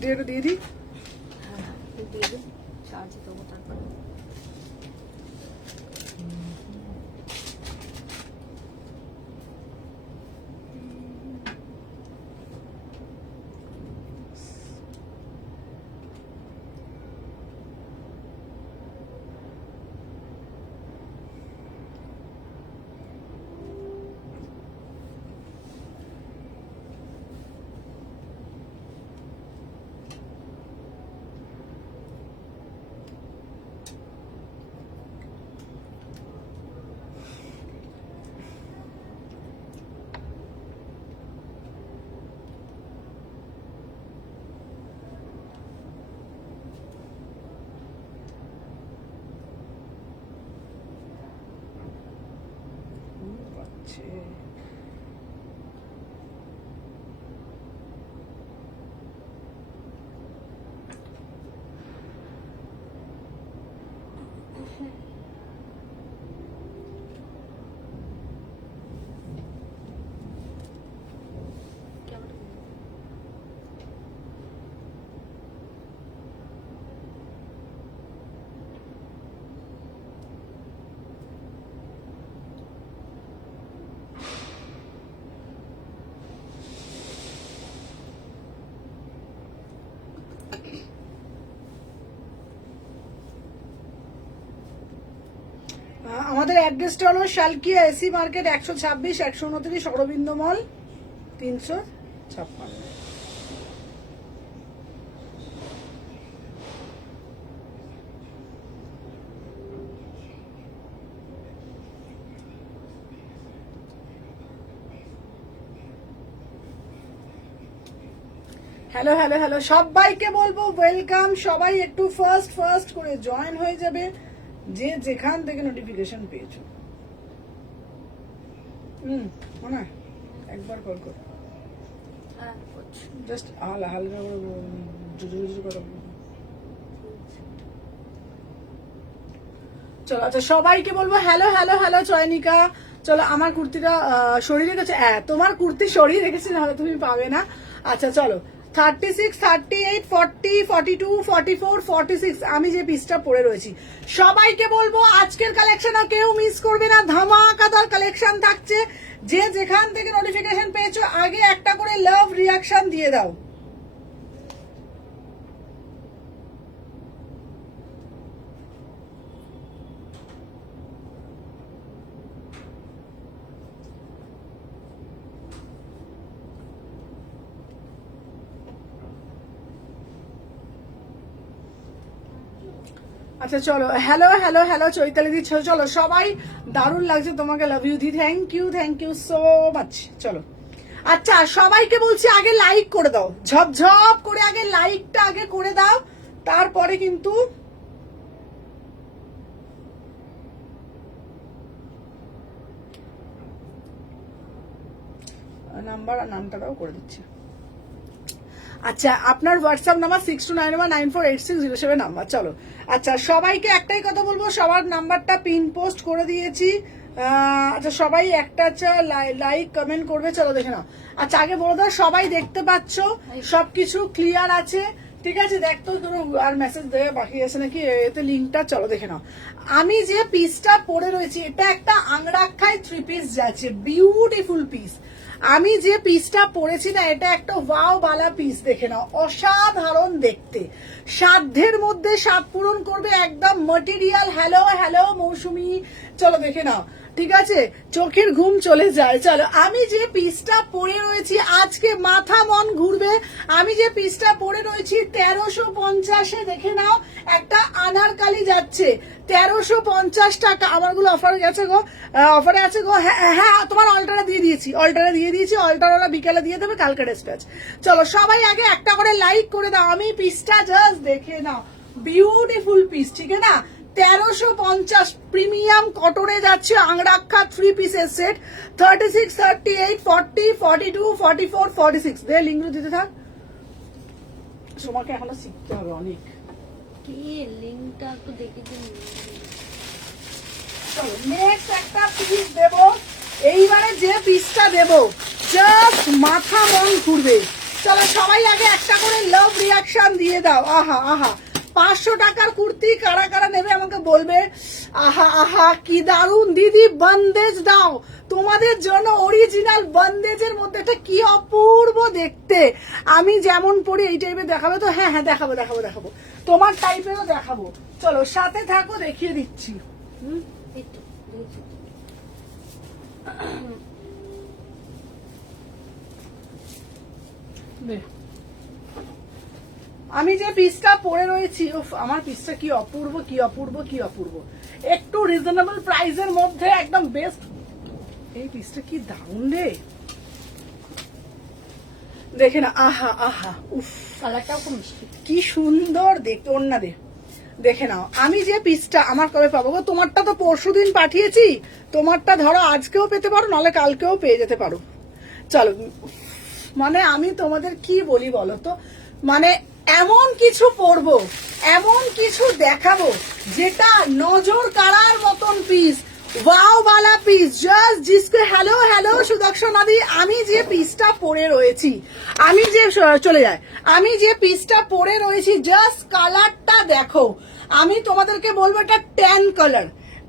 দিয়ে দিই। হ্যাঁ দিয়ে দিন, চার্জ দেবো তারপরে। আমাদের অ্যাড্রেসটা হলো শালকিয়া এসি মার্কেট 126 129 অরবিন্দ মল 356। হ্যালো হ্যালো হ্যালো, সবাইকে বলবো ওয়েলকাম। সবাই একটু ফার্স্ট করে জয়েন হয়ে যাবে যে যেখান থেকে নোটিফিকেশন পেয়েছো। মনে একবার কল কর, জাস্ট হালকা করে। চলো আচ্ছা, সবাইকে বলবো হ্যালো হ্যালো হ্যালো। চয়নিকা, চলো আমার কুর্তিটা সরিয়ে রেখেছে। তোমার কুর্তি সরিয়ে রেখেছি, নাহলে তুমি পাবে না। আচ্ছা চলো, 36, 38, 40, 42, 44, 46 আমি যে পিসটা পরে রয়েছি, সবাইকে বলবো আজকের কালেকশন কেউ মিস করবে না। ধামাকাদার কালেকশন থাকছে। যে যেখান থেকে নোটিফিকেশন পেয়েছো আগে একটা করে লাভ রিয়াকশন দিয়ে দাও। আচ্ছা চলো, হ্যালো হ্যালো হ্যালো চৈতালি দি, চলো সবাই, দারুণ লাগছে তোমাকে, লাভ ইউ দি, থ্যাংক ইউ সো মাচ। চলো আচ্ছা, সবাইকে বলছি আগে লাইক করে দাও, ঝপঝপ করে আগে লাইকটা আগে করে দাও, তারপরে কিন্তু নাম্বার আর নামটাও করে দিচ্ছি। আচ্ছা, আপনার হোয়াটসঅ্যাপ নাম্বার 6291948607 নাম্বার। চলো আচ্ছা, সবাইকে একটাই কথা বলবো, সবার নাম্বারটা পিন পোস্ট করে দিয়েছি। আচ্ছা সবাই একটা লাইক কমেন্ট করবে। চলো দেখে নাও। আচ্ছা আগে বলে দাও, সবাই দেখতে পাচ্ছ, সবকিছু ক্লিয়ার আছে? ঠিক আছে, দেখতো আর মেসেজ দেবে বাকি আছে নাকি এতে লিঙ্কটা। চলো দেখে নাও। আমি যে পিসটা পরে রয়েছি, এটা একটা আংরাক্ষায় 3 পিস যাচ্ছে, বিউটিফুল পিস। আমি যে পিসটা পরেছি না, এটা একটা ওয়াও বালা পিস, দেখে নাও, অসাধারণ দেখতে, সাধ্যের মধ্যে স্বাদ পূরণ করবে একদম ম্যাটেরিয়াল। হ্যালো হ্যালো মৌসুমি, চলো দেখে নাও। ঠিক আছে, চোখের ঘুম চলে যায়। চলো, আমি যে পিসটা পরে রয়েছি, আজকে মাথা মন ঘুরবে। আমি যে পিসটা পরে রয়েছি 1350-এ, দেখে নাও, একটা আনারকালি যাচ্ছে 1350 টাকা। আমারগুলো অফারে গেছে গো, অফারে আছে গো। হ্যাঁ তোমার অল্টারা দিয়ে দিয়েছি, অল্টারওয়ালা বিকেলে দিয়ে দেবে, কালকে ডিসপ্যাচ। চলো সবাই আগে একটা করে লাইক করে দাও। আমি পিসটা জাস্ট দেখে নাও, বিউটিফুল পিস, ঠিক আছে না? 1350 প্রিমিয়াম কটনে যাচ্ছে আংরাক্ষা 3 পিসের সেট। 36, 38, 40, 42, 44, 46 দে লিঙ্ক দিতে থাক। তোমাকে এখনো শিখতে হবে অনেক। কি লিঙ্কটা একটু দেখে দিন। চলো নেক্সট একটা পিস দেব। এইবারে যে পিসটা দেব, জাস্ট মাথা মন ঘুরবে। চলো সবাই আগে একটা করে লাভ রিয়াকশন দিয়ে দাও। আহা আহা 500 টাকার কুর্তি কারা কারা নেবে আমাকে বলবে। আহা আহা কি দারুন দিদি, বন্দেজ দাও তোমাদের জন্য, অরিজিনাল বন্দেজের মধ্যে এটা কি অপূর্ব দেখতে। আমি যেমন পরি এই টাইপের দেখাবে তো? হ্যাঁ হ্যাঁ দেখাবো দেখাবো দেখাবো, তোমার টাইপেরও দেখাবো। চলো সাথে থাকো, দেখিয়ে দিচ্ছি। এই তো, দেখেছি। আমি যে পিসটা পরে রয়েছি, উফ আমার পিসটা কি অপূর্ব কি অপূর্ব কি অপূর্ব, একটু রিজনেবল প্রাইসের মধ্যে একদম বেস্ট। এই পিসটা কি দারুণ রে, দেখে না, আহা আহা উফ কালারটাও খুব মিষ্টি। কি সুন্দর দেখতে। ওন্না দেখে নাও, আমি যে পিসটা আমার কবে পাবো গো? তোমারটা তো পরশুদিন পাঠিয়েছি, তোমারটা ধরো আজকেও পেতে পারো, নাহলে কালকেও পেয়ে যেতে পারো। চলো, মানে আমি তোমাদের কি বলি বলো তো, মানে এমন কিছু পরবো, এমন কিছু দেখাবো যেটা নজর কাড়ার মতন পিস, ওয়াও वाला পিস। জাস্ট জিসকে হ্যালো হ্যালো সুদর্শন আদি, আমি যে পিসটা পরে রয়েছি, আমি যে চলে যায়, আমি যে পিসটা পরে রয়েছি, জাস্ট কালারটা দেখো। আমি তোমাদেরকে বলবো এটা tan colour,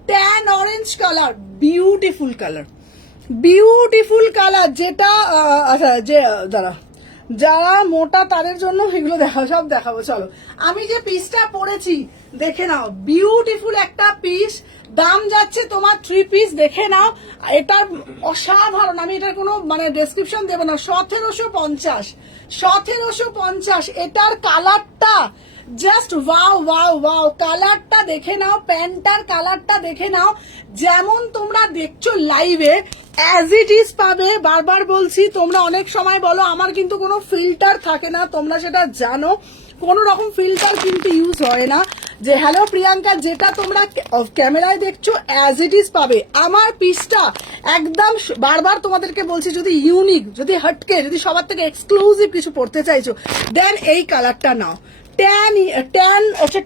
tan orange colour, beautiful colour, beautiful colour. যেটা আচ্ছা যে দাঁড়া, যারা মোটা তাদের জন্য এগুলো দেখাবো, সব দেখাবো। চলো আমি যে পিসটা পরেছি দেখে নাও, বিউটিফুল একটা পিস। দাম যাচ্ছে তোমার 3 পিস, দেখে নাও এটার অসাধারণ। আমি এটার কোনো মানে ডেসক্রিপশন দেবো না। 1750, 1750। এটার কালারটা জাস্ট ওয়াও ওয়াও ওয়াও, কালারটা দেখে নাও, প্যান্টটার কালারটা দেখে নাও। যেমন তোমরা দেখছো লাইভে অ্যাজ ইট ইজ পাবে। বারবার বলছি, তোমরা অনেক সময় বলো আমার কিন্তু কোনো ফিল্টার থাকে না, তোমরা সেটা জানো, কোনো রকম ফিল্টার কিন্তু ইউজ হয় না। যে হ্যালো প্রিয়াঙ্কা, যেটা তোমরা ক্যামেরায় দেখছো অ্যাজ ইট ইজ পাবে। আমার পিসটা একদম বারবার তোমাদেরকে বলছি, যদি ইউনিক, যদি হটকে, যদি সবার থেকে এক্সক্লুসিভ কিছু পড়তে চাইছো, দেন এই কালারটা নাও।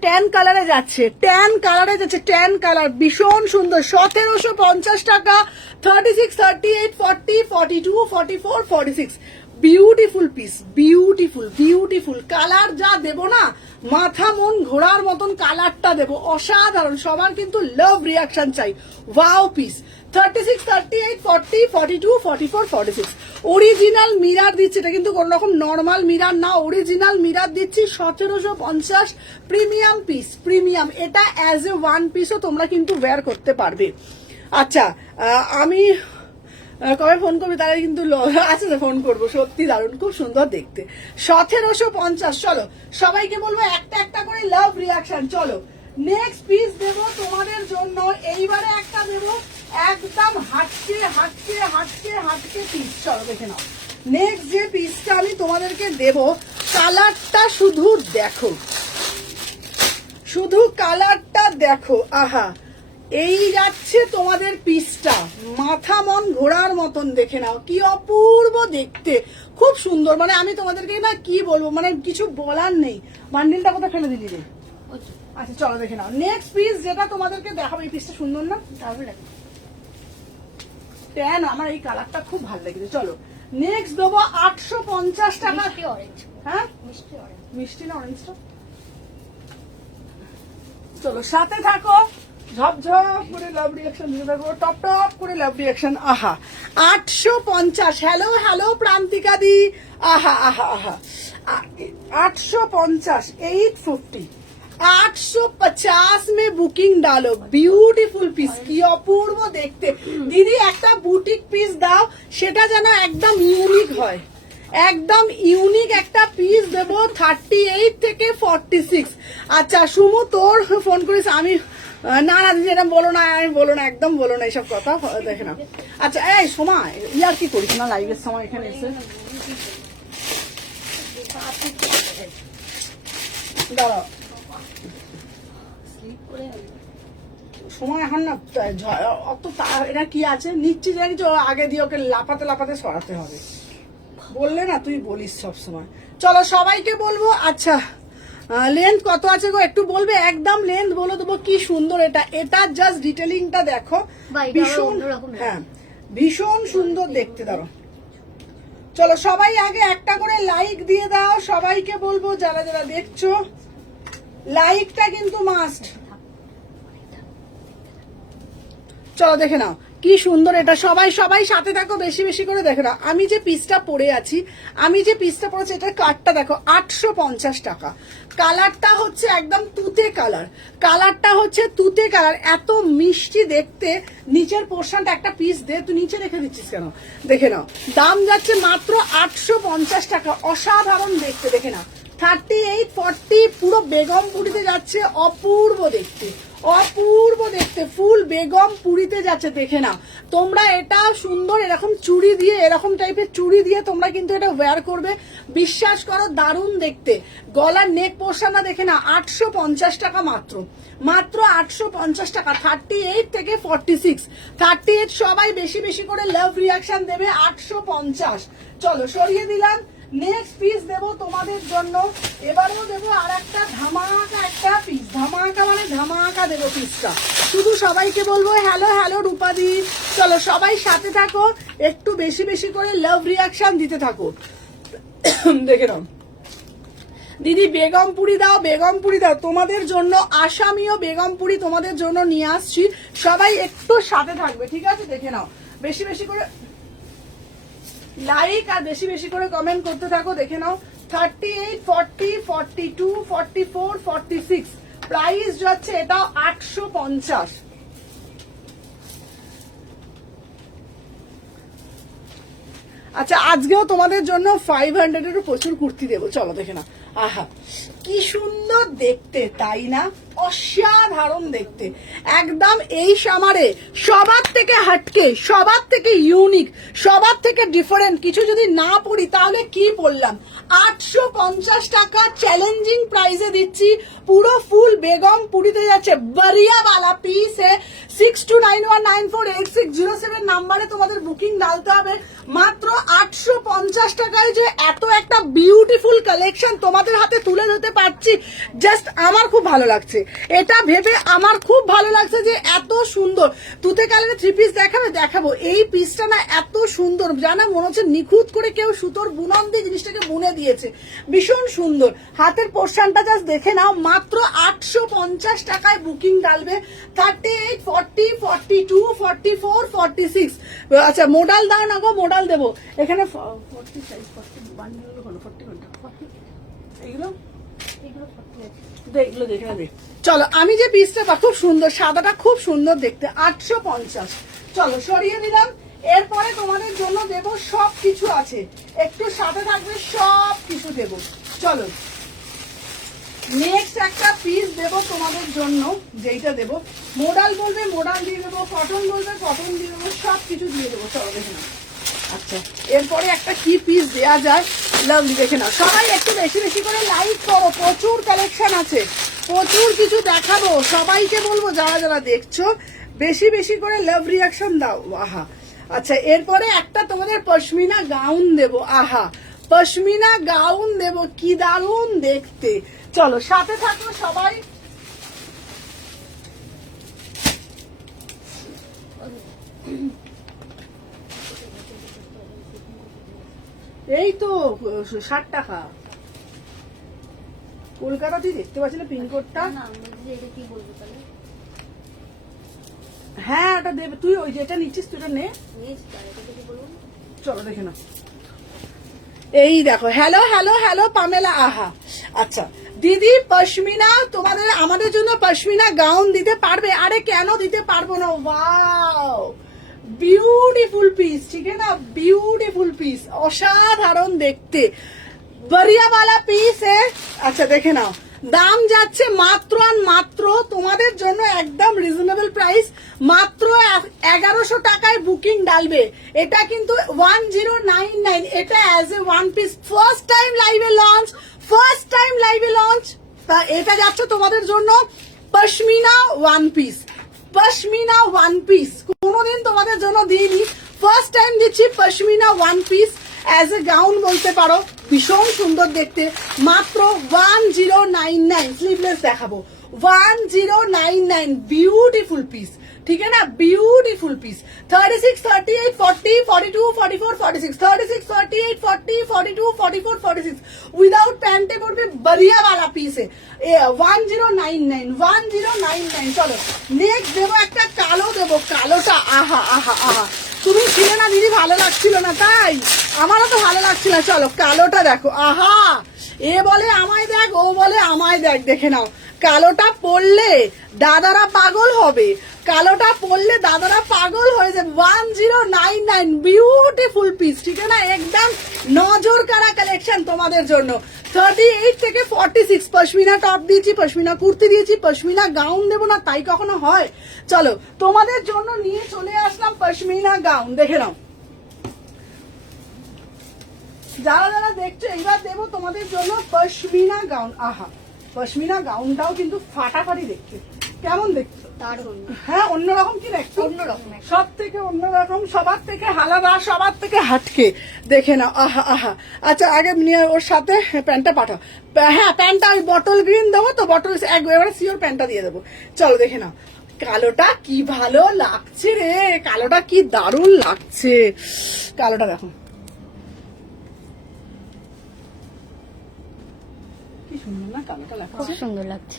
ট্যান কালারে যাচ্ছে, ট্যান কালারে যাচ্ছে, ট্যান কালার ভীষণ সুন্দর। 1750 টাকা, 36, 38, 40, 42, 44, 46। Beautiful piece, beautiful beautiful colour. যা দেবো না, মাথা মন ঘোরার মতন কালারটা দেবো, অসাধারণ। সবার কিন্তু লাভ রিয়াকশন চাই। Wow piece, 36, 38, 40, 42, 44, 46। অরিজিনাল মিরার দিচ্ছে, এটা কিন্তু কোনো রকম নর্মাল মিরার না, অরিজিনাল মিরার দিচ্ছি। 1750, প্রিমিয়াম পিস, প্রিমিয়াম। এটা অ্যাজ এ ওয়ান পিসও তোমরা কিন্তু ওয়্যার করতে পারবে। আচ্ছা আমি কবে ফোন করবি তারা কিন্তু আচ্ছা ফোন করবো। সত্যি দারুণ, খুব সুন্দর দেখতে। 1750। চলো সবাইকে বলবো একটা একটা করে লাভ রিয়াকশন। চলো নেক্সট পিস দেবো তোমাদের জন্য, এইবারে একটা দেবো একদম হাটকে হাটকে হাটকে হাটকে পিস। চলো দেখে নাও নেক্সট যে পিসটা আমি তোমাদেরকে দেবো, কালারটা শুধু দেখো, শুধু কালারটা দেখো। আহা, এই যাচ্ছে তোমাদের পিসটা, মাথা মন ঘোরার মতন। দেখে নাও কি অপূর্ব দেখতে, খুব সুন্দর। মানে আমি তোমাদেরকে না কি বলবো, মানে কিছু বলার নেই। বান্ডিলটা কোথায় ফেলে দিলি রে? আচ্ছা চলো দেখে নাও নেক্সট পিস যেটা তোমাদেরকে দেখাবো। এই পিসটা সুন্দর না? দারুণ লাগে। ট্যান, আমার এই কালারটা খুব ভালো লেগেছে। চলো নেক্সট দেবো 850 টাকা। মিষ্টি অরেঞ্জ। হ্যাঁ মিষ্টি অরেঞ্জ। মিষ্টি না অরেঞ্জটা? চলো সাথে থাকো, ঝপঝপ করে লাভ রিয়াকশন দিতে থাকো, টপ টপ করে লাভ রিয়াকশন। আহা 850। হ্যালো হ্যালো প্রান্তিকা দি, আহা আহা আহা 850, 850, 850 में बुकिंग डालो। ब्यूटीफुल পিস, কি অপূর্ব দেখতে। দিদি একটা বুটিক পিস দাও, সেটা যেন একদম ইউনিক হয়, একদম ইউনিক একটা পিস দেবো। 38 থেকে 46। আচ্ছা সুমু তোর ফোন করিস? আমি না না দিদি এরকম বলো না, আমি বলো না, একদম বলো না এইসব কথা, দেখে না। আচ্ছা এই সময় ইয়ার কি করিস না লাইভের সময় এখানে এসে? দাঁড়াও সময় এখন না অত এটা কি আছে নিচ্ছি জানি তো, আগে দিয়ে ওকে লাপাতে লাপাতে সরাতে হবে। বললে না তুই বলিস সব সময়। চলো সবাইকে বলবো। আচ্ছা লেন্থ কত আছে গো একটু বলবে? একদম লেন্থ বলে দেবো। কি সুন্দর এটা, এটা জাস্ট ডিটেলিংটা দেখো, ভীষণ, হ্যাঁ ভীষণ সুন্দর দেখতে। দাঁড়ো চলো সবাই আগে একটা করে লাইক সবাইকে বলবো যারা যারা দেখছো লাইকটা কিন্তু মাস্ট। চলো দেখে নাও কি সুন্দর এটা, সবাই সবাই সাথে থাকো, বেশি বেশি করে দেখে নাও। আমি যে পিসটা পরে আছি, আমি যে পিসটা পরেছি, এটা কার্ডটা দেখো 850 টাকা। কালারটা হচ্ছে একদম তুতে কালার, কালারটা হচ্ছে তুতে কালার, এত মিষ্টি দেখতে। নিচের পোর্শনটা একটা পিস দে, তুই নিচে রেখে দিচ্ছিস কেন? দেখে নাও, দাম যাচ্ছে মাত্র 850 টাকা। অসাধারণ দেখতে, দেখে নাও 38, 40 পুরো বেগম পুরিতে যাচ্ছে, অপূর্ব দেখতে, অপূর্ব দেখতে, ফুল বেগম পুরিতে যাচ্ছে। দেখে না তোমরা, এটা সুন্দর এরকম চুড়ি দিয়ে, এরকম টাইপের চুড়ি দিয়ে তোমরা কিন্তু এটা ওয়্যার করবে, বিশ্বাস করো দারুণ দেখতে। গলার নেক পোর্শনটা দেখে না, 850 টাকা মাত্র, মাত্র 850 টাকা। 38 থেকে 46, 38 সবাই বেশি বেশি করে লাভ রিয়াকশন দেবে। 850, চলো সরিয়ে দিলাম। নেক্সট পিস দেবো তোমাদের জন্য, এবারেও দেবো আর একটা ধামাকা একটা পিস, ধামাকা মানে ধামাকা দেবো পিসটা। শুধু সবাইকে বলবো হ্যালো হ্যালো রূপাদি, চলো সবাই সাথে থাকো, একটু বেশি বেশি করে লাভ রিয়াকশন দিতে থাকো। দেখে নাও দিদি, বেগমপুরি দাও, বেগমপুরি দাও তোমাদের জন্য, আসামিও বেগমপুরি তোমাদের জন্য নিয়ে আসছি, সবাই একটু সাথে থাকবে, ঠিক আছে? দেখে নাও, বেশি বেশি করে লাইক আর বেশি বেশি করে কমেন্ট করতে থাকো। দেখে নাও 38, 40, 42, 44, 46 প্রাইস যাচ্ছে এটাও 850। আচ্ছা, আজকেও তোমাদের জন্য 500-এরও প্রচুর কুর্তি দেবো, চলো দেখে নাও। আহা কি সুন্দর দেখতে, তাই না? অসাধারণ দেখতে, একদম এই সামারে সবার থেকে হাটকে, সবার থেকে ইউনিক, সবার থেকে ডিফারেন্ট কিছু যদি না পড়ি তাহলে কি পড়লাম? 850 টাকা চ্যালেঞ্জিং প্রাইসে দিচ্ছি, পুরো ফুল বেগম পুরিতে যাচ্ছে, বারিয়াওয়ালা পিস है। 6291948607 নাম্বারে তোমাদের বুকিং ডালতে হবে। মাত্র 850 টাকায় যে এত একটা বিউটিফুল কালেকশন তোমাদের হাতে তুলে দিতে পারছি, জাস্ট আমার খুব ভালো লাগছে। এটা ভেবে আমার খুব ভালো লাগছে যে এত সুন্দর তুতে কালারে থ্রি পিস দেখাবো। এই পিসটা না এত সুন্দর, জানা মনে হচ্ছে নিখুঁত করে কেউ সুতোর বুনন দিয়ে জিনিসটাকে বুনে দিয়েছে, ভীষণ সুন্দর। হাতের পোর্শনটা জাস্ট দেখে নাও, মাত্র 850 টাকায় বুকিং ডালবে। 38, 40, 42, 44, 46। আচ্ছা মোডাল দাও না গো, মোডাল দেবো এখানে 40 সাইজ, 41 হলো 40 ঘন্টা, এইগুলো এগুলো দেখে নেবে। চলো আমি যে পিসটা খুব সুন্দর, সাদাটা খুব সুন্দর দেখতে, 850। চলো সরিয়ে দিলাম। এরপরে তোমাদের জন্য দেব সব কিছু আছে, একটু সাথে থাকবে, সব কিছু দেব। চলো নেক্সট একটা পিস দেব তোমাদের জন্য, যেইটা দেব মোডাল বলবে মোডাল দিয়ে দেবো, কটন বলবে কটন দিয়ে দেবো, সব কিছু দিয়ে দেবো। চলো দেখে নাও। আচ্ছা এরপরে একটা কি পিস দেয়া যায়, লাভলি দেখে নাও। সবাই একটু বেশি বেশি করে লাইক করো, প্রচুর কালেকশন আছে, প্রচুর কিছু দেখাবো। সবাইকে বলবো যারা যারা দেখছো বেশি বেশি করে লাভ রিয়াকশন দাও। আহা আচ্ছা এরপরে একটা তোমাদের পশমিনা গাউন দেব। আহা পশমিনা গাউন দেব, কি দারুণ দেখতে। চলো সাথে থাকো সবাই। এই তো 60 টাকা। কলকাতাতেই দেখতে পাচ্ছি না পিনকোডটা। হ্যাঁ ওটা দেবে, তুই ওই যেটা নিচ্ছিস তুই নে। চলো দেখে নাও। এই দেখো, হ্যালো হ্যালো হ্যালো পামেলা। আহা আচ্ছা দিদি পশমিনা তোমাদের আমাদের জন্য পশমিনা গাউন দিতে পারবে? আরে কেন দিতে পারবো না, ওয়াও বিউটিফুল পিস, ঠিক আছে না? বিউটিফুল পিস, অসাধারণ দেখতে, বারিয়াওয়ালা পিস এ। আচ্ছা দেখে নাও, দাম যাচ্ছে মাত্র আর মাত্র তোমাদের জন্য একদম রিজনেবল প্রাইস, মাত্র 1100 টাকায় বুকিং ডালবে। এটা কিন্তু 1099, এটা as a one piece first time লাইভে লঞ্চ, ফার্স্ট টাইম লাইভে লঞ্চ। এটা যাচ্ছে তোমাদের জন্য pashmina one piece, pashmina one piece কোনোদিন তোমাদের জন্য দিইনি, ফার্স্ট টাইম দিচ্ছি pashmina one piece as a gown বলতে পারো, ভীষণ সুন্দর দেখতে। মাত্র 1099, স্লিভলেস দেখাবো, 1099 বিউটিফুল পিস, ठीक है ना, ब्यूटीफुल पीस। 36, 38, 40, 42, 44, 46, 36, 38, 40, 42, 44, 46 विदाउट पैंटे पड़বে बढ़िया वाला पीस है 1099 1099। চলো নেক্সট দেবো একটা কালো দেবো, কালোটা আহা আহা আহা, তুমি ছিলে না দিদি, ভালো লাগছিল না তাই আমারও তো ভালো লাগছিল। চলো কালোটা দেখো, আহা এ বলে আমায় দেখ, ও বলে আমায় দেখ, দেখে নাও কালোটা পরলে দাদারা পাগল হবে, কালোটা পরলে দাদারা পাগল হয়ে যাবে। 1099 বিউটিফুল পিস, ঠিক আছে না, একদম নজর কারা কালেকশন তোমাদের জন্য। 38 থেকে 46 পশমিনা টপ দিয়েছি, পশমিনা কুর্তি দিয়েছি, পশমিনা গাউন দেবো না তাই কখনো হয়? চলো তোমাদের জন্য নিয়ে চলে আসলাম পশমিনা গাউন, দেখে নাও যারা যারা দেখছো। এইবার দেবো তোমাদের জন্য পশমিনা গাউন, আহা পশমিনা গাউনটাও কিন্তু ফাটাফাটি দেখতে, কেমন দেখছো? দারুণ, হ্যাঁ অন্যরকম কি দেখছো, অন্যরকম সব থেকে অন্যরকম, সবার থেকে আলাদা, সবার থেকে হাটকে, দেখে নাও আহা আহা। আচ্ছা আগে নিয়ে ওর সাথে প্যান্টটা পাঠাও, হ্যাঁ প্যান্টটা ওই বটল গ্রিন দেবো তো, বটল এবারে সিওর প্যান্টটা দিয়ে দেবো। চলো দেখে নাও কালোটা কি ভালো লাগছে রে, কালোটা কি দারুণ লাগছে, কালোটা দেখো কি সুন্দর না কালোটা খুব লাগছে। সুন্দর লাগছে।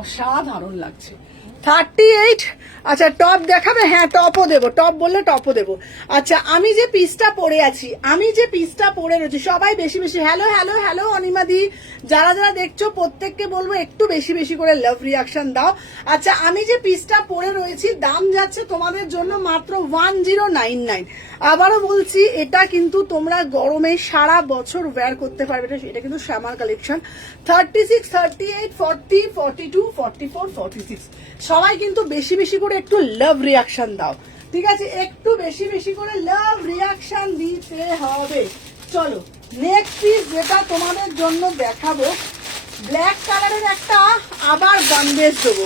অসাধারণ লাগছে। 38, আচ্ছা টপ দেখাবে, হ্যাঁ টপও দেবো, টপ বললে টপও দেবো। আচ্ছা আমি যে পিসটা পরে আছি, আমি যে পিসটা পরে রয়েছি, সবাই বেশি বেশি হ্যালো হ্যালো হ্যালো অনিমাদি, যারা যারা দেখছো প্রত্যেককে বলবো একটু বেশি বেশি করে লাভ রিয়াকশন দাও। আচ্ছা আমি যে পিসটা পরে রয়েছি দাম যাচ্ছে তোমাদের জন্য মাত্র 1099। আবারও বলছি এটা কিন্তু তোমরা গরমে সারা বছর ওয়্যার করতে পারবে, এটা কিন্তু সামার কালেকশন। 36, 38, 40, 42, 44, 46 সবাই কিন্তু বেশি বেশি করে একটু লাভ রিয়াকশন দাও, ঠিক আছে, একটু বেশি বেশি করে লাভ রিয়াকশন দিতে হবে। চলো নেক্সট পিস যেটা তোমাদের জন্য দেখাবো, ব্ল্যাক কালারের একটা আবার বান্দেজ দেবো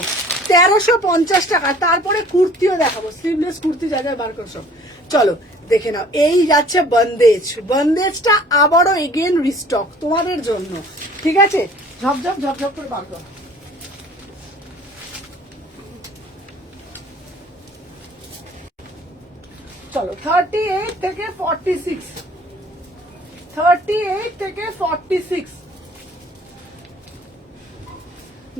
1350 টাকা, তারপরে কুর্তিও দেখাবো, স্লিভলেস কুর্তি জায়গায় বার করো সব। চলো দেখে নাও এই যাচ্ছে বন্দেজ, বন্দেজটা আবারও এগেন রিস্টক তোমাদের জন্য, ঠিক আছে, ঝপঝপ ঝপঝপ করে বার করো। চলো 38 থেকে 46, 38 থেকে 46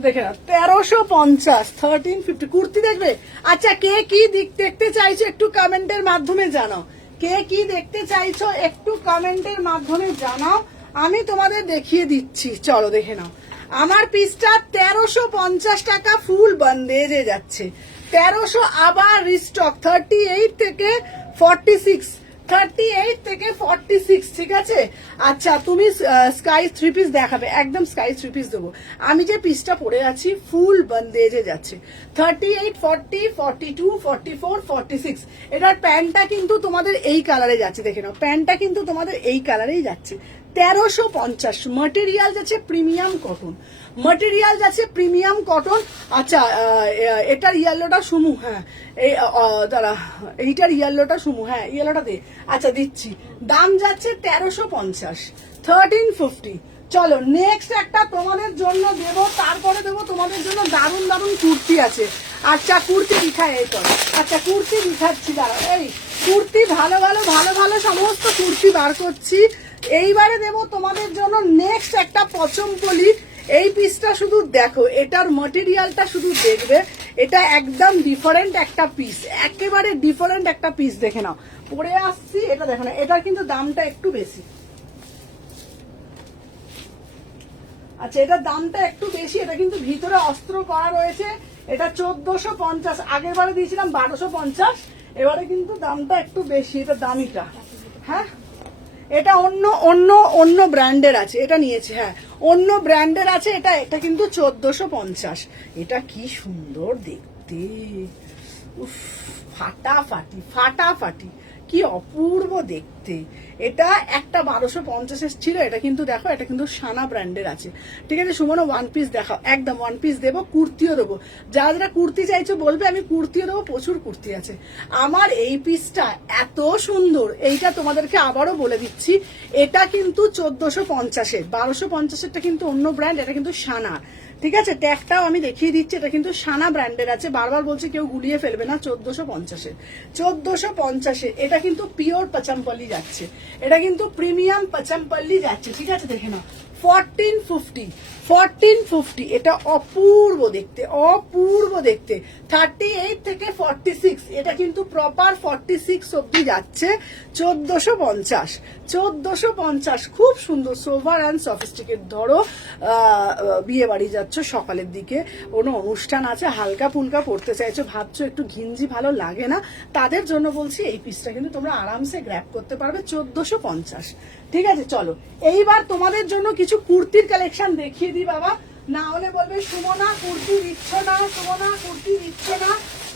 দেখে না 1350, 1350 কুর্তি দেখবে। আচ্ছা কে কি দেখতে চাইছো একটু কমেন্টের মাধ্যমে জানাও, কে কি দেখতে চাইছো একটু কমেন্টের মাধ্যমে জানাও, আমি তোমাদের দেখিয়ে দিচ্ছি। চলো দেখে নাও আমার পিসটা 1350 টাকা ফুল বন্দেজে যাচ্ছে, 1300 আবার রিস্টক। 38 থেকে 46, 38 থেকে 46, ঠিক আছে। আচ্ছা তুমি স্কাই থ্রি পিস দেখাবে, একদম স্কাই থ্রি পিস দেবো। আমি যে পিসটা পরে আছি ফুল বন্দেজে যাচ্ছে 38, 40, 42, 44, 46 এটার প্যান্টটা কিন্তু তোমাদের এই কালারে যাচ্ছে, দেখে নাও প্যান্টটা কিন্তু তোমাদের এই কালারেই যাচ্ছে 1350। মেটেরিয়াল যাচ্ছে প্রিমিয়াম কটন, মেটেরিয়াল যাচ্ছে প্রিমিয়াম কটন। আচ্ছা এটার ইয়েলোটা সুমু, হ্যাঁ এই দাঁড়া এইটার ইয়েলোটা সুমু, হ্যাঁ ইয়েলোটা দে, আচ্ছা দিচ্ছি। দাম যাচ্ছে 1350, 1350। চলো নেক্সট একটা তোমাদের জন্য দেব, তারপরে দেবো তোমাদের জন্য দারুণ দারুণ কুর্তি আছে। আচ্ছা কুর্তি দিখায় এই করো, আচ্ছা কুর্তি দিখাচ্ছি, দাঁড়া এই কুর্তি ভালো ভালো ভালো ভালো সমস্ত কুর্তি বার করছি। এইবারে দেব তোমাদের জন্য নেক্সট একটা পচমপলি, এই পিসটা শুধু দেখো, এটার মেটেরিয়ালটা শুধু দেখবে, এটা একদম ডিফারেন্ট একটা পিস, একেবারে ডিফারেন্ট একটা পিস, দেখে নাও পরে আসছি। এটা দেখো না, এটার কিন্তু দামটা একটু বেশি, আচ্ছা এটার দামটা একটু বেশি, এটা কিন্তু ভিতরে অস্ত্র করা রয়েছে, এটা 1450, আগের বারে দিয়েছিলাম 1250, এবারে কিন্তু দামটা একটু বেশি, এটা দামিটা, হ্যাঁ এটা অন্য অন্য অন্য ব্র্যান্ডের আছে, এটা নিয়েছে, হ্যাঁ অন্য ব্র্যান্ডের আছে, এটা এটা কিন্তু 1450। এটা কি সুন্দর দেখতে, উফ ফাটাফাটি ফাটাফাটি, কি অপূর্ব দেখতে। এটা একটা 1250 ছিল, এটা কিন্তু দেখো এটা কিন্তু সানা ব্র্যান্ডের আছে। ঠিক আছে সুমনা, ওয়ান পিস দেখাও। একদম ওয়ান পিস দেবো, কুর্তিও দেবো। যারা যারা কুর্তি চাইছো বলবে, আমি কুর্তিও দেবো, প্রচুর কুর্তি আছে আমার। এই পিসটা এত সুন্দর, এইটা তোমাদেরকে আবারও বলে দিচ্ছি, এটা কিন্তু 1450-এর। 1250-এরটা কিন্তু অন্য ব্র্যান্ড, এটা কিন্তু সানা। ঠিক আছে, ট্যাগটাও আমি দেখিয়ে দিচ্ছি, এটা কিন্তু সানা ব্র্যান্ডের আছে। বারবার বলছি কেউ গুলিয়ে ফেলবে না। 1450-এর, 1450-এর। এটা কিন্তু পিওর পাচামপল্লি যাচ্ছে, এটা কিন্তু প্রিমিয়াম পাচামপল্লি যাচ্ছে। ঠিক আছে, দেখে নাও। 1450, এটা অপূর্ব দেখতে, অপূর্ব দেখতে। 38 থেকে 46, এটা কিন্তু প্রপার 46 অব্দি যাচ্ছে। 1450, খুব সুন্দর, সোভার অ্যান্ড সফিস্টিকেট। ধরো বিয়ে বাড়ি যাচ্ছ সকালের দিকে, কোনো অনুষ্ঠান আছে, হালকা ফুলকা পড়তে চাইছো, ভাবছো একটু ঘিঞ্জি ভালো লাগে না, তাদের জন্য বলছি এই পিসটা কিন্তু তোমরা আরামসে গ্র্যাব করতে পারবে। 1450। ঠিক আছে, চলো এইবার তোমাদের জন্য কিছু কুর্তির কালেকশন দেখিয়ে দিই বাবা, না হলে বলবে সুমনা কুর্তি দিচ্ছ না, সুমনা কুর্তি দিচ্ছ না।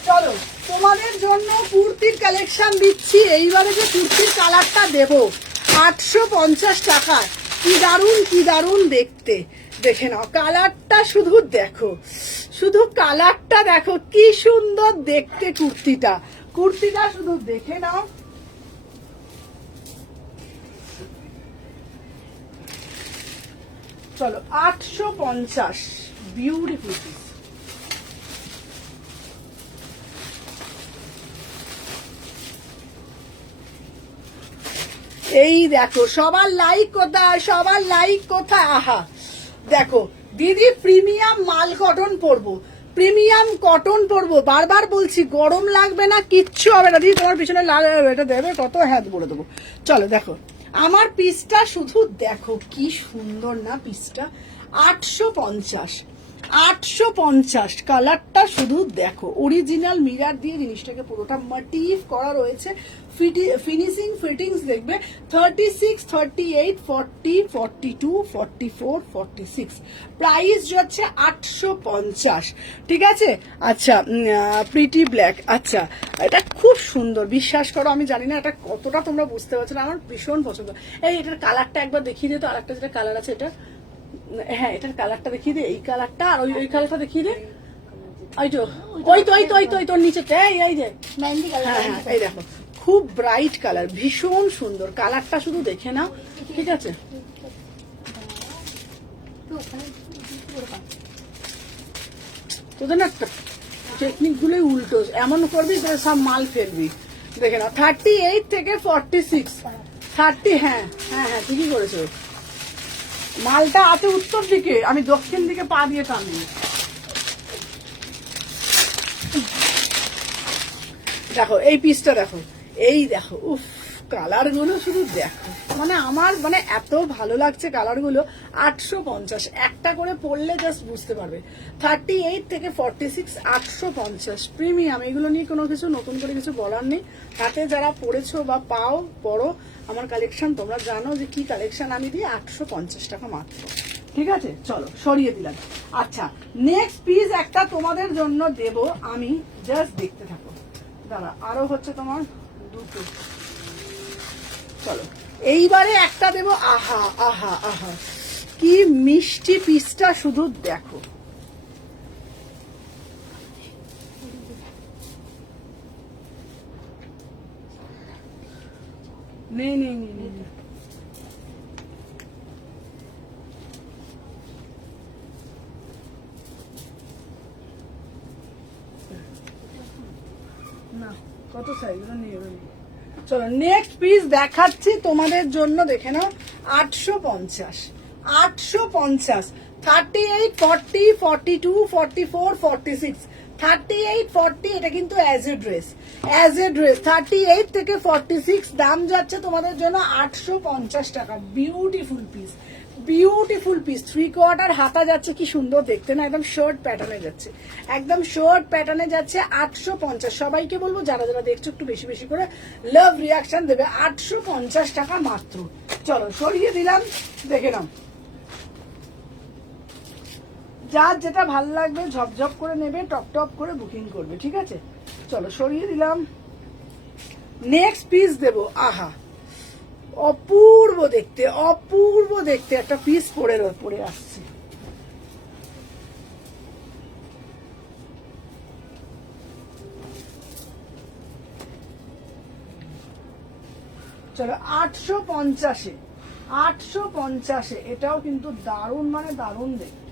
চলো তোমাদের জন্য কুর্তির কালেকশন দিচ্ছি। এইবারে যে কুর্তির কালারটা দেব 850 টাকায়, কি দারুণ, কি দারুণ দেখতে। দেখে নাও কালারটা, শুধু দেখো, শুধু কালারটা দেখো, কি সুন্দর দেখতে কুর্তিটা। কুর্তিটা শুধু দেখে নাও। চলো 850, বিউটিফুল পিস। এই দেখো, সবার লাইক কোথায়, সবার লাইক কোথায়? আহা দেখো দিদি, প্রিমিয়াম মাল কটন পরবো, প্রিমিয়াম কটন পরবো, বারবার বলছি গরম লাগবে না, কিচ্ছু হবে না। দিদি তোমার পিছনে লাল এটা দেবে কত, হ্যাঁ বলে দেবো। চলো দেখো আমার পিসটা, শুধু দেখো কি সুন্দর না পিসটা। 850, কালারটা শুধু দেখো। অরিজিনাল মিরার দিয়ে জিনিসটাকে পুরোটা মোটিভ করা রয়েছে। ফিনিশিং ফিটিংস দেখবে 36, 38, 40, 42, 44, 46। প্রাইস যাচ্ছে 850। ঠিক আছে, আচ্ছা প্রিটি ব্ল্যাক। আচ্ছা এটা খুব সুন্দর, বিশ্বাস করো আমি জানি না এটা কতটা তোমরা বুঝতে পারছো না, আমার ভীষণ পছন্দ। এই এটার কালারটা একবার দেখিয়ে দিই তো, আরেকটা যেটা কালার আছে এটা, হ্যাঁ এটার কালারটা দেখিয়ে দে, এই কালারটা আর ওই কালারটা দেখিয়ে দে। ওই তো ওই তো ওই তো ওই তো ওই তোর নিচেটা, এই যে মেহেন্দি কালার। হ্যাঁ হ্যাঁ, এই দেখো খুব ব্রাইট কালার, ভীষণ সুন্দর কালারটা, শুধু দেখে নাও। ঠিক আছে, তোদের না টেকনিক গুলোই উল্টো, এমন করবি সব মাল ফেলবি। দেখে নাও 38 থেকে 46, 30। হ্যাঁ হ্যাঁ হ্যাঁ, ঠিকই করেছো। মালটা আছে উত্তর দিকে, আমি দক্ষিণ দিকে পা দিয়ে টানি। দেখো এই পিসটা দেখো, এই দেখো, উফ কালার গুলো শুধু দেখো, মানে আমার মানে এত ভালো লাগছে কালার গুলো। 850, একটা করে পড়লে জাস্ট বুঝতে পারবে। 38 থেকে 46, 850 প্রিমিয়াম। এগুলো নিয়ে কোনো কিছু নতুন করে কিছু বলার নেই। হাতে যারা পড়েছো বা পাও পড়ো আমার কালেকশন, তোমরা জানো যে কি কালেকশন আমি দিই। 850 টাকা মাত্র। ঠিক আছে, চলো সরিয়ে দিলাম। আচ্ছা নেক্সট পিস একটা তোমাদের জন্য দেব আমি, জাস্ট দেখতে থাকো। দাঁড়া, আরো হচ্ছে তোমার দুটো। চলো এইবারে একটা দেব। আহা আহা আহা, কি মিষ্টি পিসটা, শুধু দেখো। নেই নেই নেই নেই, না কত সাইজ নিয়ে। চলো নেক্সট পিস দেখাচ্ছি তোমাদের জন্য, দেখে নাও। 850, 38, 40, 42, 44, 46, 38, 40। এটা কিন্তু অ্যাজ এ ড্রেস, 38 থেকে 46 দাম যাচ্ছে তোমাদের জন্য 850 টাকা। Beautiful piece, beautiful piece. 3/4 হাতা যাচ্ছে, কি সুন্দর দেখতে না, একদম শার্ট প্যাটার্নে যাচ্ছে, একদম শার্ট প্যাটার্নে যাচ্ছে। 850। সবাইকে বলবো যারা যারা দেখছো একটু বেশি বেশি করে লাভ রিয়াকশন দেবে। 850 টাকা মাত্র। চলো সরিয়ে দিলাম, দেখে নাও। যার যেটা ভালো লাগবে ঝপঝপ করে নেবে, টপ টপ করে বুকিং করবে। ঠিক আছে, চলো সরিয়ে দিলাম। নেক্সট পিস দেবো, আহা অপূর্ব দেখতে, অপূর্ব দেখতে একটা পিস পরে আসছে। চলো 850-এ, 850-এ এটাও কিন্তু দারুণ, মানে দারুণ দেখতে।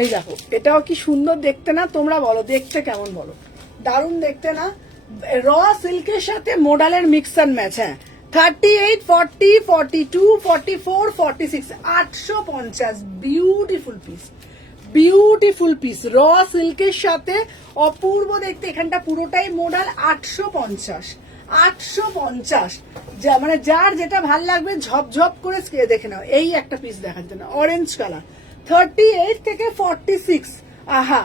এই দেখো এটাও কি সুন্দর দেখতে না, তোমরা বলো দেখতে কেমন, বলো দারুণ দেখতে না। র সিল্কের সাথে মোডালের মিক্স অ্যান্ড ম্যাচ। হ্যাঁ 38, 40, 42, 44, 46, 850, বিউটিফুল পিস, বিউটিফুল পিস র সিল্কের সাথে অপূর্ব দেখতে। এখানটা পুরোটাই মোডাল, 850, 850। যা মানে যার যেটা ভাল লাগবে ঝপঝপ করে দেখে নাও। এই একটা পিস দেখার জন্য অরেঞ্জ কালার, 38 থেকে 46। আহা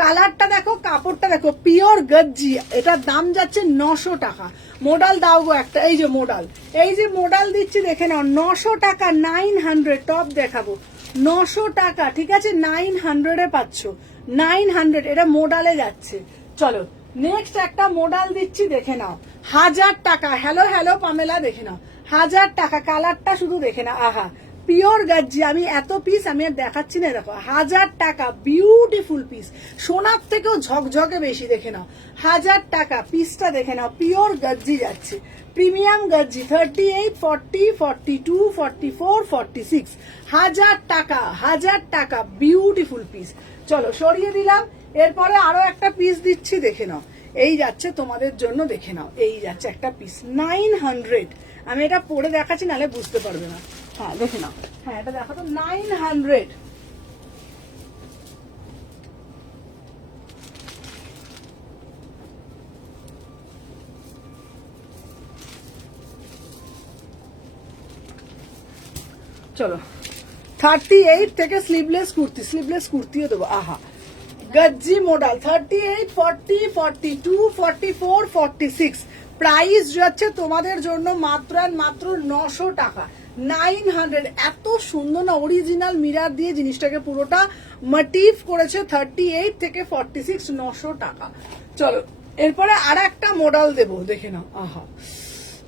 কালারটা দেখো, কাপড়টা দেখো, পিওর গজ্জি। এটার দাম যাচ্ছে 900 টাকা। মোডাল দাও গো একটা, এই যে মোডাল, এই যে মোডাল দিচ্ছি দেখে নাও, 900 টাকা, 900। টপ দেখাবো, 900 টাকা, ঠিক আছে 900-এ পাচ্ছ, 900। এটা মোডালে যাচ্ছে। চলো নেক্সট একটা মোডাল দিচ্ছি দেখে নাও, 1000 টাকা। হ্যালো হ্যালো পামেলা, দেখে নাও 1000 টাকা। কালারটা শুধু দেখে নাও, আহা পিওর গাজ্জি। আমি এত পিস আমি আর দেখাচ্ছি না, দেখো 1000 টাকা, বিউটিফুল পিস, সোনার থেকেও ঝকঝকে বেশি। দেখে নাও 1000 টাকা পিসটা, দেখে নাও পিওর গাজ্জি যাচ্ছে, প্রিমিয়াম গাজ্জি। 38, 40, 42, 44, 46, 1000 টাকা, 1000 টাকা, বিউটিফুল পিস। চলো সরিয়ে দিলাম। এরপরে আরো একটা পিস দিচ্ছি দেখে নাও, এই যাচ্ছে তোমাদের জন্য, দেখে নাও এই যাচ্ছে একটা পিস, 900। আমি এটা পরে দেখাচ্ছি, নাহলে বুঝতে পারবে না। হ্যাঁ দেখে নাও, হ্যাঁ এটা দেখো তো, 900। চলো 38 থেকে স্লিভলেস কুর্তি, স্লিভলেস কুর্তিও দেবো। আহা গজ্জি মডেল, 38, 40, 42, 44, 46। প্রাইস যাচ্ছে তোমাদের জন্য মাত্র আর মাত্র 900 টাকা, 900। এত সুন্দর না, অরিজিনাল মিরার দিয়ে জিনিসটাকে পুরোটা মোটিভ করেছে। 38 থেকে 46, 900 টাকা। চলো এরপরে আর একটা মডেল দেবো, দেখে নাও, আহা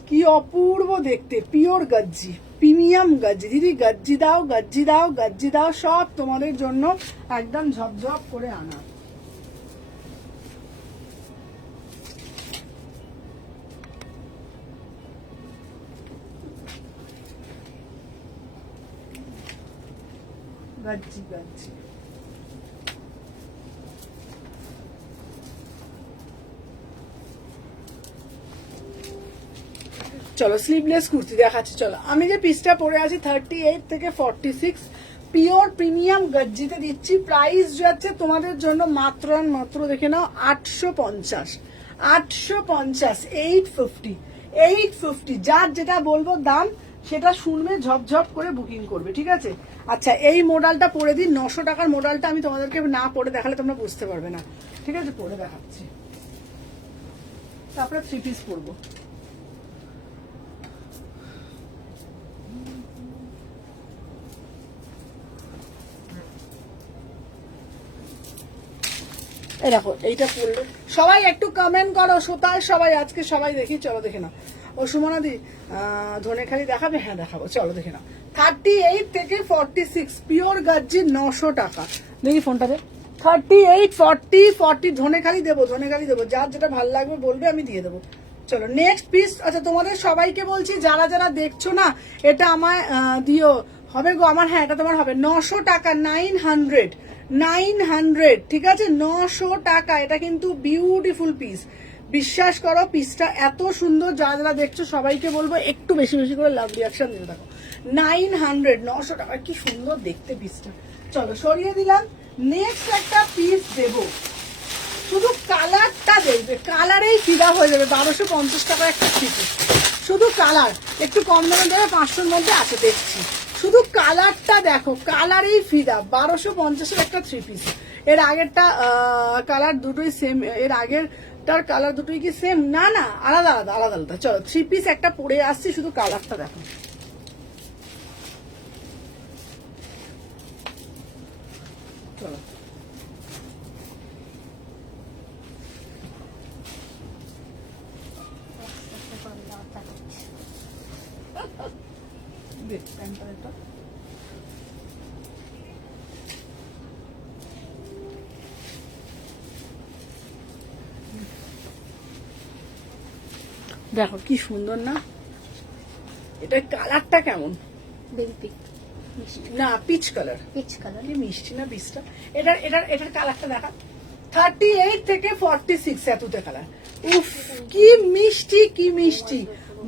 কি অপূর্ব দেখতে, পিওর গজ্জি, প্রিমিয়াম গজ্জি। দিদি গজ্জি দাও, গজ্জি দাও, গজ্জি দাও, সব তোমাদের জন্য একদম ঝপঝপ করে আনা। গজ্জি গজ্জি। চলো স্লিভলেস কুর্তি দেখাচ্ছি। চলো আমি যে পিসটা পরে আছি 38 থেকে 46, পিওর প্রিমিয়াম গজ্জিতে দিচ্ছি। প্রাইস যাচ্ছে তোমাদের জন্য মাত্র মাত্র, দেখে নাও 850, 850, 850, 850। যার যেটা বলবো দাম সেটা শুনবে, ঝপঝপ করে বুকিং করবে, ঠিক আছে। আচ্ছা এই মডেলটা পরে দিই, 900 টাকার মডেলটা আমি তোমাদেরকে না পরে দেখালে তোমরা বুঝতে পারবে না, ঠিক আছে। পরে দেখাচ্ছি, তারপরে 3 পিস পরবো। এই দেখো এইটা পড়লো, সবাই একটু কমেন্ট করো, সোতায় সবাই আজকে সবাই দেখি। চলো দেখে নাও, ও সুমনাদি ধনেখালি দেখাবে, হ্যাঁ দেখাবো, চলো দেখে নাও। 38 থেকে 46, পিওর গজ্জি, 900 টাকা। দেখি ফোনটাতে, 38, 40, 40, ধনেখালি দেবো, ধনেখালি দেবো, যার যেটা ভালো লাগবে বলবে, আমি দিয়ে দেবো। চলো নেক্সট পিস। আচ্ছা তোমাদের সবাইকে বলছি, যারা যারা দেখছো না, এটা আমায় দিও, হবে গো আমার, হ্যাঁ এটা তোমার হবে 900 টাকা, 900, 900, ঠিক আছে 900 টাকা। এটা কিন্তু বিউটিফুল পিস, বিশ্বাস করো পিসটা এত সুন্দর। যারা যারা দেখছো সবাইকে বলবো একটু বেশি বেশি করে লাভ রিয়াকশন দিতে থাকো। 900, 900 টাকা, কি সুন্দর দেখতে পিসটা। চলো সরিয়ে দিলাম। নেক্সট একটা পিস দেবো, শুধু কালারটা দেখবে, কালারেই ফিদা হয়ে যাবে। 1250 টাকা একটা পিস, শুধু কালার। একটু কম দামে দেবে, 500-র মধ্যে আছে দেখছি। শুধু কালারটা দেখো, কালারেই ফিদা। 1250-এর একটা 3 পিস। এর আগেরটা কালার দুটোই সেম, এর আগেরটার কালার দুটোই কি সেম? না না, আলাদা আলাদা, আলাদা আলাদা। চলো 3 পিস একটা পরে আসছি, শুধু কালারটা দেখো। চলো প্যান্টটা একটা দেখো কি সুন্দর না, এটা কালারটা কেমন, বেবি পিঙ্ক, না পিচ কালার, পিচ কালার। কি মিষ্টি না পিচটা। এটার কালারটা দেখা, 38 থেকে 46 এততে কালার। উফ কি মিষ্টি, কি মিষ্টি।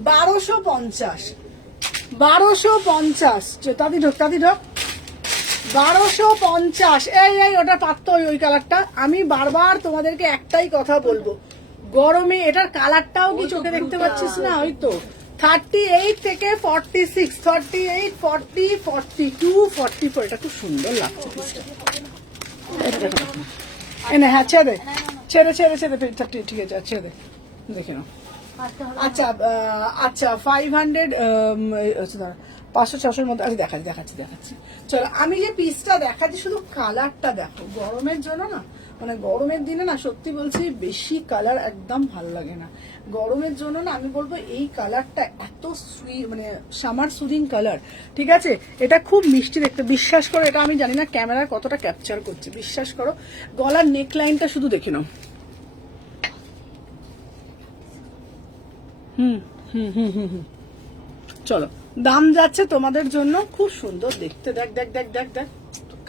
1250, 1250 তাদি ঢোক 1250। এই ওটা পাত্র ওই কালারটা। আমি বারবার তোমাদেরকে একটাই কথা বলবো, গরমে এটার কালারটাও কি চোখে দেখতে পাচ্ছিস না, ওই তো 38 থেকে 46, 38, 40, 42, 44। এটা খুব সুন্দর লাগছে পিসটা। এটা দেখো এনে, হ্যাঁ ছেড়ে ঠিক আছে, ছেড়ে দেখে নাও। আচ্ছা আচ্ছা 500 500-600 মধ্যে। আচ্ছা দেখাচ্ছি। চলো আমি যে পিসটা দেখাচ্ছি শুধু কালারটা দেখো। গরমের জন্য না, মানে গরমের দিনে না সত্যি বলছি বেশি কালার একদম ভালো লাগে না। গরমের জন্য না আমি বলবো এই কালারটা এত সুইট, মানে সামার সুদিং কালার, ঠিক আছে। এটা খুব মিষ্টি দেখতে, বিশ্বাস করো। এটা আমি জানি না ক্যামেরা কতটা ক্যাপচার করছে, বিশ্বাস করো। গলার নেকলাইনটা শুধু দেখে নাও। চলো দাম যাচ্ছে তোমাদের জন্য খুব সুন্দর দেখতে। দেখ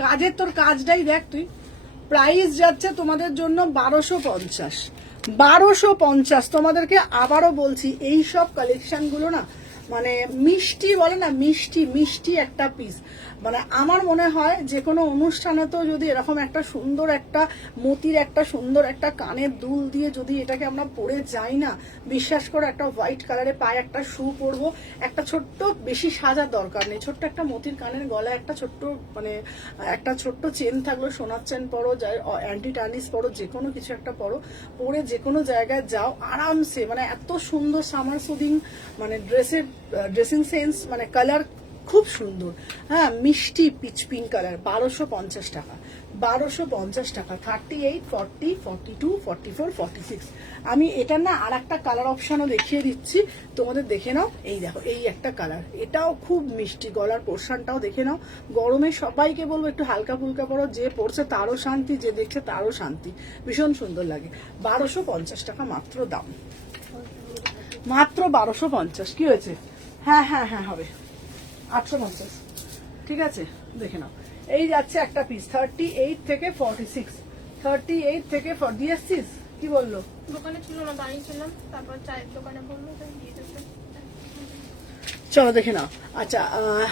কাজের তোর কাজটাই দেখ তুই। প্রাইস যাচ্ছে তোমাদের জন্য 1250, 1250। তোমাদেরকে আবারও বলছি এই সব কালেকশন গুলো না মানে মিষ্টি বলে না, মিষ্টি একটা পিস। মানে আমার মনে হয় যে কোনো অনুষ্ঠানে তো যদি এরকম একটা সুন্দর একটা মতির একটা সুন্দর একটা কানের দুল দিয়ে যদি এটাকে আমরা পরে যাই না, বিশ্বাস করে একটা হোয়াইট কালারে পায়ে একটা শু পরবো, একটা ছোট্ট, বেশি সাজার দরকার নেই, ছোট্ট একটা মতির কানের গলায় একটা ছোট্ট মানে একটা ছোট্ট চেন থাকলো, সোনার চেন পরো, যাই অ্যান্টি টার্নিস পরো, যে কোনো কিছু একটা পরো, পরে যে কোনো জায়গায় যাও আরামসে। মানে এত সুন্দর সামার সুদিং, মানে ড্রেসিং সেন্স, মানে কালার খুব সুন্দর। হ্যাঁ মিষ্টি পিচ পিঙ্ক কালার। 1250 টাকা, 1250 টাকা। 38, 40, 42, 44, 46। আমি এটা না আর একটা কালার অপশনও দেখিয়ে দিচ্ছি তোমাদের, দেখে নাও। এই দেখো এই একটা কালার, এটাও খুব মিষ্টি। গলার পোর্শনটাও দেখে নাও। গরমে সবাইকে বলবো একটু হালকা ফুলকা পরো, যে পরছে তারও শান্তি, যে দেখছে তারও শান্তি, ভীষণ সুন্দর লাগে। 1250 টাকা মাত্র দাম, মাত্র 1250। কি হয়েছে? হ্যাঁ হবে 850। ঠিক আছে দেখে নাও। এই যাচ্ছে একটা পিস 38 থেকে 46, 38 থেকে 40 দিয়েছিস। কি বললো? দোকানে ছিল না, দাঁড়িয়েছিলাম, তারপর চায়ের দোকানে বললো তাই দিয়ে দেবে। চলো দেখে নাও। আচ্ছা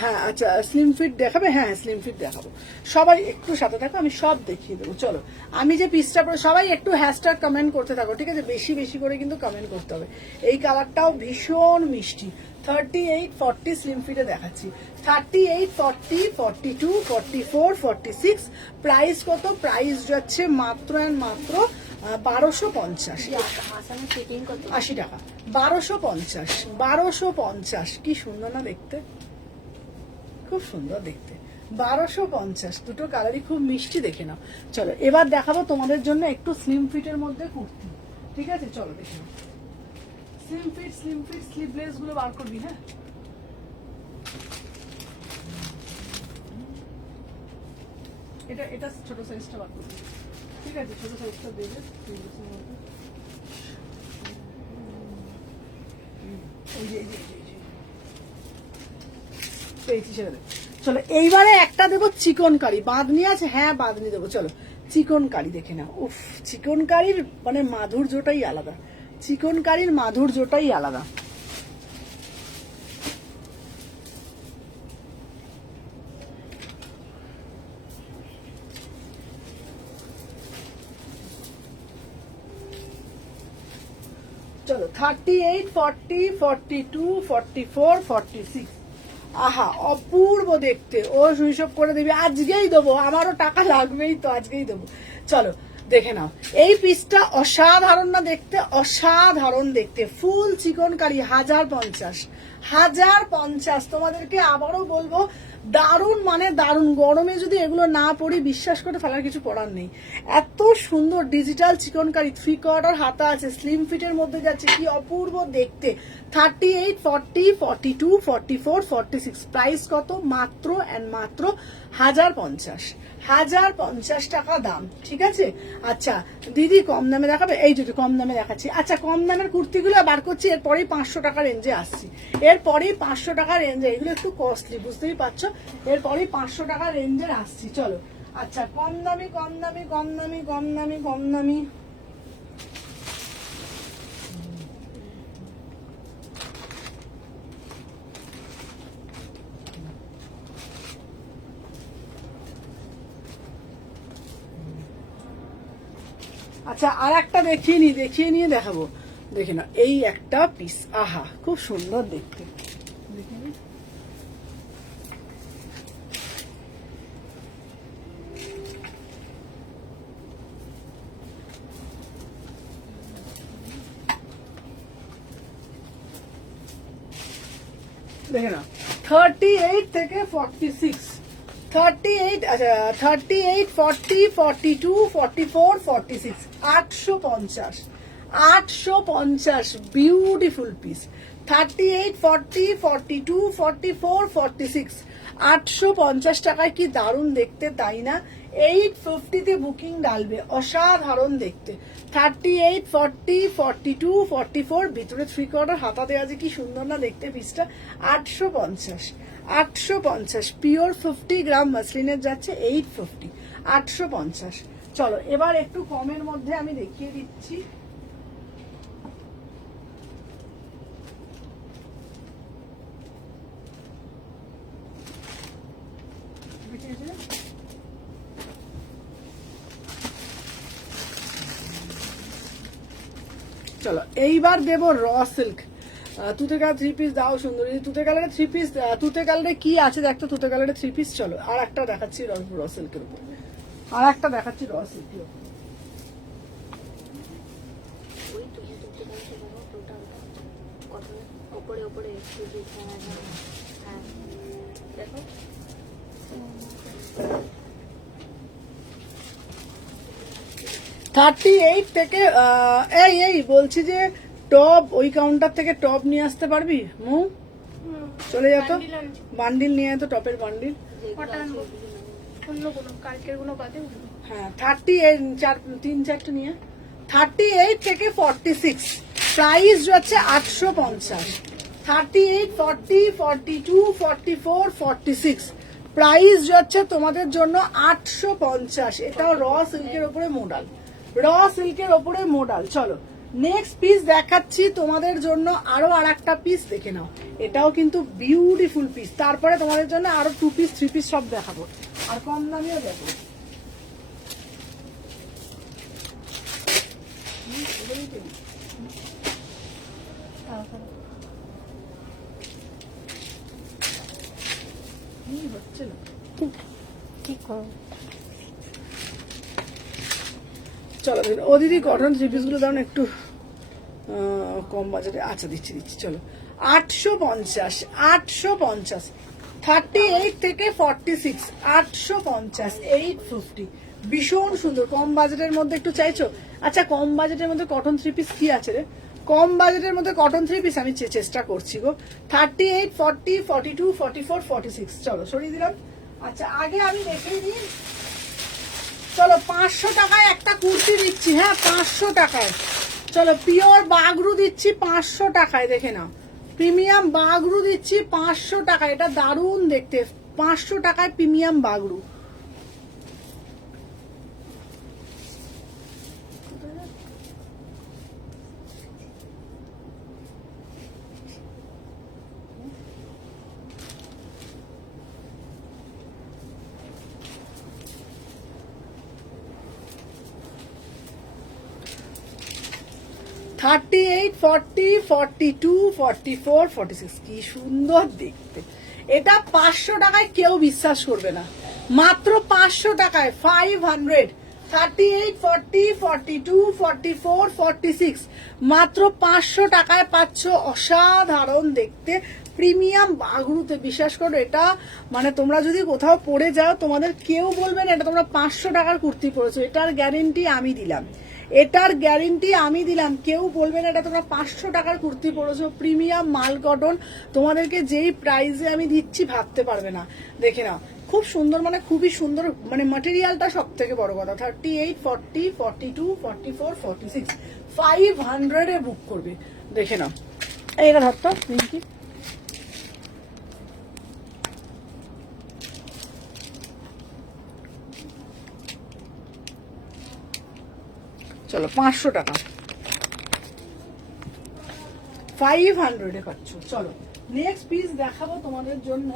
হ্যাঁ আচ্ছা স্লিম ফিট দেখাবে? হ্যাঁ স্লিম ফিট দেখাবো। সবাই একটু সাথে থাকো, আমি সব দেখিয়ে দেবো। চলো আমি যে পিসটা পরে, সবাই একটু হ্যাশট্যাগ কমেন্ট করতে থাকো, ঠিক আছে? বেশি করে কিন্তু কমেন্ট করতে হবে। এই কালারটাও ভীষণ মিষ্টি। 38, 40 স্লিম ফিটে দেখাচ্ছি। 38, 40, 42, 44, 46। প্রাইস কত? প্রাইস যাচ্ছে মাত্র অ্যান্ড মাত্র 1250। 80 টাকা। 1250, 1250। কি সুন্দর না দেখতে, খুব সুন্দর দেখতে। 1250, দুটো কালারই খুব মিষ্টি, দেখে নাও। চলো এবার দেখাবো তোমাদের জন্য একটু স্লিম ফিটের মধ্যে কুর্তি, ঠিক আছে? চলো দেখে নাও। স্লিম ফিট স্লিভলেস গুলো বার করবি। হ্যাঁ এটা ছোট সাইজটা বার করবি, ঠিক আছে? ছোট সাইজটা দেবে স্লিভলেসের মধ্যে। চলো এইবারে একটা দেবো চিকন কারি। বাঁধনি আছে? হ্যাঁ বাঁধনি দেবো। চলো চিকন কারি দেখে নাও। উফ চিকন কারির মানে মাধুর্যটাই আলাদা, চিকন কারির মাধুর্যটাই আলাদা। চলো 38, 40, 42, 44, 46। আহা অপূর্ব দেখতে। ও সুইসব করে দিবি, আজকেই দেবো, আমারও টাকা লাগবেই তো, আজকেই দেবো। চলো দেখে নাও এই পিসটা। অসাধারণ না দেখতে? অসাধারণ দেখতে। ফুল চিকন কারি। 1050, 1050। তোমাদেরকে আবারও বলবো দারুণ মানে দারুণ। গরমে যদি এগুলো না পরি বিশ্বাস করে ফেলার কিছু পড়ার নেই। এত সুন্দর ডিজিটাল চিকনকারি, 3/4 হাতা আছে, স্লিম ফিটের মধ্যে যাচ্ছে, কি অপূর্ব দেখতে। 38, 40, 42, 44, 46, প্রাইস কত? মাত্র অ্যান্ড মাত্র 1050 টাকা দাম, ঠিক আছে। আচ্ছা দিদি কম দামে দেখাবে? এই যদি কম দামে দেখাচ্ছি। আচ্ছা কম দামের কুর্তিগুলো বার করছি, এরপরেই 500 টাকা রেঞ্জে আসছি, এরপরেই 500 টাকা রেঞ্জে। এগুলো একটু কস্টলি, বুঝতেই পারছো, এরপরেই 500 টাকা রেঞ্জে আসছি। চলো আচ্ছা কম দামি কম দামি কম দামি কম দামি কম দামি আচ্ছা আর একটা দেখিয়ে নিয়ে দেখাবো। দেখে না, এই একটা পিস, আহা খুব সুন্দর দেখতে। দেখে নিই। দেখে না, 38 থেকে 46, 38, আচ্ছা 38, 40, 42, 44, 46, 850 বিউটিফুল পিস। 38, 40, 42, 44, 46, 850 টাকায় কি দারুণ দেখতে, তাই না? 850-তে বুকিং ডালবে, অসাধারণ দেখতে। 38, 40, 42, 44, ভিতরে 3/4 হাতা দেওয়া আছে, কি সুন্দর না দেখতে পিসটা। 850 পিওর 50 গ্রাম মাসলিনের যাচ্ছে 850, 850। চলো এবার একটু কমের মধ্যে আমি দেখিয়ে দিচ্ছি। চলো এইবার দেবো র সিল্ক তুতে কালার 3 পিস দাও সুন্দরী। তুতে কালারে 3 পিস, তুতে কালারে কি আছে দেখতো, তুতে কালারে 3 পিস। চলো আর একটা দেখাচ্ছি র সিল্কের উপর, আর একটা দেখাচ্ছি র সিল্কের উপর। ওই তো দুটো কাছে বলো টোটাল কত উপরে উপরে একটু হ্যাঁ দেখো 38 থেকে এই বলছি যে টপ ওই কাউন্টার থেকে টপ নিয়ে আসতে পারবি? চলে যেত, বান্ডিল নিয়ে যেত, টপের বান্ডিল। হ্যাঁ 38, 3-4টা নিয়ে। 38 থেকে 46, প্রাইস যাচ্ছে 850। 38, 40, 42, 44, 46, প্রাইস যাচ্ছে তোমাদের জন্য 850। এটাও র সিল্কের উপরে মোডাল, র সিল্কের ওপরে মোডাল। চলো নেক্সট পিস দেখাচ্ছি তোমাদের জন্য, আরো আর একটা পিস দেখে নাও, এটাও কিন্তু বিউটিফুল পিস। তারপরে তোমাদের জন্য আরো 2 পিস 3 পিস সব দেখাবো, আর কম দামিও দেখো। হচ্ছে না ঠিক করো। চলো ও দিদি কটন 3 পিস গুলো দাও না একটু কম বাজারে। আচ্ছা দিচ্ছি। চলো 850, 38 থেকে 46, 850, 850, ভীষণ সুন্দর। কম বাজেটের মধ্যে একটু চাইছো? আচ্ছা কম বাজেটের মধ্যে কটন 3 পিস কি আছে রে? কম বাজেটের মধ্যে কটন 3 পিস আমি চেষ্টা করছি গো। 38, 40, 42, 44, 46, চলো সরিয়ে দিলাম। আচ্ছা আগে আমি দেখিয়ে দিই। চলো 500 টাকায় একটা কুর্তি দিচ্ছি, হ্যাঁ 500 টাকায়। চলো পিওর বাগরু দিচ্ছি 500 টাকায়, দেখে নাও। প্রিমিয়াম বাগরু দিচ্ছি 500 টাকায়, এটা দারুণ দেখতে। 500 টাকায় প্রিমিয়াম বাগরু। থার্টি এইট, 40, 42, 44, 46, কি সুন্দর দেখতে। এটা 500 টাকায় কেউ বিশ্বাস করবে না, মাত্র 500 টাকায়। 500, 38, 40, 42, 44, 46 মাত্র 500 টাকায় পাচ্ছ অসাধারণ দেখতে প্রিমিয়াম বাঘরুতে। বিশ্বাস করো এটা মানে তোমরা যদি কোথাও পড়ে যাও তোমাদের কেউ বলবে না এটা তোমরা 500 টাকার কুর্তি পরেছো। এটার গ্যারেন্টি আমি দিলাম, এটার গ্যারেন্টি আমি দিলাম, কেউ বলবে না এটা তোমরা 500 টাকার কুর্তি পরেছো। প্রিমিয়াম মাল কটন, তোমাদেরকে যেই প্রাইসে আমি দিচ্ছি ভাবতে পারবে না। দেখে নাও খুব সুন্দর, মানে খুবই সুন্দর, মানে ম্যাটেরিয়ালটা সব থেকে বড় কথা। 38, 40, 42, 44, 46 500 এ বুক করবে। দেখে নাও এইটা ধরতো পিঙ্কি, চলো 500 টাকা 500 এ পাচ্ছ। চলো নেক্সট পিস দেখাবো তোমাদের জন্য,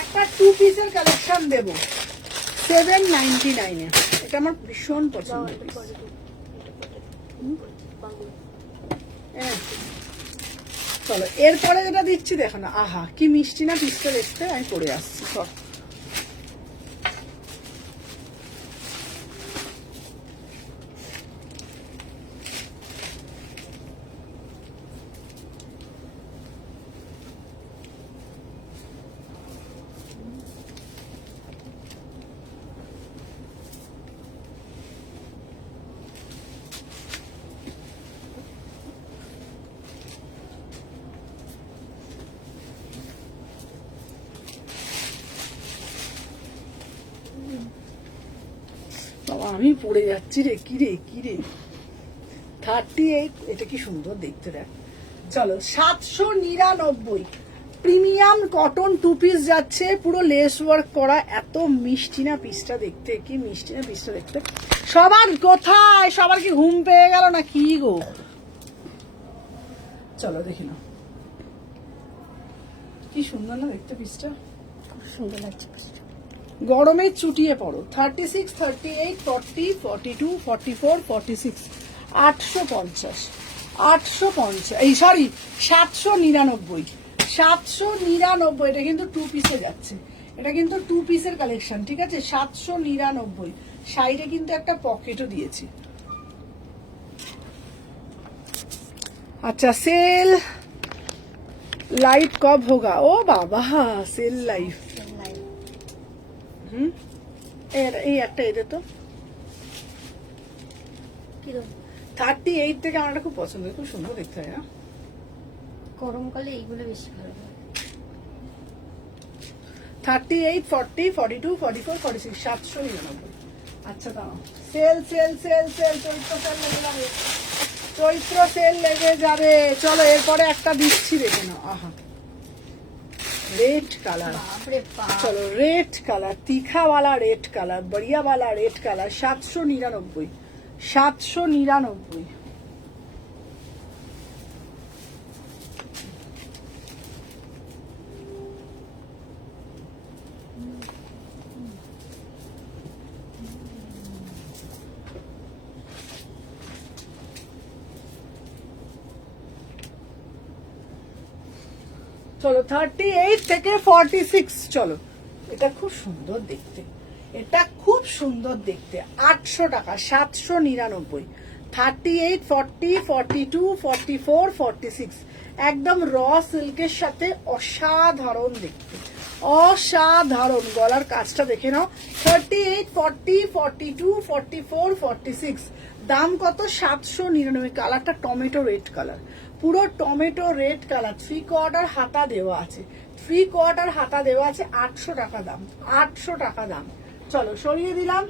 একটা 2 পিসের কালেকশন দেব 799 এ। এটা আমার ভীষণ পছন্দ। হ্যাঁ। চলো এরপরে যেটা দিচ্ছি দেখো না, আহা কি মিষ্টি না পিসটা দেখতে। আমি পরে আসছি সব। বাবা আমি পড়ে যাচ্ছি রে, কি রে কি রে। 38, এটা কি সুন্দর দেখতে দেখ। চলো 799 প্রিমিয়াম কটন 2 পিস যাচ্ছে, পুরো লেস ওয়ার্ক করা। এত মিষ্টি না পিসটা দেখতে, কি মিষ্টি না পিসটা দেখতে। সবার কোথায়, সবার কি ঘুম পেয়ে গেল না কি গো? চলো দেখি না কি সুন্দর না দেখতে পিসটা, খুব সুন্দর লাগছে পিসটা। গরমে চুটিয়ে পড়ো। 36, 38, 40, 42, 44, 46 850 850, এই সরি 799 799। এটা কিন্তু 2 পিসে যাচ্ছে, এটা কিন্তু 2 পিসের কালেকশন, ঠিক আছে। 799, সাইডে কিন্তু একটা পকেটও দিয়েছি। আচ্ছা সেল लाइव कब होगा? ओ बाबा सेल लाइव। এই একটা এদের তো কিরকম 38 থেকে আমার খুব পছন্দ, খুব সুন্দর দেখতে হয় না। গরমকালে এইগুলো বেশি ভালো হয়। 38, 40, 42, 44, 46 799। আচ্ছা দাও সেল সেল সেল সেল চৈত্র সেল লেগে যাবে, চৈত্র সেল লেগে যাবে। চলো এরপরে একটা দিচ্ছি, দেখে নাও। আহা रेड कलर, বাপরে বাপ। चलो रेड कलर, तीखा वाला रेड कलर, बढ़िया वाला रेड कलर 799 799। চলো 38 থেকে 46। চলো এটা খুব সুন্দর দেখতে, এটা খুব সুন্দর দেখতে। 800 টাকা 799। 38, 40, 42, 44, 46 একদম র সিল্কের সাথে অসাধারণ দেখতে, অসাধারণ। গলার কাজটা দেখে নাও। 38, 40, 42, 44, 46 দাম কত? 799। কালারটা টমেটো রেড কালার, পুরো টমেটো রেড কালার। 3/4 হাতা দেওয়া আছে, 3/4 হাতা দেওয়া আছে। 800 টাকা দাম, 800 টাকা দাম। চলো সরিয়ে দিলাম।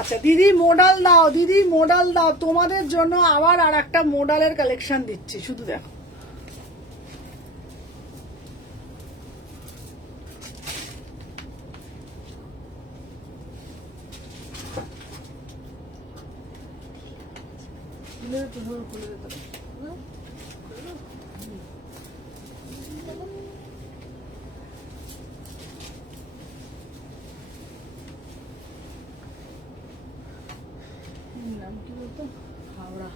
আচ্ছা দিদি মডাল দাও, দিদি মডাল দাও, তোমাদের জন্য আবার আর একটা মডালের কালেকশন দিচ্ছি, শুধু দেখো। খুলে দিতে নাম কি বলতো, হাওড়া।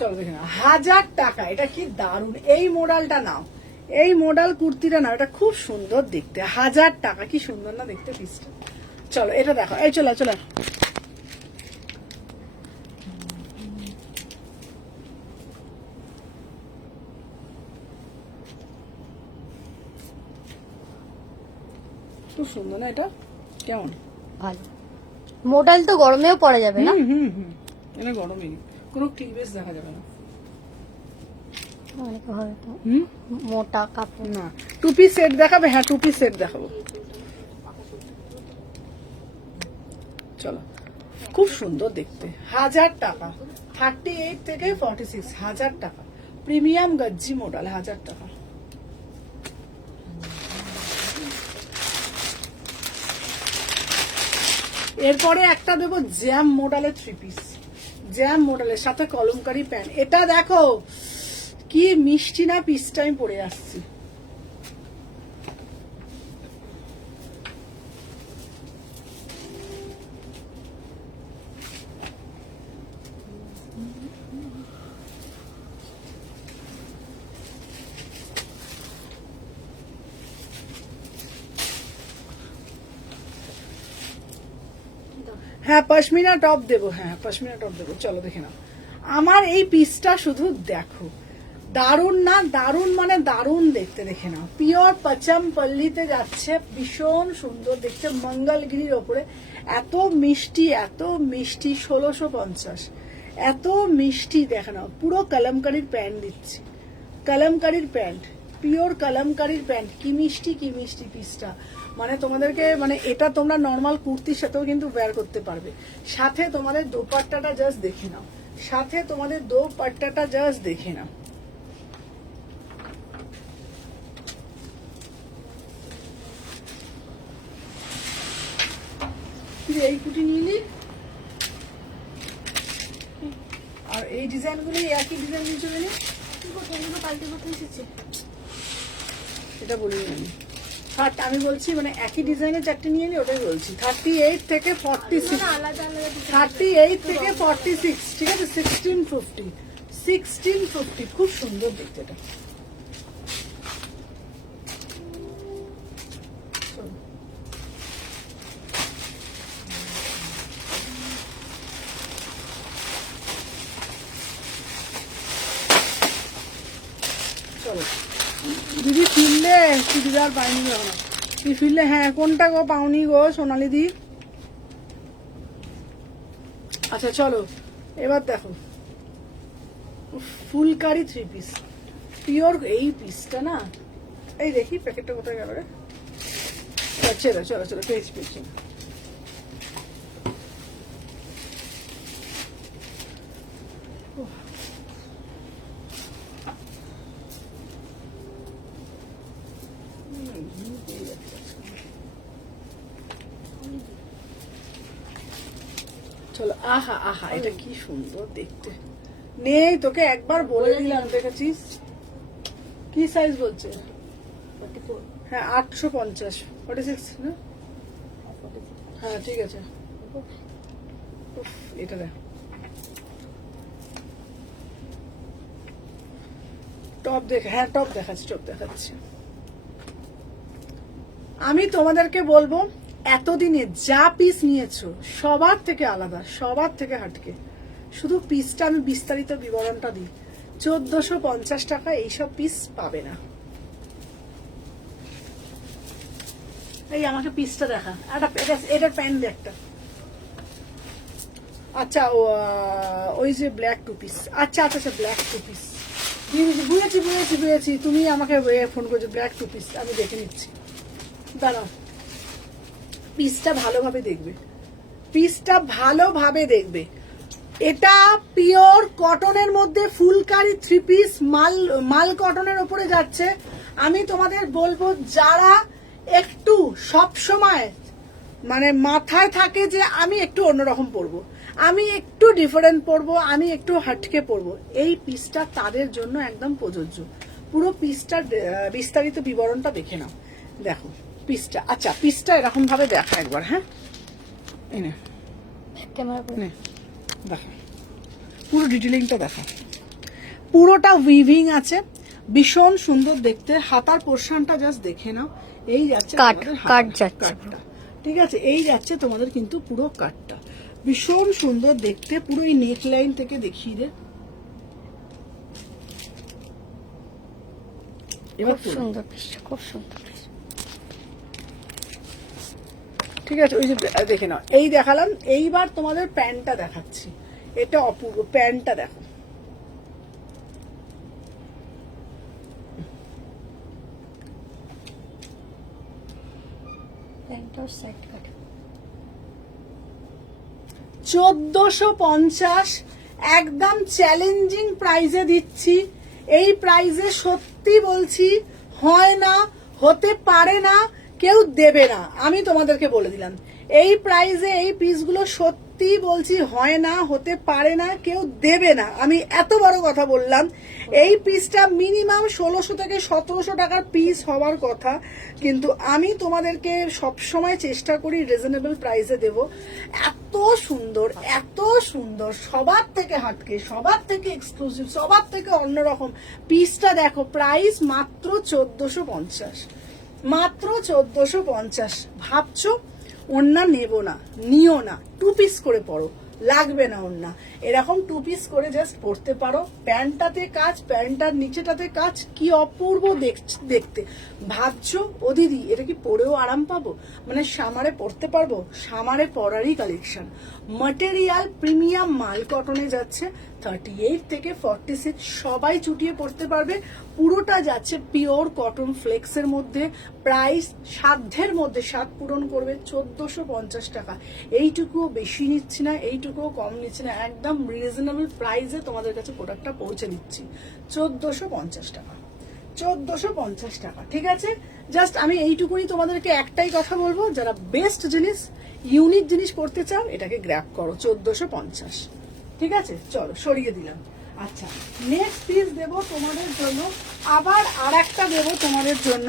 চলো দেখে নাও, 1000 টাকা। এটা কি দারুণ, এই মডেলটা নাও, এই মডেল কুর্তিটা নাও, এটা খুব সুন্দর দেখতে। 1000 টাকা, কি সুন্দর না দেখতে পিসটা। চলো এটা দেখো, এই চলো চলো, খুব সুন্দর না এটা, কেমন? ভালো মডেল তো গরমেও পরা যাবে না? এটা গরমে কোনো ক্লিভেজ দেখা যাবে না। অনেক ভালো তো হুম, মোটা কাপড়। না টু পিস সেট দেখাবে? হ্যাঁ টু পিস সেট দেখাবো। চলো, খুব সুন্দর দেখতে। 1000 টাকা, 38 থেকে 46, 1000 টাকা। প্রিমিয়াম গজ্জি মডেল, 1000 টাকা। এরপরে একটা দেবো জ্যাম মডেলের 3 পিস, জ্যাম মডেলের সাথে কলমকারি প্যান্ট। এটা দেখো কি মিষ্টি না পিসটা, আমি পরে আসছি। হ্যাঁ পশমিনা টপ দেবো, হ্যাঁ পশমিনা টপ দেবো। চলো দেখে নাও, আমার এই পিসটা শুধু দেখো, দারুণ না? দারুণ মানে দারুণ দেখতে, দেখে নাও। পিওর পচম পল্লীতে যাচ্ছে, ভীষণ সুন্দর দেখতে, মঙ্গলগিরির ওপরে। এত মিষ্টি, এত মিষ্টি, 1650, এত মিষ্টি। দেখে নাও, পুরো কলমকারির প্যান্ট দিচ্ছি, কলমকারির প্যান্ট, পিওর কলমকারির প্যান্ট। কি মিষ্টি, কি মিষ্টি পিসটা, মানে তোমাদেরকে, মানে এটা তোমরা নর্মাল কুর্তির সাথেও কিন্তু বের করতে পারবে। সাথে তোমাদের দোপাট্টাটা জাস্ট দেখে নাও, সাথে তোমাদের দোপাট্টাটা জাস্ট দেখে নাও। এই কুটি নিলি, আর এই ডিজাইনগুলো একই ডিজাইন নিয়ে চলে নি, পাল্টে কোথায় এসেছে? এটা বলিনি আমি। আমি বলছি মানে একই ডিজাইনের 4টে নিয়ে নি, ওটাই বলছি। 38 থেকে 46, আলাদা আলাদা 38 থেকে 46, ঠিক আছে। 1650, 1650, খুব সুন্দর দেখতে এটা। চলো দিদি, ফিরলে চুড়িদার পাইনি গো এখনো। তুই ফিরলে? হ্যাঁ কোনটা গো পাওনি গো সোনালি দি? আচ্ছা চলো এবার দেখো, ফুলকারি 3 পিস, পিওর। এই পিসটা না, এই দেখি প্যাকেটটা কোথায় গেল রে। চলো চলো চলো, পেয়েছি পেয়েছি। চলো, আহা আহা, এটা কি সুন্দর দেখতে। নেই তোকে একবার বলে দিলাম, দেখেছিস? কি সাইজ বলছে? হ্যাঁ 850, 46 না? হ্যাঁ ঠিক আছে। উফ, এটা দেখ, টপ দেখ। হ্যাঁ টপ দেখাচ্ছি, টপ দেখাচ্ছি। আমি তোমাদেরকে বলবো, এতদিনে যা পিস নিয়েছো সবার থেকে আলাদা, সবার থেকে হাটকে। শুধু পিসটা আমি বিস্তারিত বিবরণটা দিই, 1450 টাকা এইসব পিস পাবে না। এই আমাকে পিসটা দেখা, এটার প্যান্ট একটা। আচ্ছা ওই যে ব্ল্যাক 2 পিস, আচ্ছা আচ্ছা আচ্ছা, ব্ল্যাক 2 পিস বুঝেছি বুঝেছি বুঝেছি। তুমি আমাকে ফোন করছো, ব্ল্যাক 2 পিস, আমি দেখে নিচ্ছি, দাঁড়াও। পিসটা ভালোভাবে দেখবে, পিসটা ভালোভাবে দেখবে। এটা পিওর কটনের মধ্যে ফুলকারি 3 পিস, মাল কটনের উপরে যাচ্ছে। আমি তোমাদের বলবো, যারা একটু সব সময় মানে মাথায় থাকে যে আমি একটু অন্যরকম পরবো, আমি একটু ডিফারেন্ট পরবো, আমি একটু হাটকে পরবো, এই পিসটা তাদের জন্য একদম প্রযোজ্য। পুরো পিসটার বিস্তারিত বিবরণটা দেখে নাও। দেখো পিসটা, আচ্ছা পিসটা এরকম ভাবে দেখা একবার। হ্যাঁ এনে ক্যামেরা নে, দেখা পুরো ডিটেলিংটা দেখা। পুরোটা উইভিং আছে, ভীষণ সুন্দর দেখতে। হাতার পোর্শনটা জাস্ট দেখে নাও, এই যাচ্ছে কাট, তোমাদের কাট হাতার যাচ্ছে। কাটটা, ঠিক আছে, এই যাচ্ছে তোমাদের কিন্তু পুরো কাটটা, ভীষণ সুন্দর দেখতে। পুরো এই নেক লাইন থেকে দেখিয়ে দে এবার খুব সুন্দর পিসটা, খুব সুন্দর piece। ঠিক আছে, ওই যে দেখে নাও, এই দেখালাম। এইবার তোমাদের প্যান্টটা দেখাচ্ছি, এটা অপূর্ব। প্যান্টটা দেখো, প্যান্টটার সাইড কাট। 1450, একদম চ্যালেঞ্জিং প্রাইজে দিচ্ছি। এই প্রাইজে সত্যি বলছি, হয় না, হতে পারে না, কেউ দেবে না, আমি তোমাদেরকে বলে দিলাম। এই প্রাইজে এই পিসগুলো সত্যি বলছি, হয় না, হতে পারে না, কেউ দেবে না, আমি এত বড় কথা বললাম। এই পিসটা মিনিমাম 1600 থেকে 1700 টাকার পিস হওয়ার কথা, কিন্তু আমি তোমাদেরকে সবসময় চেষ্টা করি রিজনেবল প্রাইসে দেব। এত সুন্দর, এত সুন্দর, সবার থেকে হাটকে, সবার থেকে এক্সক্লুসিভ, সবার থেকে অন্যরকম পিসটা দেখো। প্রাইস মাত্র 1450, মাত্র 1450। ভাবছো ওন্না নেব না, নিও না, 2 পিস করে পরো, লাগবে না ওন্না, এরকম 2 পিস করে জাস্ট পরতে পারো। প্যান্টটাতে কাজ, প্যান্টটার নিচেটাতে কাজ, কি অপূর্ব দেখতে। ভাবছো ও দিদি এটা কি পরেও আরাম পাবো, মানে সামারে পরতে পারবো? সামারে পরারই কালেকশন। ম্যাটেরিয়াল প্রিমিয়াম মাল কটনে যাচ্ছে, 38 থেকে 46 সবাই চুটিয়ে পড়তে পারবে। পুরোটা যাচ্ছে পিওর কটন ফ্লেক্সের মধ্যে। প্রাইস সাধ্যের মধ্যে, স্বাদ পূরণ করবে, 1450 টাকা। এইটুকুও বেশি নিচ্ছি না, এইটুকুও কম নিচ্ছি না, একদম রিজনেবল প্রাইসে তোমাদের কাছে প্রোডাক্টটা পৌঁছে দিচ্ছি। 1450 টাকা, 1450 টাকা, ঠিক আছে। জাস্ট আমি এইটুকুনি তোমাদেরকে একটাই কথা বলবো, যারা বেস্ট জিনিস, ইউনিক জিনিস করতে চাও, এটাকে গ্র্যাব করো। 1450, ঠিক আছে। চলো সরিয়ে দিলাম। আচ্ছা, নেক্সট পিস দেবো তোমাদের জন্য, আবার আর একটা দেবো তোমাদের জন্য,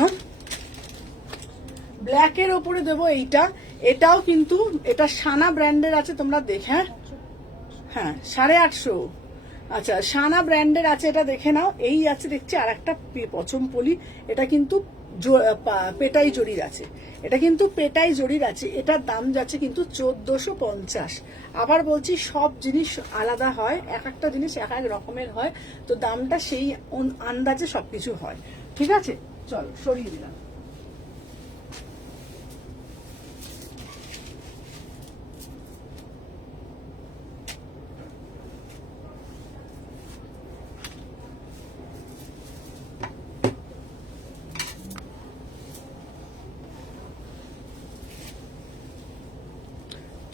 ব্ল্যাকের ওপরে দেবো এইটা। এটাও কিন্তু, এটা সানা ব্র্যান্ডের আছে, তোমরা দেখে, হ্যাঁ 850। আচ্ছা, সানা ব্র্যান্ডের আছে, এটা দেখে নাও। এই আছে দেখছি আর একটা পচমপলি, এটা কিন্তু পেটাই জরির আছে, এটা কিন্তু পেটাই জরির আছে। এটার দাম যাচ্ছে কিন্তু 1450। আবার বলছি, সব জিনিস আলাদা হয়, এক একটা জিনিস এক এক রকমের হয়, তো দামটা সেই আন্দাজে সবকিছু হয়, ঠিক আছে। চলো সরিয়ে দিলাম।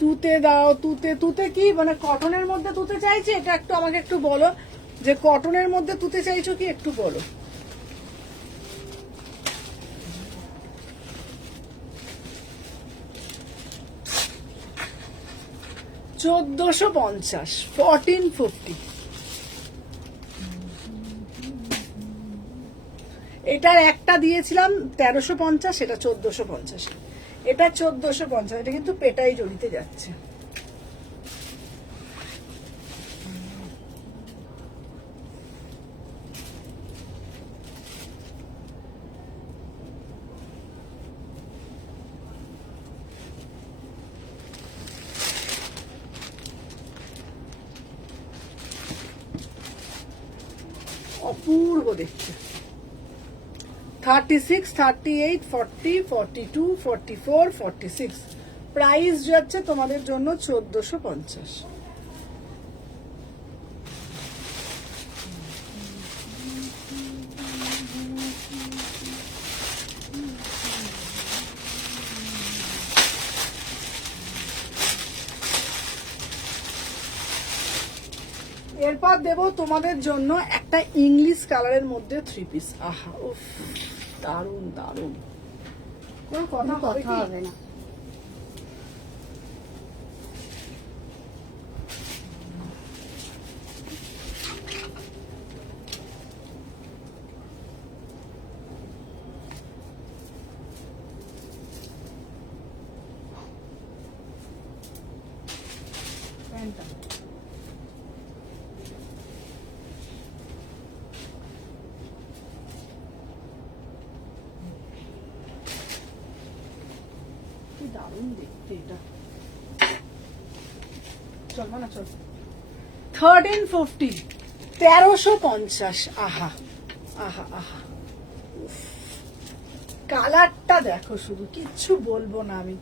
তুতে দাও, তুতে, তুতে কি মানে কটনের মধ্যে তুতে চাইছে? এটা একটু আমাকে একটু বলো, যে কটনের মধ্যে তুতে চাইছো কি, একটু বলো। $1450, 1450। এটার একটা দিয়েছিলাম 1350, এটা 1450, এটা 1450। এটা কিন্তু পেটাই জড়িতে যাচ্ছে। অপূর্ব দেখতে। 36, 38, 40, 42, 44, 46 প্রাইস যাচ্ছে তোমাদের জন্য 1450। এরপর দেব তোমাদের জন্য একটা ইংলিশ কালারের মধ্যে 3 পিস। আহা, উফ, দারুন দারুন, কোনো কথা হবে না। দারুণ দেখতে এটা। চল না চল। 1350, 1350। আহা আহা আহা, কালারটা দেখো, শুধু কিচ্ছু বলবো না আমি,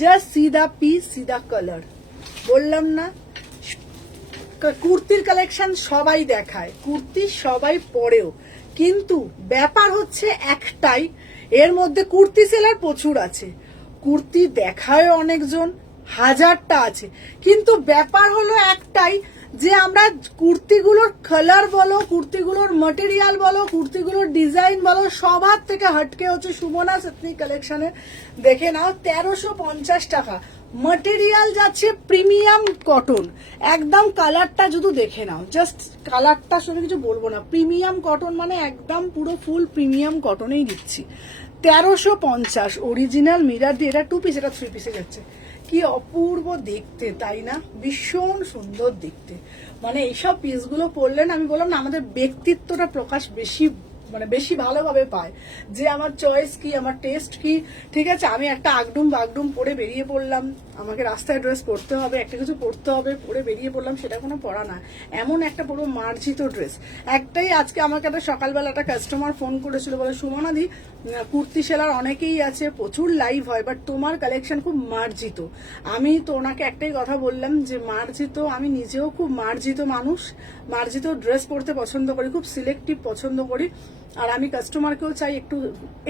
জাস্ট সিধা পিস সিধা কালার। বললাম না কুর্তির কালেকশন সবাই দেখায়, কুর্তি সবাই পরেও, কিন্তু ব্যাপার হচ্ছে একটাই, এর মধ্যে কুর্তি সেলার প্রচুর আছে, কুর্তি দেখায় অনেকজন, হাজারটা আছে, কিন্তু ব্যাপার হলো একটাই যে আমরা কুর্তিগুলোর কালার বলো, কুর্তিগুলোর ম্যাটেরিয়াল বলো, কুর্তিগুলোর ডিজাইন বলো, সবার থেকে হটকে হচ্ছে সুমনা এথনিক কালেকশনের। দেখে নাও 1350 টাকা, ম্যাটেরিয়াল যাচ্ছে প্রিমিয়াম কটন, একদম কালারটা শুধু দেখে নাও, জাস্ট কালারটা শুধু কিছু বলবো না, প্রিমিয়াম কটন মানে একদম পুরো ফুল প্রিমিয়াম কটনেই দিচ্ছি। 1350 অরিজিনাল মিরার দিয়ে, এটা 2 পিস, এটা 3 পিসে যাচ্ছে। কি অপূর্ব দেখতে, তাই না? ভীষণ সুন্দর দেখতে। মানে এইসব পিসগুলো পরলে না, আমি বললাম না, আমাদের ব্যক্তিত্বটা প্রকাশ বেশি ভালোভাবে পায়, যে আমার চয়েস কি, আমার টেস্ট কি। ঠিক আছে, আমি একটা আগডুম বাগডুম পরে বেরিয়ে পড়লাম, আমাকে রাস্তায় ড্রেস পরতে হবে, একটা কিছু পরতে হবে, পরে বেরিয়ে পড়লাম, সেটা কোনো পড়া না, এমন একটা পুরো মার্জিত ড্রেস। একটাই, আজকে আমাকে একটা সকালবেলা একটা কাস্টমার ফোন করেছিল, বলে সুমনাদি কুর্তি সেলার অনেকেই আছে, প্রচুর লাইভ হয়, বাট তোমার কালেকশন খুব মার্জিত। আমি তো ওনাকে একটাই কথা বললাম যে মার্জিত, আমি নিজেও খুব মার্জিত মানুষ, মার্জিত ড্রেস পরতে পছন্দ করি, খুব সিলেক্টিভ পছন্দ করি, আর আমি কাস্টমারকেও চাই একটু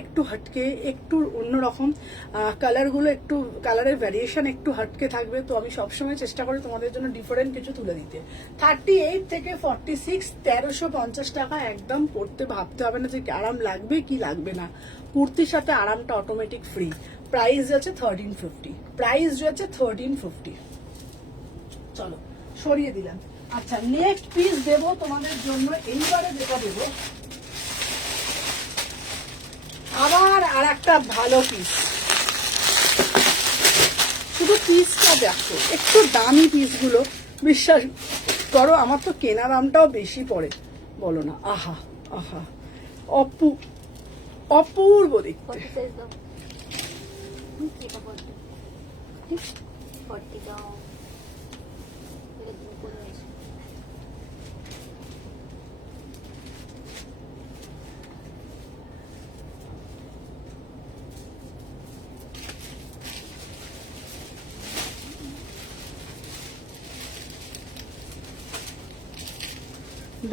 একটু হটকে, একটু অন্যরকম, কালারগুলো একটু, কালারের ভ্যারিয়েশন একটু হটকে থাকবে। তো আমি সবসময় চেষ্টা করি তোমাদের জন্য ডিফারেন্ট কিছু তুলে দিতে। 38 থেকে 46, 1350 টাকা, একদম পড়তে ভাবতে হবে না যে আরাম লাগবে কি লাগবে না, কুর্তির সাথে আরামটা অটোমেটিক ফ্রি। প্রাইস যাচ্ছে 1350, প্রাইস যাচ্ছে 1350। চলো সরিয়ে দিলাম। আচ্ছা, নেক্সট পিস দেবো তোমাদের জন্য, এইবারে যেটা দেবো আবার আর একটা ভালো পিস, শুধু পিসটা দেখো, একটু দামি পিসগুলো, বিশ্বাস করো আমার তো কেনা দামটাও বেশি পড়ে, বলো না? আহা আহা, অপূর্ব দেখতে।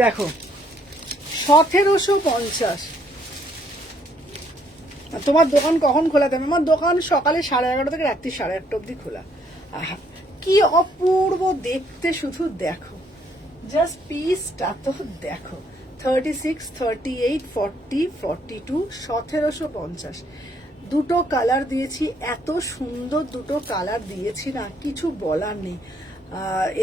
দেখো 1750। তোমার দোকান কখন খোলা থাকে? আমার দোকান সকালে 11:30 থেকে রাত্রি 8:30 অব্দি খোলা। আহা, কি অপূর্ব দেখতে, শুধু দেখো, জাস্ট পিসটা তো দেখো। 36, 38, 40, 42, 1750। দুটো কালার দিয়েছি, এত সুন্দর দুটো কালার দিয়েছি না, কিছু বলার নেই।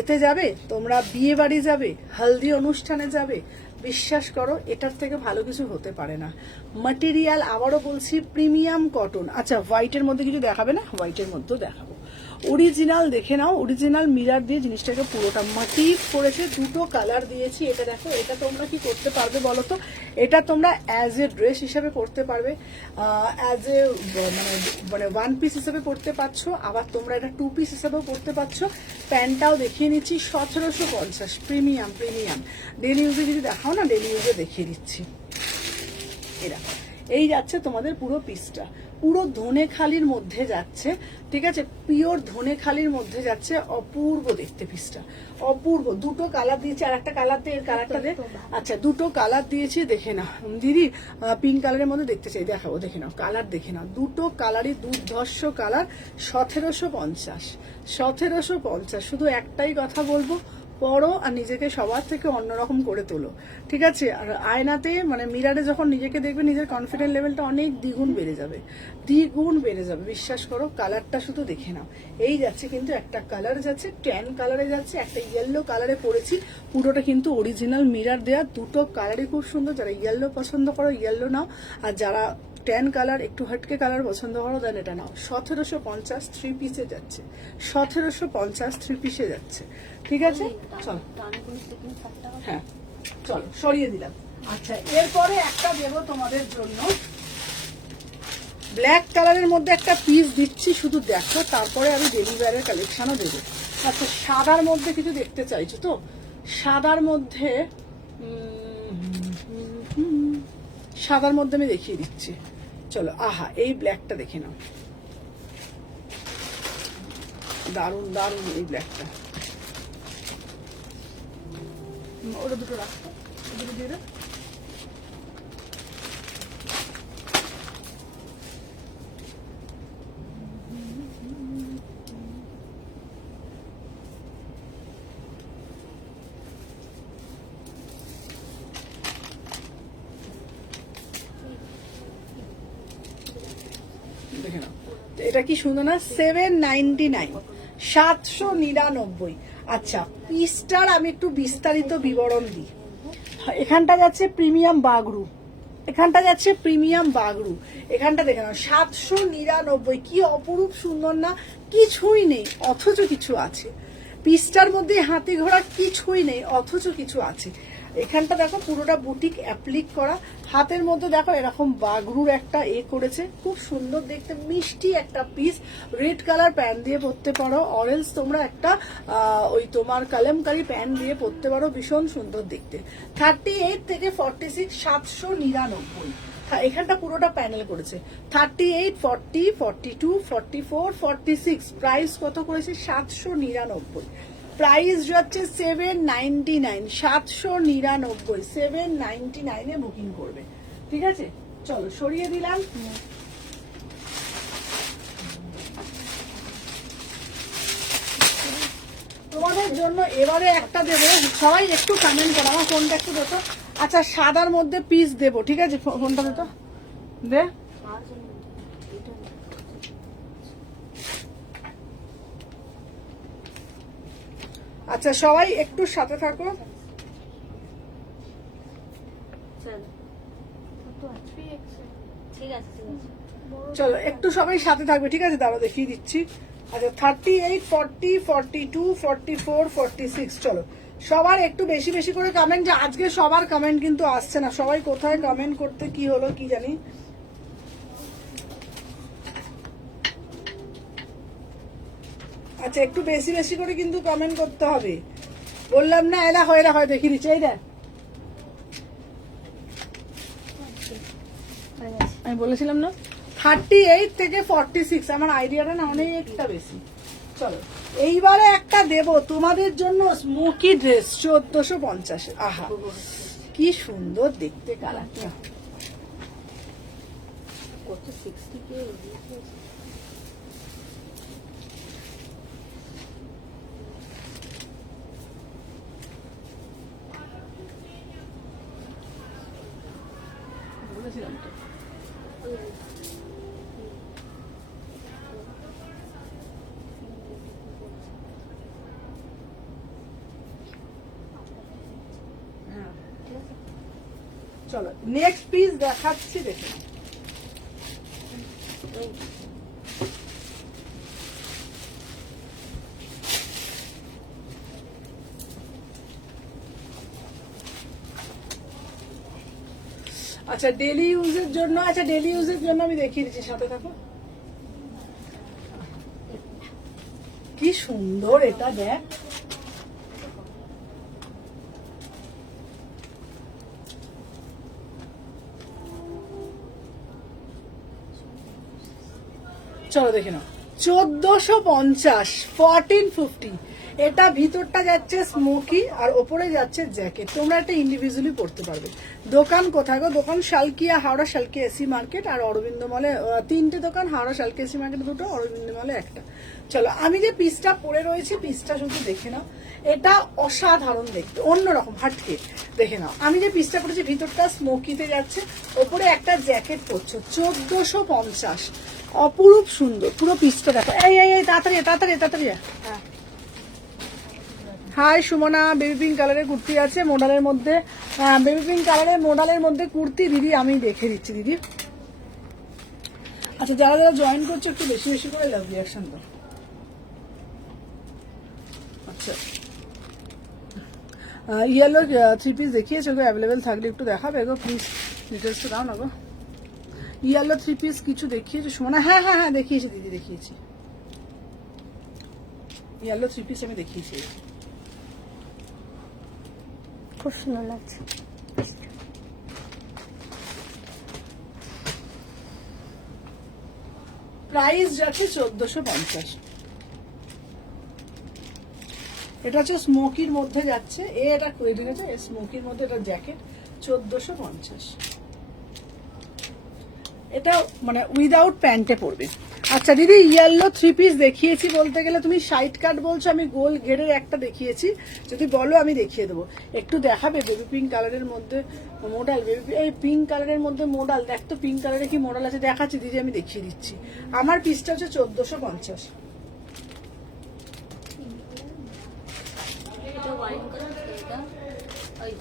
এতে যাবে তোমরা, বিয়ে বাড়ি যাবে, হলদি অনুষ্ঠানে যাবে, বিশ্বাস করো এটার থেকে ভালো কিছু হতে পারে না। ম্যাটেরিয়াল আবারও বলছি প্রিমিয়াম কটন। আচ্ছা, হোয়াইটের মধ্যে কিছু দেখাবে না? হোয়াইটের মধ্যেও দেখাবো। অরিজিনাল দেখে নাও, অরিজিনাল মিরার দিয়ে জিনিসটাকে পুরোটা মোটিভ করেছে, দুটো কালার দিয়েছি। এটা দেখো, এটা তোমরা কি করতে পারবে বলো তো? এটা তোমরা অ্যাজ এ ড্রেস হিসেবে পরতে পারবে, অ্যাজ এ মানে 1 পিস হিসেবে পরতে পারছো, আবার তোমরা এটা 2 পিস হিসেবেও পরতে পারছো। প্যান্টটাও দেখিয়ে নিচ্ছি, 1750, প্রিমিয়াম প্রিমিয়াম। ডেলি ইউজে যদি দেখাও না, ডেলি ইউজে দেখিয়ে দিচ্ছি। এরা এই যাচ্ছে তোমাদের পুরো পিসটা, পুরো ধনেখালির মধ্যে যাচ্ছে, ঠিক আছে, পিওর ধনেখালির মধ্যে যাচ্ছে। অপূর্ব দেখতে পিসটা, অপূর্ব। দুটো কালার দিয়েছি, আর একটা কালার দিয়ে, কালারটা দে। আচ্ছা, দুটো কালার দিয়েছি, দেখে নাও দিদি, পিঙ্ক কালারের মধ্যে দেখতে চাই, দেখাবো, দেখে নাও কালার, দেখে নাও, দুটো কালারই দুর্ধর্ষ কালার। 1750, 1750। শুধু একটাই কথা বলবো, পরো আর নিজেকে সবার থেকে অন্যরকম করে তোলো, ঠিক আছে? আর আয়নাতে মানে মিরারে যখন নিজেকে দেখবে, নিজের কনফিডেন্ট লেভেলটা অনেক দ্বিগুণ বেড়ে যাবে, দ্বিগুণ বেড়ে যাবে, বিশ্বাস করো। কালারটা শুধু দেখে নাও, এই যাচ্ছে, কিন্তু একটা কালার যাচ্ছে ট্যান কালারে যাচ্ছে, একটা ইয়েলো কালারে পরেছি, পুরোটা কিন্তু অরিজিনাল মিরার দেয়া, দুটো কালারই খুব সুন্দর। যারা ইয়েলো পছন্দ করো ইয়েলো নাও, আর যারা ট্যান কালার, একটু হটকে কালার পছন্দ করো, দেন এটা নাও। 1750 3 পিসে যাচ্ছে, 1750 3 পিসে যাচ্ছে, ঠিক আছে? চলো, হ্যাঁ চলো সরিয়ে দিলাম। আচ্ছা, এরপরে একটা দেবো তোমাদের জন্য, ব্ল্যাক কালারের মধ্যে একটা পিস দিচ্ছি, শুধু দেখো, তারপরে আমি ডেলি ওয়্যারের কালেকশনও দেবো। আচ্ছা, সাদার মধ্যে কিছু দেখতে চাইছো তো? সাদার মধ্যে সাদার মধ্যে আমি দেখিয়ে দিচ্ছি, চলো। আহা, এই ব্ল্যাকটা দেখে নাও, দারুণ দারুণ এই ব্ল্যাকটা। ওটা দুটো রাখো, দুটো দিয়ে দাও। দেখে নাও, এটা কি সুন্দর না? 799, 799। আচ্ছা, পিসটার আমি একটু বিস্তারিত বিবরণ দিই। এখানটা যাচ্ছে প্রিমিয়াম বাগরু, এখানটা যাচ্ছে প্রিমিয়াম বাগরু, এখানটা দেখে নাও 799। কি অপরূপ সুন্দর না? কিছুই নেই অথচ কিছু আছে। পিসটার মধ্যে হাতি ঘোড়া কিছুই নেই অথচ কিছু আছে। এখানটা দেখো পুরোটা বুটিক অ্যাপ্লিক করা, হাতের মধ্যে দেখো এরকম বাগরুর একটা করেছে, খুব সুন্দর দেখতে, মিষ্টি একটা পিস। রেড কালার প্যান্ট দিয়ে পরতে পারো, অরেঞ্জ তোমরা একটা ওই তোমার কালামকারি প্যান্ট দিয়ে পরতে পারো, ভীষণ সুন্দর দেখতে। 38 থেকে 46, 799। এখানটা পুরোটা প্যানেল করেছে। 38, 40, 42, 44, 46। প্রাইস কত করেছে? 799। প্রাইস যাচ্ছে 799, 799, 799 বুকিং করবে। ঠিক আছে, চলো সরিয়ে দিলাম। তোমাদের জন্য এবারে একটা দেবো, সবাই একটু কমেন্ট করো, আমার ফোনটা একটু দেখো। আচ্ছা, সাদার মধ্যে পিস দেবো, ঠিক আছে? ফোনটা দেখো, দে। আচ্ছা, সবাই একটু সাথে থাকো। চলো একটু সবাই সাথে থাকবে, ঠিক আছে? দাঁড়াও দেখিয়ে দিচ্ছি। আচ্ছা, 38, 40, 42, 44, 46। চলো সবার একটু বেশি বেশি করে কমেন্ট, যে আজকে সবার কমেন্ট কিন্তু আসছে না, সবাই কোথায় কমেন্ট করতে কি হলো কি জানি। আচ্ছা, একটু বেশি বেশি করে কিন্তু কমেন্ট করতে হবে, বললাম না? এরা হয় দেখিয়ে দিচ্ছে, এই দেখ, আমি বলেছিলাম না? 38 থেকে 46, আমার আইডিয়াটা না অনেকটা বেশি। চলো এইবারে একটা দেব তোমাদের জন্য, স্মোকি ড্রেস, 1450। আহা, কি সুন্দর দেখতে কালারটা। কত 60 কে বলেছিলাম তো। চলো নেক্সট পিস দেখাচ্ছি, দেখে নাও। আচ্ছা, ডেলি ইউজের জন্য, আচ্ছা ডেলি ইউজের জন্য আমি দেখিয়ে দিচ্ছি, সাথে থাকো। কি সুন্দর এটা, দেখ। চলো দেখে নাও, 1450, 1450। এটা ভিতরটা যাচ্ছে স্মোকি আর ওপরে যাচ্ছে জ্যাকেট, তোমরা এটা ইন্ডিভিজুয়ালি পড়তে পারবে। দোকান কোথায় গো? দোকান শালকিয়া, হাওড়া শালকিয়া এসি মার্কেট আর অরবিন্দ মলে 3টে দোকান, হাওড়া শালকিয়া এসি মার্কেট 2টো, অরবিন্দ মলে 1টা। চলো, আমি যে পিসটা পরে রয়েছি, পিসটা শুধু দেখে নাও, এটা অসাধারণ দেখতে, অন্যরকম হাটকে। দেখে নাও, আমি যে পিসটা পরেছি ভিতরটা স্মোকিতে যাচ্ছে, ওপরে একটা জ্যাকেট পরছে, 1450। অপরূপ সুন্দর পুরো পিসটা দেখো। এই এই এই তাড়াতাড়ি তাড়াতাড়ি তাড়াতাড়ি। হ্যাঁ, হাই সুমনা, বেবি পিঙ্ক কালারের কুর্তি আছে মোডালের মধ্যে, বেবি পিঙ্ক কালারের মোডালের মধ্যে কুর্তি দিদি আমি দেখে দিচ্ছি দিদি। আচ্ছা, যারা যারা জয়েন করছো একটু বেশি বেশি করে লাভ রিয়াকশন দাও। আচ্ছা, ইয়েলো 3 পিস দেখিয়েছো গো, অ্যাভেলেবেল থাকলে একটু দেখাবে গো প্লিজ, ডিটেলসটা দাও না গো। ইয়েলো 3 পিস কিছু দেখিয়েছি সোনা? হ্যাঁ হ্যাঁ হ্যাঁ দেখিয়েছি দিদি, দেখিয়েছি। ইয়েলো 3 পিস আমি দেখিয়েছি। খুব সুন্দর লাগছে। প্রাইস যাচ্ছে 1450। এটা হচ্ছে স্মোকির মধ্যে যাচ্ছে, এটা ঠিক আছে, স্মোকির মধ্যে এটা জ্যাকেট 1450। এটা মানে উইদাউট প্যান্টে পড়বে। আচ্ছা দিদি ইয়েলো 3 পিস দেখিয়েছি বলতে গেলে তুমি সাইড কাট বলছো, আমি গোল ঘেরের একটা দেখিয়েছি, যদি বলো আমি দেখিয়ে দেবো। একটু দেখাবে বেবি পিঙ্ক কালারের মধ্যে মোডাল, বেবি এই পিঙ্ক কালারের মধ্যে মোডাল, দেখ তো পিঙ্ক কালারে কি মোডাল আছে, দেখাচ্ছি দিদি, আমি দেখিয়ে দিচ্ছি। আমার পিসটা হচ্ছে 1450। এটা ওয়াইন কালার, এটা ওই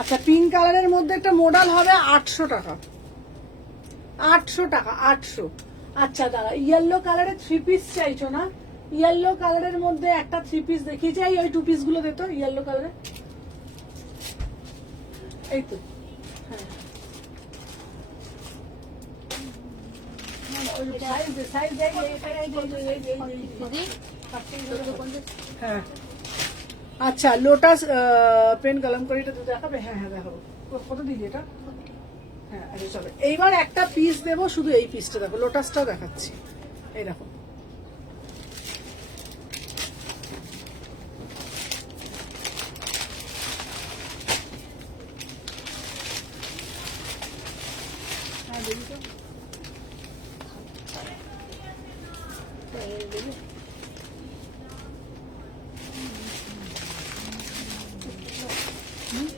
আচ্ছা পিঙ্ক কালারের মধ্যে একটা মোডাল হবে 800 টাকা, 800 টাকা, 800। আচ্ছা দাদা ইয়েলো কালারের 3 পিস চাইছো না? ইয়েলো কালারের মধ্যে একটা 3 পিস দেখিয়ে যাই, ওই 2 পিস গুলো দিত ইয়েলো কালারে, এই তো। হ্যাঁ হ্যাঁ আচ্ছা লোটাস পেন কলমকারিটা তো দেখাবে? হ্যাঁ হ্যাঁ দেখাবো। কত দিদি এটা? হ্যাঁ আচ্ছা চলো, এইবার একটা পিস দেবো, শুধু এই পিসটা দেখো, লোটাসটাও দেখাচ্ছি, এই দেখো। হ্যাঁ দেবি তো।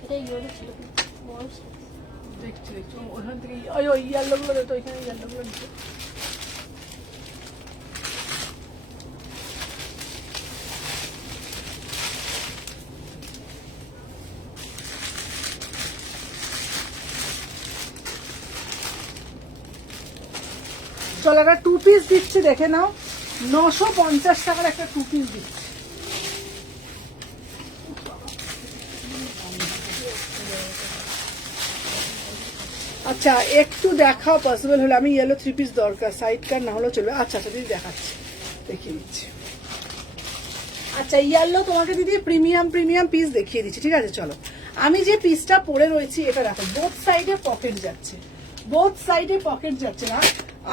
এটা ইয়েলো ছিল, দেখছি দেখছি ওখান থেকে ওই ইয়ালো গুলো দিত, ওইখানে ইয়ালো গুলো দিত। চলো একটা 2 পিস দিচ্ছি, দেখে নাও। 950 টাকার একটা 2 পিস দিচ্ছি। আচ্ছা একটু দেখাও পসিবল হলে, আমি ইয়েলো 3 পিস দরকার, সাইড কার না হলেও চলবে। আচ্ছা আচ্ছা দিদি দেখাচ্ছি, দেখিয়ে দিচ্ছি। আচ্ছা ইয়েলো তোমাকে দিদি প্রিমিয়াম পিস দেখিয়ে দিচ্ছি, ঠিক আছে চলো। আমি যে পিসটা পরে রয়েছি এটা দেখো, বোথ সাইডে পকেট যাচ্ছে, বোথ সাইডে পকেট যাচ্ছে না।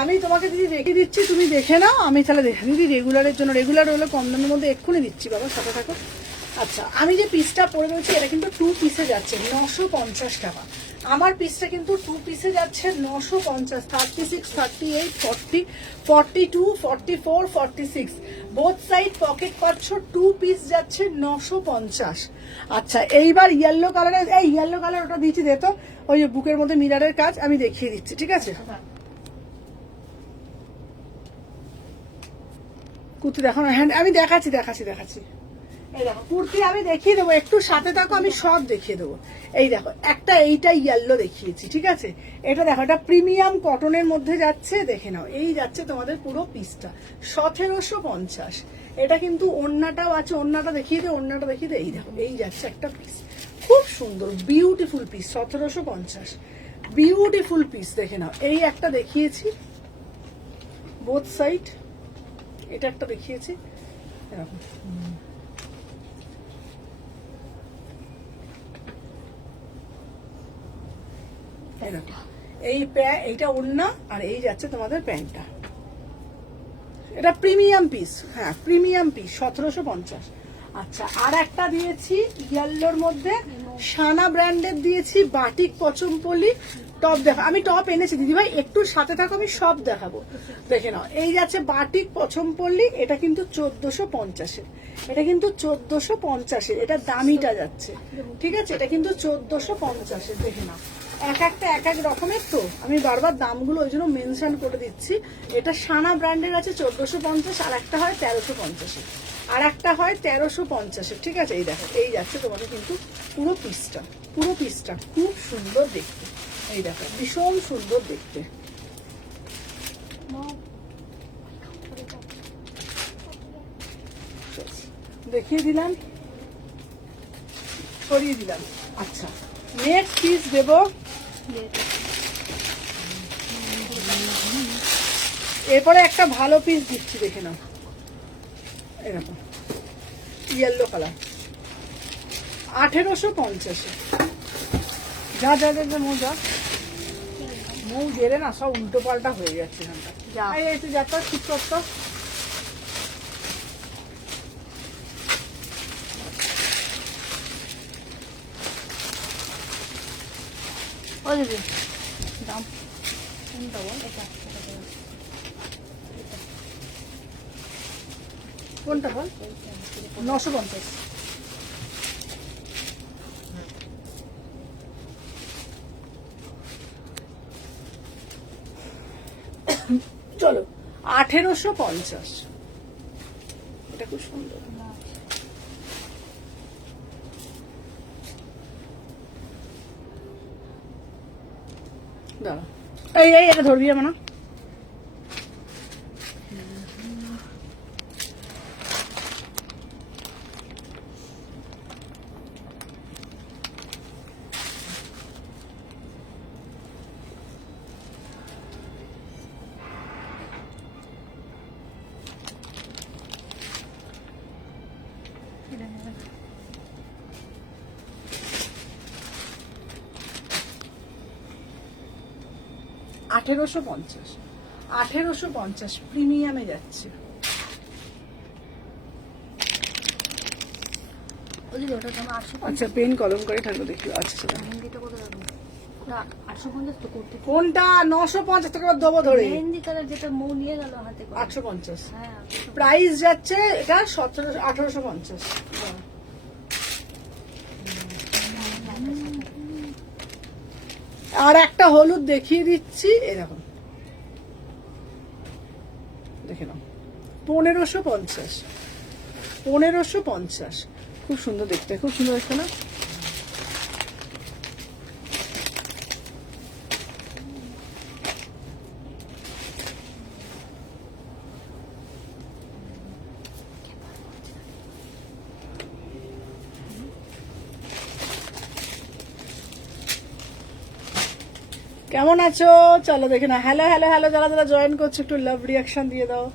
আমি তোমাকে দিদি রেখে দিচ্ছি, তুমি দেখে নাও। আমি তাহলে দেখে দিদি রেগুলারের জন্য, রেগুলার হলে কম দামের মধ্যে এক্ষুনি দিচ্ছি বাবা, সাথে থাকো। আচ্ছা আমি যে পিসটা পরে রয়েছি এটা কিন্তু 2 পিসে যাচ্ছে 950 টাকা। আমার পিসটা কিন্তু 2 পিসে যাচ্ছে 950, 36, 38, 40, 42, 44, 46 বোথ সাইড পকেট পাচ্ছ, 2 পিস যাচ্ছে 950। আচ্ছা এইবার ইয়েলো কালারের, এই ইয়েলো কালার ওটা দিচ্ছি দে তো, ওই বুকের মধ্যে মিরারের কাজ আমি দেখিয়ে দিচ্ছি, ঠিক আছে। কুর্তি দেখো না, হ্যাঁ আমি দেখাচ্ছি। এই দেখো কুর্তি আমি দেখিয়ে দেবো, একটু সাথে থাকো, আমি সব দেখিয়ে দেবো। এই দেখো একটা এইটা ইয়েলো দেখিয়েছি, ঠিক আছে। এটা দেখো, এটা প্রিমিয়াম কটনের মধ্যে যাচ্ছে, দেখে নাও। এই যাচ্ছে তোমাদের পুরো পিসটা 1750। এটা কিন্তু ওড়নাটাও আছে, ওড়নাটা দেখিয়ে দে, ওড়নাটা দেখিয়ে দে। এই দেখো এই যাচ্ছে একটা পিস, খুব সুন্দর বিউটিফুল পিস, 1750 বিউটিফুল পিস, দেখে নাও। এই একটা দেখিয়েছি বোথ সাইড, এটা একটা দেখিয়েছি এরকম। এইটা ওড়না, আর এই যাচ্ছে তোমাদের প্যান্টটা। এটা প্রিমিয়াম পিস, হ্যাঁ প্রিমিয়াম পিস 1750। আচ্ছা আর একটা দিয়েছি ইয়েলোর মধ্যে, সানা ব্র্যান্ডের দিয়েছি, বাটিক পচমপল্লি টপ। দেখো আমি টপ এনেছি দিদিভাই, একটু সাথে থাকো, আমি সব দেখাবো, দেখে নাও। এই যাচ্ছে বাটিক পচমপল্লি, এটা কিন্তু 1450-এর, এটা কিন্তু 1450-এর, এটা দামিটা যাচ্ছে, ঠিক আছে। এটা কিন্তু 1450-এর, দেখে নাও। এক একটা এক এক রকমের, তো আমি বারবার দামগুলো ওই জন্য মেনশন করে দিচ্ছি। এটা সানা ব্র্যান্ডের আছে 1450, আর একটা হয় 1350-এর, আর একটা হয় 1350-এর, ঠিক আছে। এই দেখো এই যাচ্ছে তোমাদের কিন্তু পুরো পিসটা খুব সুন্দর দেখতে। এই দেখো ভীষণ সুন্দর দেখতে। দেখিয়ে দিলাম, সরিয়ে দিলাম। আচ্ছা, নেক্সট পিস দেবো। এরপরে একটা ভালো পিস দিচ্ছি, দেখে নাও, এরকম ইয়েলো কালার, 1850। যা যা যা যা মৌ যা, মৌ জেরে না সব উল্টো পাল্টা হয়ে যাচ্ছে এখানটা। যা। এই তুই যাত্রা ঠিক করতো। ও দিদি দাম কোনটা বল, কোনটা বল? 950। চলো 1850। এটা খুব সুন্দর। দাঁড়া, এই এই এটা ধরবি আমার না। আঠেরোশো পঞ্চাশ প্রিমিয়ামে যাচ্ছে। ও দিদি ওটা তোমার 850। আচ্ছা, পেন কলম করে থাকবো, দেখি। আচ্ছা সেটা মেহেন্দিটা কত রাখবো? ওটা 850 তো করতে। কোনটা? 950 টাকা দেবো ধরে। মেহেন্দি কালার যেটা মৌ নিয়ে গেল হাতে করে। 850 হ্যাঁ প্রাইস যাচ্ছে। এটা 1850। আর একটা হলুদ দেখিয়ে দিচ্ছি, এরকম দেখে নাও, 1550। খুব সুন্দর দেখতে, খুব সুন্দর দেখতে না? কেমন আছো? চলো দেখে না। হ্যালো হ্যালো হ্যালো, যারা যারা জয়েন করছো একটু লাভ রিয়াকশন দিয়ে দাও।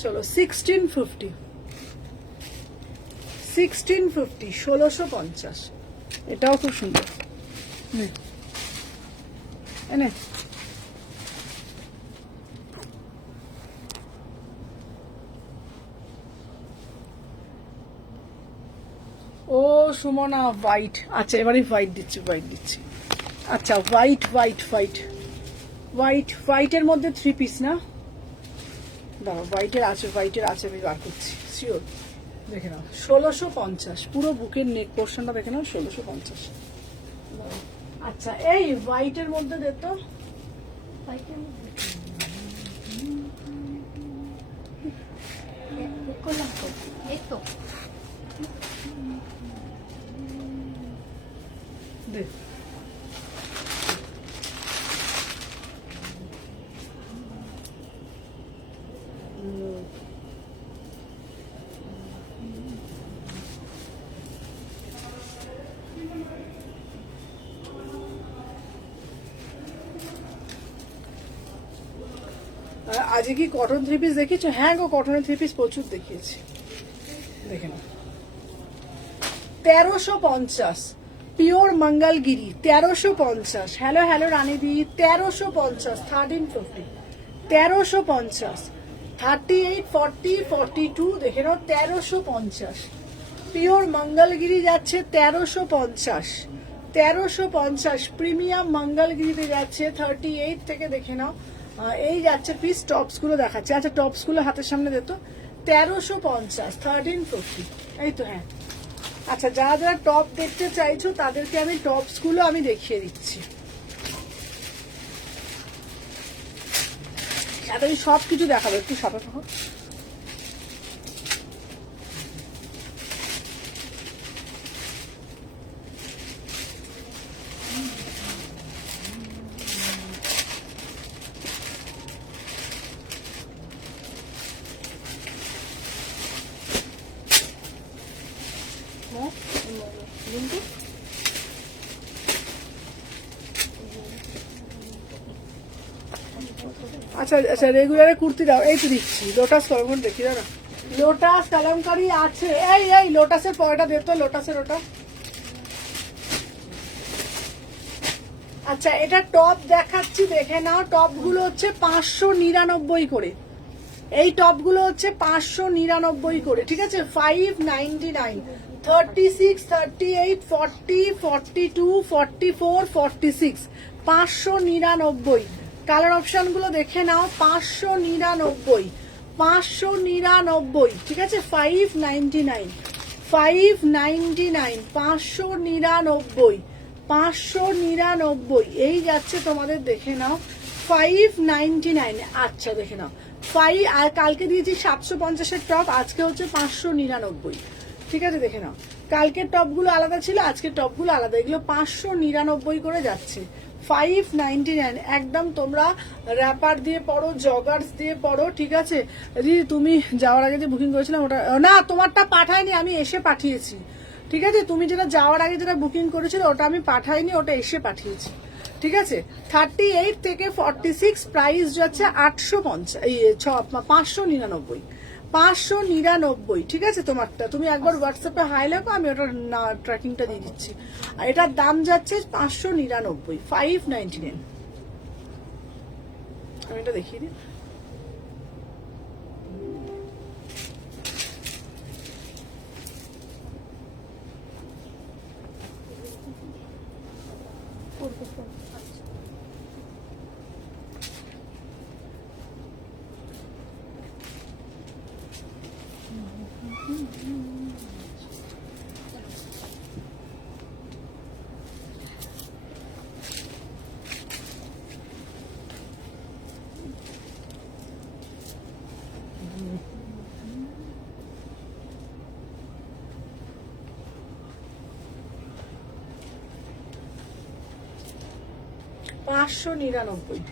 চলো 1650, 1650। এটাও খুব সুন্দর। নে, এনে ও সুমনা হোয়াইট। আচ্ছা, এবারে হোয়াইট দিচ্ছি। আচ্ছা, হোয়াইটের মধ্যে 3 পিস না? দাঁড়াও, হোয়াইটের আছে, আমি বার করছি, শিওর। দেখে নাও, 1650। পুরো বুকের নেক পোর্শনটা দেখে নাও, 1650। আচ্ছা, এই হোয়াইটের মধ্যে দে তো। করলাম তো এই তো দে। আজকে কি কটন 3 পিস দেখিয়েছো? হ্যাঁ গো, কটনের 3 পিস প্রচুর দেখিয়েছি। দেখে নাও, 1350 পিওর মঙ্গলগিরি, 1350। হ্যালো হ্যালো রানীদি, 1350, 1350, 1350, 38, 40, 42। দেখে নাও, 1350 পিওর মঙ্গলগিরি যাচ্ছে 1350, 1350 প্রিমিয়াম মঙ্গলগিরিতে যাচ্ছে 38 থেকে। দেখে নাও, এই যাচ্ছে পিস। টপস গুলো দেখাচ্ছে। আচ্ছা, টপস গুলো হাতের সামনে দিত। 1350, 1350। এই তো, হ্যাঁ। আচ্ছা, যারা যারা টপ দেখতে চাইছো তাদেরকে আমি টপস গুলো আমি দেখিয়ে দিচ্ছি। আমি সব কিছু দেখাবো, একটু সাথে থাকো। আচ্ছা আচ্ছা, রেগুলারে কুর্তি দাও, এই তো দিচ্ছি। লোটাস কলম দেখি দাঁড়া, লোটাস কালামকারি আছে। এই লোটাসের পয়টা দে তো, লোটাসের ওটা। আচ্ছা এটা টপ দেখাচ্ছি, দেখে নাও। টপ গুলো হচ্ছে 599 করে, এই টপ গুলো হচ্ছে 599 করে, ঠিক আছে। 599, 36, 38, 40, 42, 44, 46, 599। কালার অপশন গুলো দেখে নাও, 599, 599, ঠিক আছে। 599, 599, 599, 599, এই যাচ্ছে তোমাদের, দেখে নাও। 599, আচ্ছা দেখে নাও। আর কালকে দিয়েছি 750-এর টপ, আজকে হচ্ছে 599, ঠিক আছে। দেখে নাও, কালকের টপগুলো আলাদা ছিল, আজকের টপগুলো আলাদা। এগুলো 599 করে যাচ্ছে। 599 একদম। তোমরা র্যাপার দিয়ে পড়ো, জগার্স দিয়ে পড়ো, ঠিক আছে। দিদি তুমি যাওয়ার আগে যে বুকিং করেছিলাম ওটা না, তোমারটা পাঠাইনি, আমি এসে পাঠিয়েছি, ঠিক আছে। তুমি যেটা যাওয়ার আগে যেটা বুকিং করেছিল ওটা আমি পাঠাইনি, ওটা এসে পাঠিয়েছি, ঠিক আছে। 38 থেকে 46 প্রাইস যাচ্ছে 599, 599, ঠিক আছে। তোমারটা তুমি একবার হোয়াটসঅ্যাপে হাই লেখো, আমি ওটার ট্র্যাকিংটা দিয়ে দিচ্ছি। আর এটার দাম যাচ্ছে 599, 599। আমি এটা দেখিয়ে দিই। $599।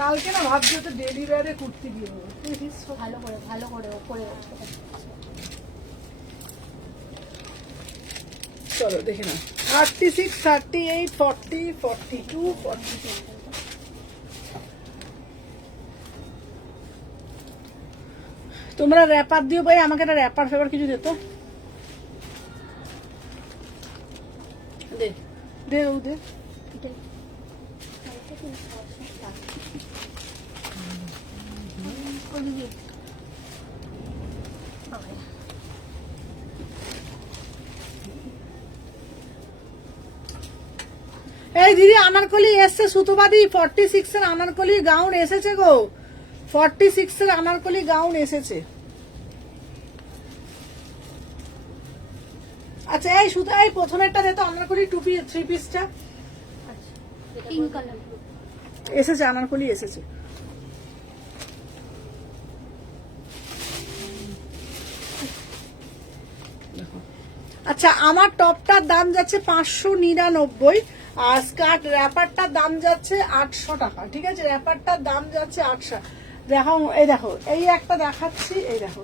কালকে না ভাবছি তো ডেলি ওয়্যারে কুর্তি দিয়ে দেবো, ভালো করে ওপরে। চলো দেখে না। 36, 38, 40, 42, 42। তোমরা র্যাপার দিও ভাই, আমাকে একটা র্যাপার ফেভার কিছু দিত, দে দে ও দে। এই দিদি আনারকলি এসছে সুতোবাদী, 46 এর আনারকলি গাউন এসেছে গো, 46 এর আনারকলি গাউন এসেছে। আচ্ছা এই সুতো, এই প্রথমেরটা দে তো, আনারকলি 3 পিসটা পিঙ্ক কালার এসেছে, আনারকলি এসেছে। আচ্ছা আমার টপটার দাম যাচ্ছে 599, আর স্কার্ট র্যাপারটার দাম যাচ্ছে 800 টাকা, ঠিক আছে। র্যাপারটার দাম যাচ্ছে 800। দেখো এই দেখো, এই একটা দেখাচ্ছি, এই দেখো,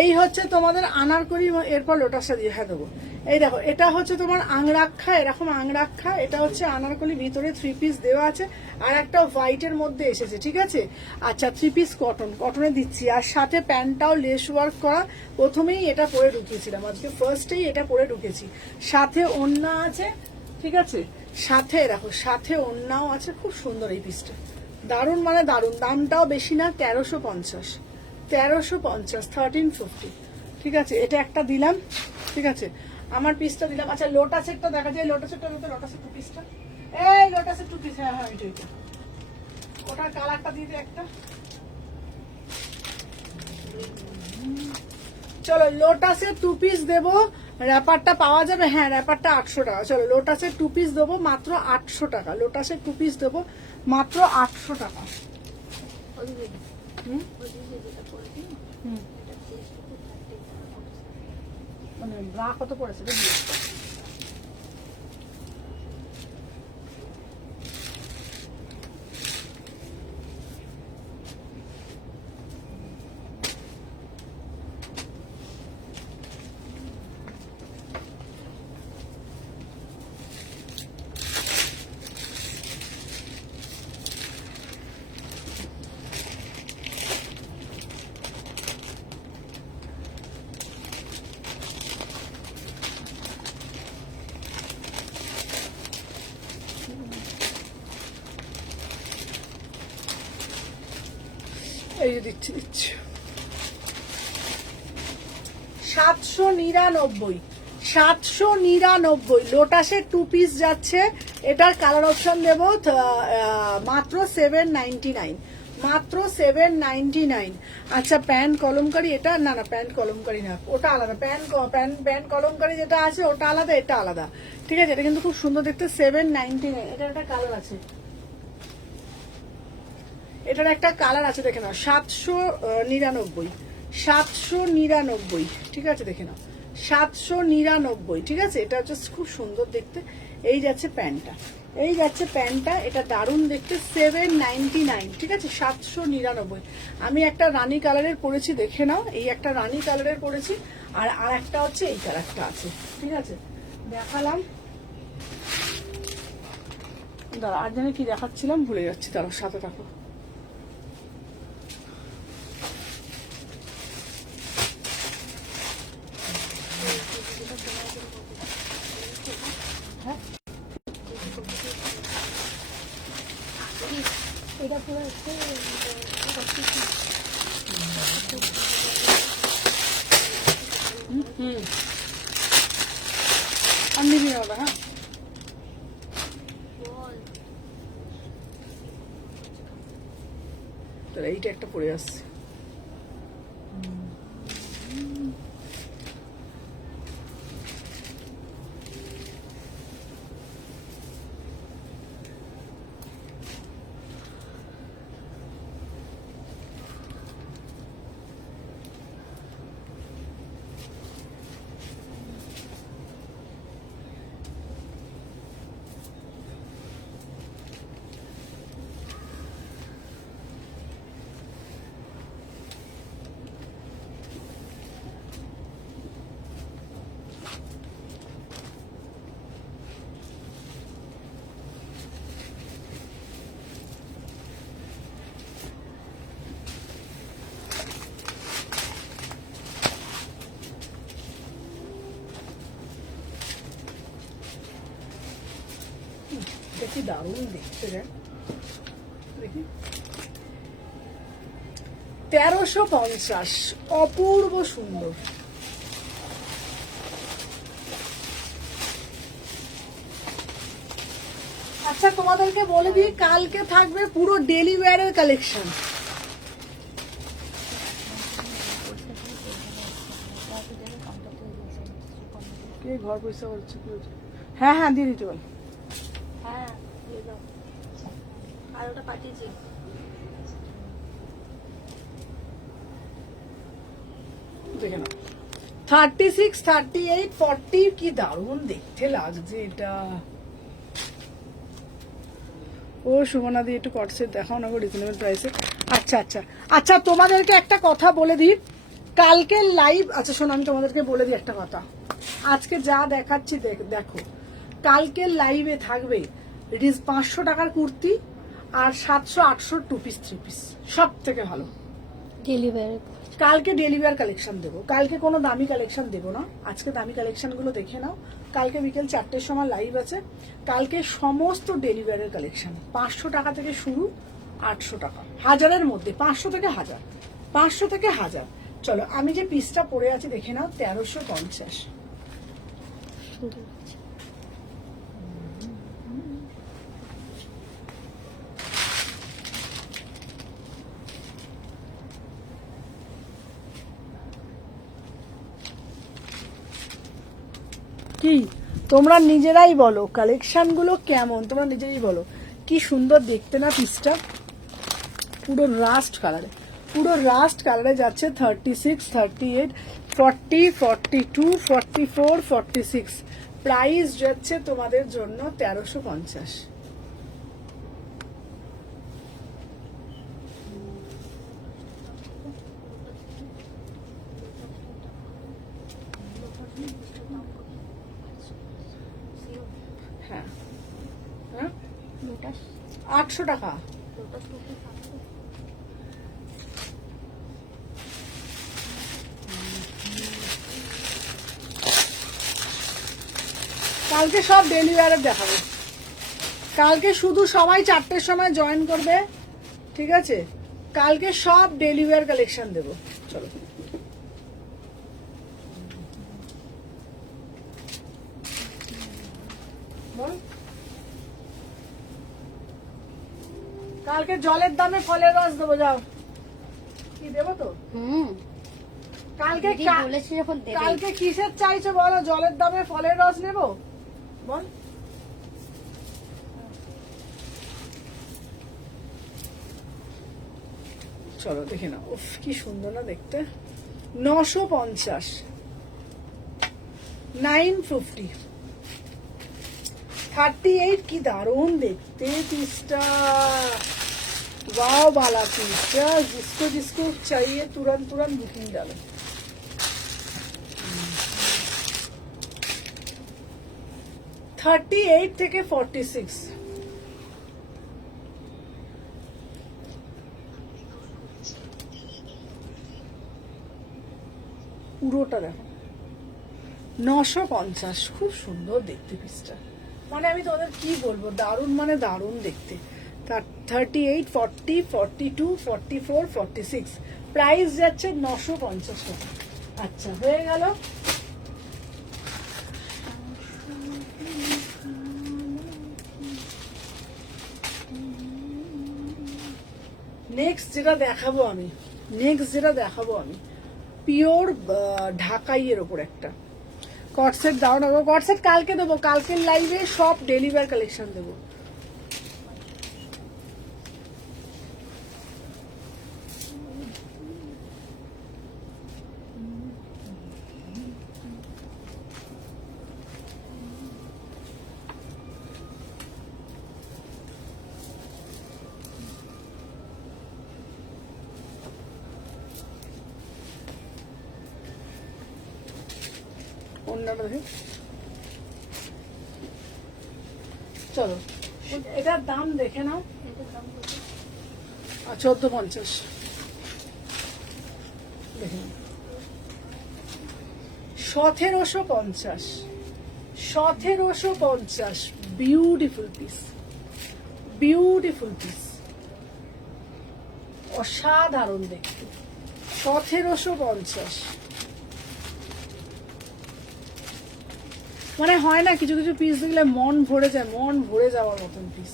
এই হচ্ছে তোমাদের আনারকলি, এরপর লোটাসটা দিয়ে দেবো। এই দেখো, এটা হচ্ছে তোমার আংরাক্ষা, এরকম আংরাক্ষা, এটা হচ্ছে আনারকলি, ভিতরে 3 পিস দেওয়া আছে, আর একটা হোয়াইটের মধ্যে এসেছে, ঠিক আছে। আচ্ছা 3 পিস কটনে দিচ্ছি, আর সাথে প্যান্টটাও লেস ওয়ার্ক করা। প্রথমেই এটা পরে ঢুকিয়েছিলাম, আজকে ফার্স্টেই এটা পরে ঢুকেছি। সাথে ওড়না আছে, ঠিক আছে, সাথে দেখো, সাথে ওড়নাও আছে, খুব সুন্দর এই পিসটা, দারুণ মানে দারুণ। দামটাও বেশি না, 1350, 1350, 1350, ঠিক আছে। এটা একটা দিলাম, ঠিক আছে, আমার পিসটা দিলাম। আচ্ছা লোটাসেরটা দেখা যায়, লোটাসেরটা মতো, লোটাসের 2 পিসটা, এই লোটাসের 2 পিস, হ্যাঁ হ্যাঁ এটা, ওটার কালারটা দিয়ে দে একটা। চলো লোটাসের 2 পিস দেবো, র্যাপারটা পাওয়া যাবে, হ্যাঁ র্যাপারটা 800 টাকা। চলো লোটাসের 2 পিস দেবো মাত্র 800 টাকা, লোটাসের 2 পিস দেবো মাত্র 800 টাকা। মানে ব্রা কত পড়েছে দেখি। এই যে দিচ্ছি 799 লোটাসের 2 পিস যাচ্ছে। এটার কালার অপশন দেব মাত্র 799, মাত্র 799। আচ্ছা প্যান্ট কলমকারি এটা না, প্যান্ট কলমকারি না, ওটা আলাদা। প্যান্ট কলমকারি যেটা আছে ওটা আলাদা, এটা আলাদা, ঠিক আছে। এটা কিন্তু খুব সুন্দর দেখতে, 799। এটার একটা কালার আছে, এটার একটা কালার আছে, দেখে নাও। 799, ঠিক আছে, দেখে নাও 799, ঠিক আছে। এটা হচ্ছে খুব সুন্দর দেখতে। এই যাচ্ছে প্যান্টটা, এটা দারুণ দেখতে, 799, ঠিক আছে, 799। আমি একটা রানী কালারের পরেছি, দেখে নাও। এই একটা রানী কালারের পরেছি, আর একটা হচ্ছে এই কালারটা আছে, ঠিক আছে, দেখালাম। দাঁড়া, আর জানি কি দেখাচ্ছিলাম ভুলে যাচ্ছি, তার সাথে থাকো। এটা পুরো হচ্ছে আর নিবি না ওটা, হ্যাঁ। তাহলে এইটা একটা পরে আসছে। দেখি দারুণ দেখতে, দেখি 1350, অপূর্ব সুন্দর। আচ্ছা তোমাদেরকে বলে দিই, কালকে থাকবে পুরো ডেলি ওয়্যারের কালেকশন। কে ঘর পয়সা করছে? হ্যাঁ হ্যাঁ দিয়ে দিতে বল। হ্যাঁ দিয়ে দাও, আর ওটা পাঠিয়েছি। দেখে নাও 36, 38, 40, কি দারুণ দেখতে লাগছে এটা। ও সুমনাদি একটু কটসেট দেখাও না গো, রিজনেবল প্রাইসে। আচ্ছা আচ্ছা আচ্ছা, তোমাদেরকে একটা কথা বলে দিই, কালকে লাইভ, আচ্ছা শোনো আমি তোমাদেরকে বলে দিই একটা কথা। আজকে যা দেখাচ্ছি দেখো, কালকে লাইভে থাকবে 500 টাকার কুর্তি আর 700, 800 2 পিস 3 পিস, সব থেকে ভালো। ডেলিভারি কালকে ডেলিভার কালেকশন দেবো, কালকে কোনো দামি কালেকশন দেবো না। আজকে দামি কালেকশন গুলো দেখে নাও, কালকে বিকেল 4টের সময় লাইভ আছে। কালকে সমস্ত ডেলিভারের কালেকশন 500 টাকা থেকে শুরু, 800 টাকা, হাজারের মধ্যে, 500 থেকে 1000, 500 থেকে 1000। চলো আমি যে পিসটা পরে আছি দেখে নাও, 1350। সুন্দর লাগছে। কি তোমরা নিজেরাই বলো কালেকশন গুলো কেমন, তোমরা নিজেরাই বলো। কি সুন্দর দেখতে না পিসটা, পুরো রাস্ট কালারে, যাচ্ছে 36, 38, 40, 42, 44, 46 প্রাইস যাচ্ছে তোমাদের জন্য 1350। হ্যাঁ হ্যাঁ লোটাস 800 টাকা। লোটাস টুপি 500। কালকে সব ডেলিভারি দেখাবো। কালকে শুধু সবাই 4টের সময় জয়েন করবে, ঠিক আছে? কালকে সব ডেলিভারি কালেকশন দেবো। চলো বল। কালকে জলের দামে ফলের রস দেবো, যাও। কি দেবো তো? কালকে দিদি বলেছে যখন দেবে। কালকে কিসের চাইছো বলো? জলের দামে ফলের রস নেবো, বল। চলো দেখে নাও, উফ কি সুন্দর না দেখতে। 950, 950, 38 কি दारुण देखते पिस्टा। वाओ वाला पिस्टा, जिसको जिसको चाहिए तुरंत तुरंत बुकिंग डालो। $38 থেকে 46। পুরোটা দেখো, 950, খুব সুন্দর দেখতে পিসটা। মানে আমি তোমাদের কি বলবো, দারুণ মানে দারুণ দেখতে। 38, 40, 42, 44, 46 প্রাইস যাচ্ছে 950 টাকা। আচ্ছা হয়ে গেল। নেক্সট যেটা দেখাবো আমি পিওর ঢাকাইয়ের ওপর একটা কটসেট। দাও না, কটসেট কালকে দেবো। কালকের লাইভে সব ডেলিভার কালেকশন দেবো। চলো এটার দাম দেখে নাও। 1450 দেখে নাও। 1750, 1750 বিউটিফুল পিস, বিউটিফুল পিস, অসাধারণ দেখতে। 1750 মানে হয় না কিছু কিছু পিস দেখলে মন ভরে যায়, মন ভরে যাওয়ার মতন পিস।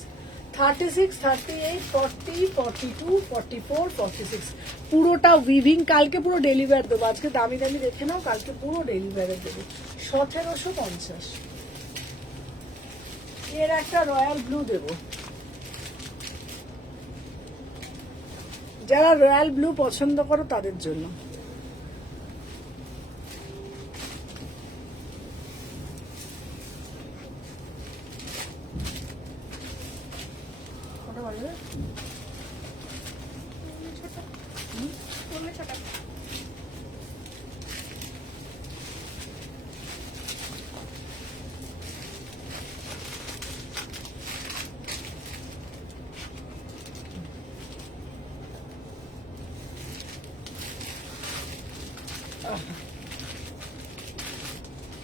36, 38, 40, 42, 44, 46 পুরোটা উইভিং। কালকে পুরো ডেলিভার দেবো। আজকে দামি দামি দেখে নাও, কালকে পুরো ডেলিভারি দেবো। 1750। এর একটা রয়্যাল ব্লু দেবো। যারা রয়্যাল ব্লু পছন্দ করো তাদের জন্য।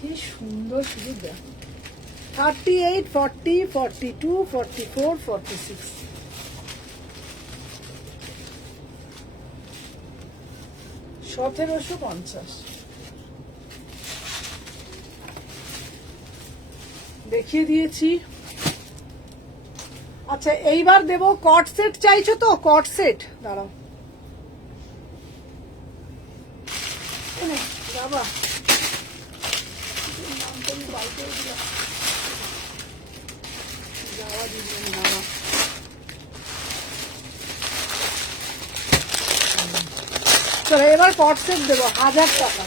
কি সুন্দর শুধু দেখো। 38, 40, 42, 44, 46 1750 দেখিয়ে দিয়েছি। আচ্ছা এইবার দেবো কট সেট। চাইছো তো কট সেট? দাঁড়াও বাবা, যাওয়া দিবেন বাবা। চলো এবার কট সেট দেবো 1000 টাকা।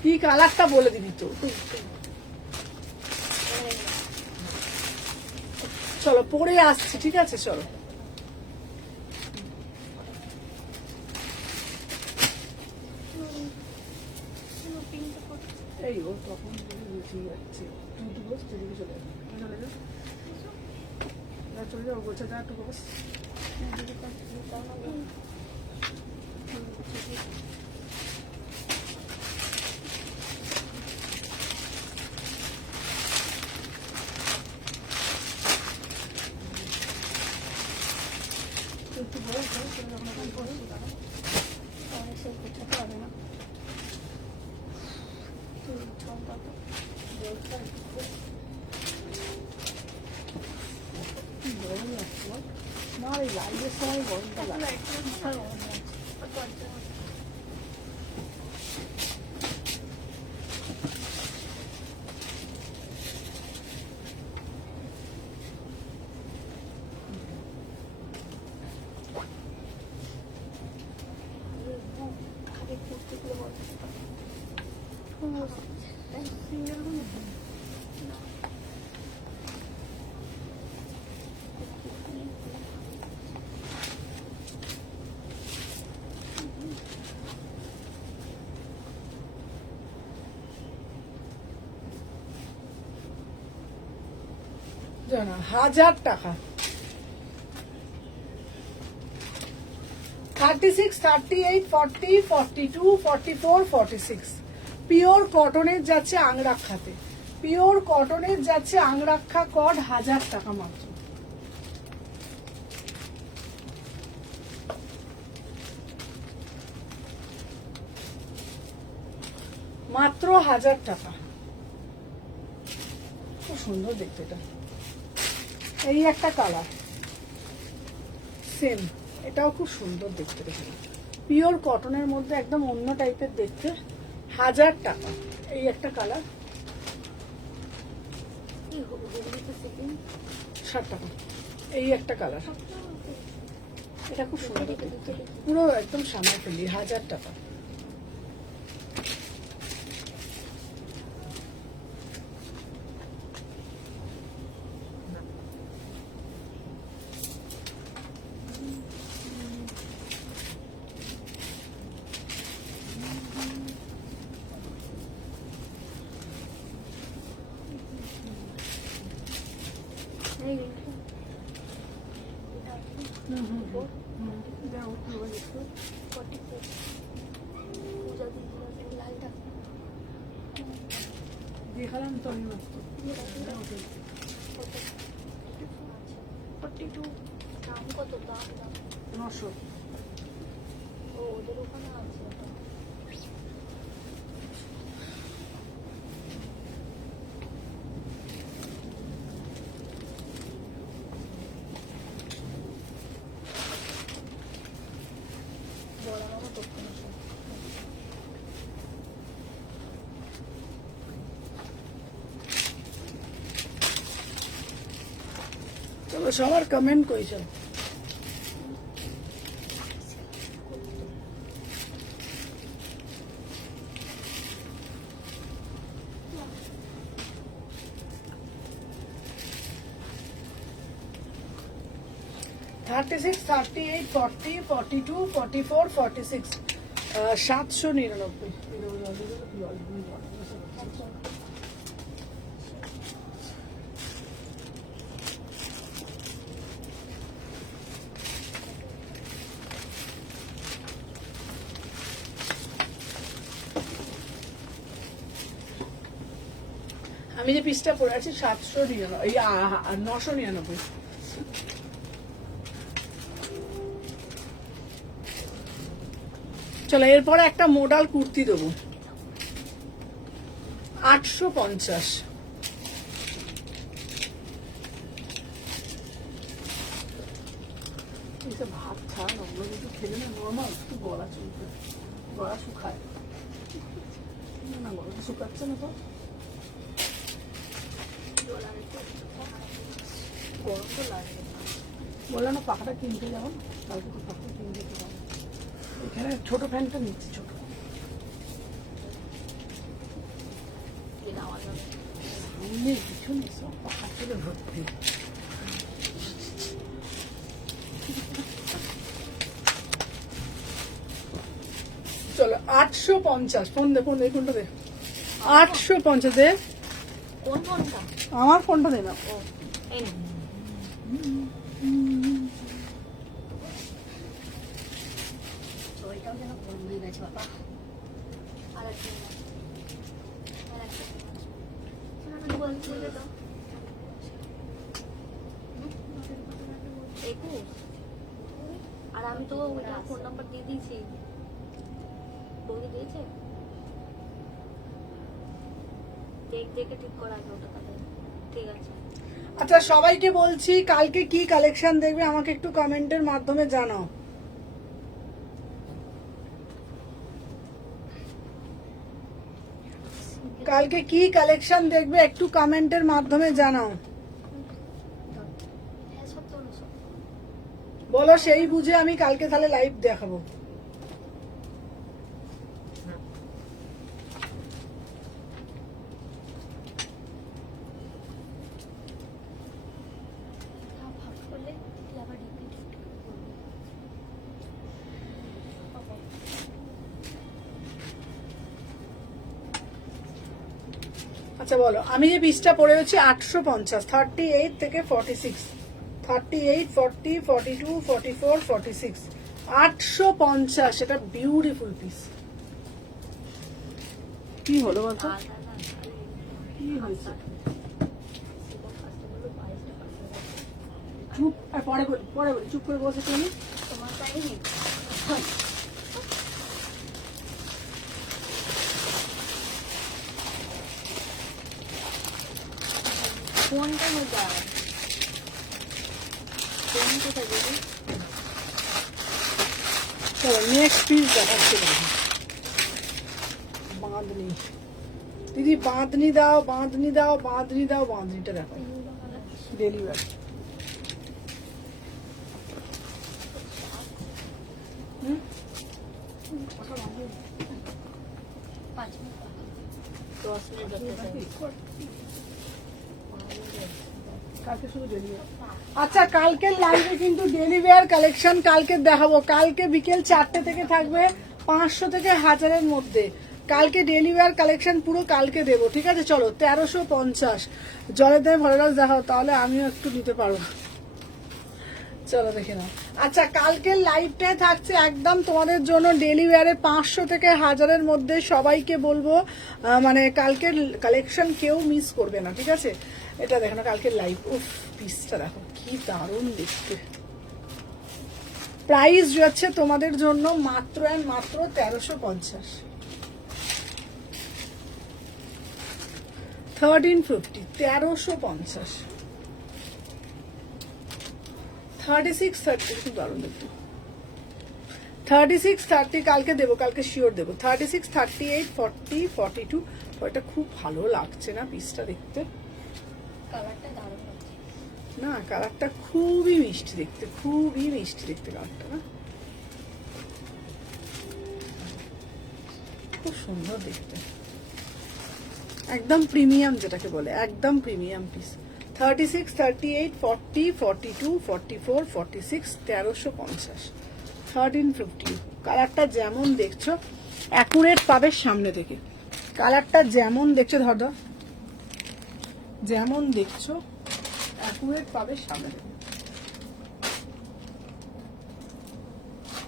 কি কালারটা বলে দিবি তো। চলো পরে আসছি, ঠিক আছে চলো। এই ও তখন ঠিক আছে, তুই তো বস, তুই চলে যাবে, চলে যা, চলে যাও, বলছে যা একটু বস। একটু বস, সে গোছাতে হবে না। তুই চল বাবা। গরম লাগছে না, এই লাইটের সময় গরমটা লাগে। জানা 1000 টাকা। 36, 38, 40, 42, 44, 46 পিওর কটনের যাচ্ছে আংরাক্ষাতে, পিওর কটনের যাচ্ছে আংরাক্ষা কট 1000 টাকা মাত্র। মাত্র 1000 টাকা। খুব সুন্দর দেখতে এটা। এই একটা কালার সেম, এটাও খুব সুন্দর দেখতে। পিওর কটনের মধ্যে একদম অন্য টাইপের দেখতে, 1000 টাকা। এই একটা কালার 60 টাকা। এই একটা কালার, এটা খুব সুন্দর দেখতে, পুরো একদম সামনে ফেলি, 1000 টাকা। দেখালাম তো আমি মাত্র। 42 দাম কত? দাম 900। ও ওদের ওখানে আছে ওটা। বড় মামা দোকান আছে। চলো সবার কমেন্ট করি চলো। Thirty six, 38, 40, 42, 44, 46 799। আমি যে পিসটা পরে আছি 799, এই 999। চলো এরপরে একটা মোডাল কুর্তি দেবো 850। ভাত ছাড়, ওগুলো যদি খেলে না নর্মাল একটু গলা চলবে, গলা শুকায় না, গলা তো শুকাচ্ছে না তো, গরম তো লাগে। বললাম না পাখাটা কিনতে যাবো, কালকে তো পাখাটা কিনতে যেতে পারবো। এখানে ছোট ফ্যানটা নিচ্ছি, ছোট। নেই, কিছু নেই, সব পাকা চলে ভর্তি। চলো 850, ফোন দে, ফোন দে, এই ফোনটা দে। 850 দে, কোন ফোনটা? আমার ফোনটা দে না। ও এই না, ওইটাও যেন গরম হয়ে গেছে বাবা। আর একটা নাও, আর একটা নাও। বলতে দাও। 21 আর আমি তো ওইটা ফোন নাম্বার দিয়ে দিয়েছি। বৌদি দিয়েছে? দেখে ঠিক করা আছে ওটা তাহলে। ঠিক আছে। আচ্ছা সবাইকে বলছি, কালকে কি কালেকশন দেখবে আমাকে একটু কমেন্টের মাধ্যমে জানাও। কালকে কি কালেকশন দেখবে একটু কমেন্টের মাধ্যমে জানাও। হ্যাঁ সত্য না সত্য। বলো, সেই বুঝে আমি কালকে তাহলে লাইভ দেখাবো। ভাব করলে তুই আবার রিপিট করবি। আচ্ছা বলো, আমি যে পিসটা পরে হচ্ছে 850, 38 থেকে 46, 38, 40, 42, 44, 46, 850। এটা বিউটিফুল পিস। কি হলো বলতো, কি হয়েছে? চুপ, আর পরে বলি, পরে বলি, চুপ করে বসে তুমি। তোমার চাইনি ফোনটা মজা ফোন কোথায় দিদি চলো নেক্সট পিস দেখাচ্ছি। বাঁধনি দিদি, বাঁধনি দাও, বাঁধনি দাও, বাঁধনি দাও, বাঁধনিটা দেখো, ডেলিভারি। পাঁচ মিনিট 10 মিনিট কালকে শুধু ডেলিভারি। আচ্ছা কালকের লাইভে কিন্তু ডেলিভার কালেকশন কালকে দেখাবো। কালকে বিকেল 4টে থেকে থাকবে 500 থেকে 1000-এর মধ্যে। কালকে ডেলিভার কালেকশন পুরো কালকে দেবো, ঠিক আছে? চলো 1350 জলের দামে ভালো লাগ দেখাও, তাহলে আমিও একটু নিতে পারবো। চলো দেখে নাও। আচ্ছা কালকের লাইভটায় থাকছে একদম তোমাদের জন্য ডেলিভারে 500 থেকে 1000-এর মধ্যে। সবাইকে বলবো মানে কালকের কালেকশন কেউ মিস করবে না, ঠিক আছে? এটা দেখো না কালকের লাইভ। উফ, পিসটা দেখো কি দারুণ দেখতে। প্রাইস যাচ্ছে তোমাদের জন্য মাত্র অ্যান্ড মাত্র 1350, 1350, 1350, 36, 30 খুব দারুণ দেখতে। 36, 30 কালকে দেবো, কালকে শিওর দেবো। 36, 38, 40, 42। এটা খুব ভালো লাগছে না পিসটা দেখতে? কালারটা দারুণ লাগছে না, কালারটা খুবই মিষ্টি দেখতে, খুবই মিষ্টি দেখতে কালারটা, না খুব সুন্দর দেখতে, একদম প্রিমিয়াম যেটাকে বলে, একদম প্রিমিয়াম পিস। 36, 38, 40, 42, 44, 46, 1350, 1350। কালারটা যেমন দেখছো অ্যাকুরেট পাবে সামনে থেকে। কালারটা যেমন দেখছো, ধর ধর, যেমন দেখছো অ্যাকুরেট পাবে সামনে থেকে।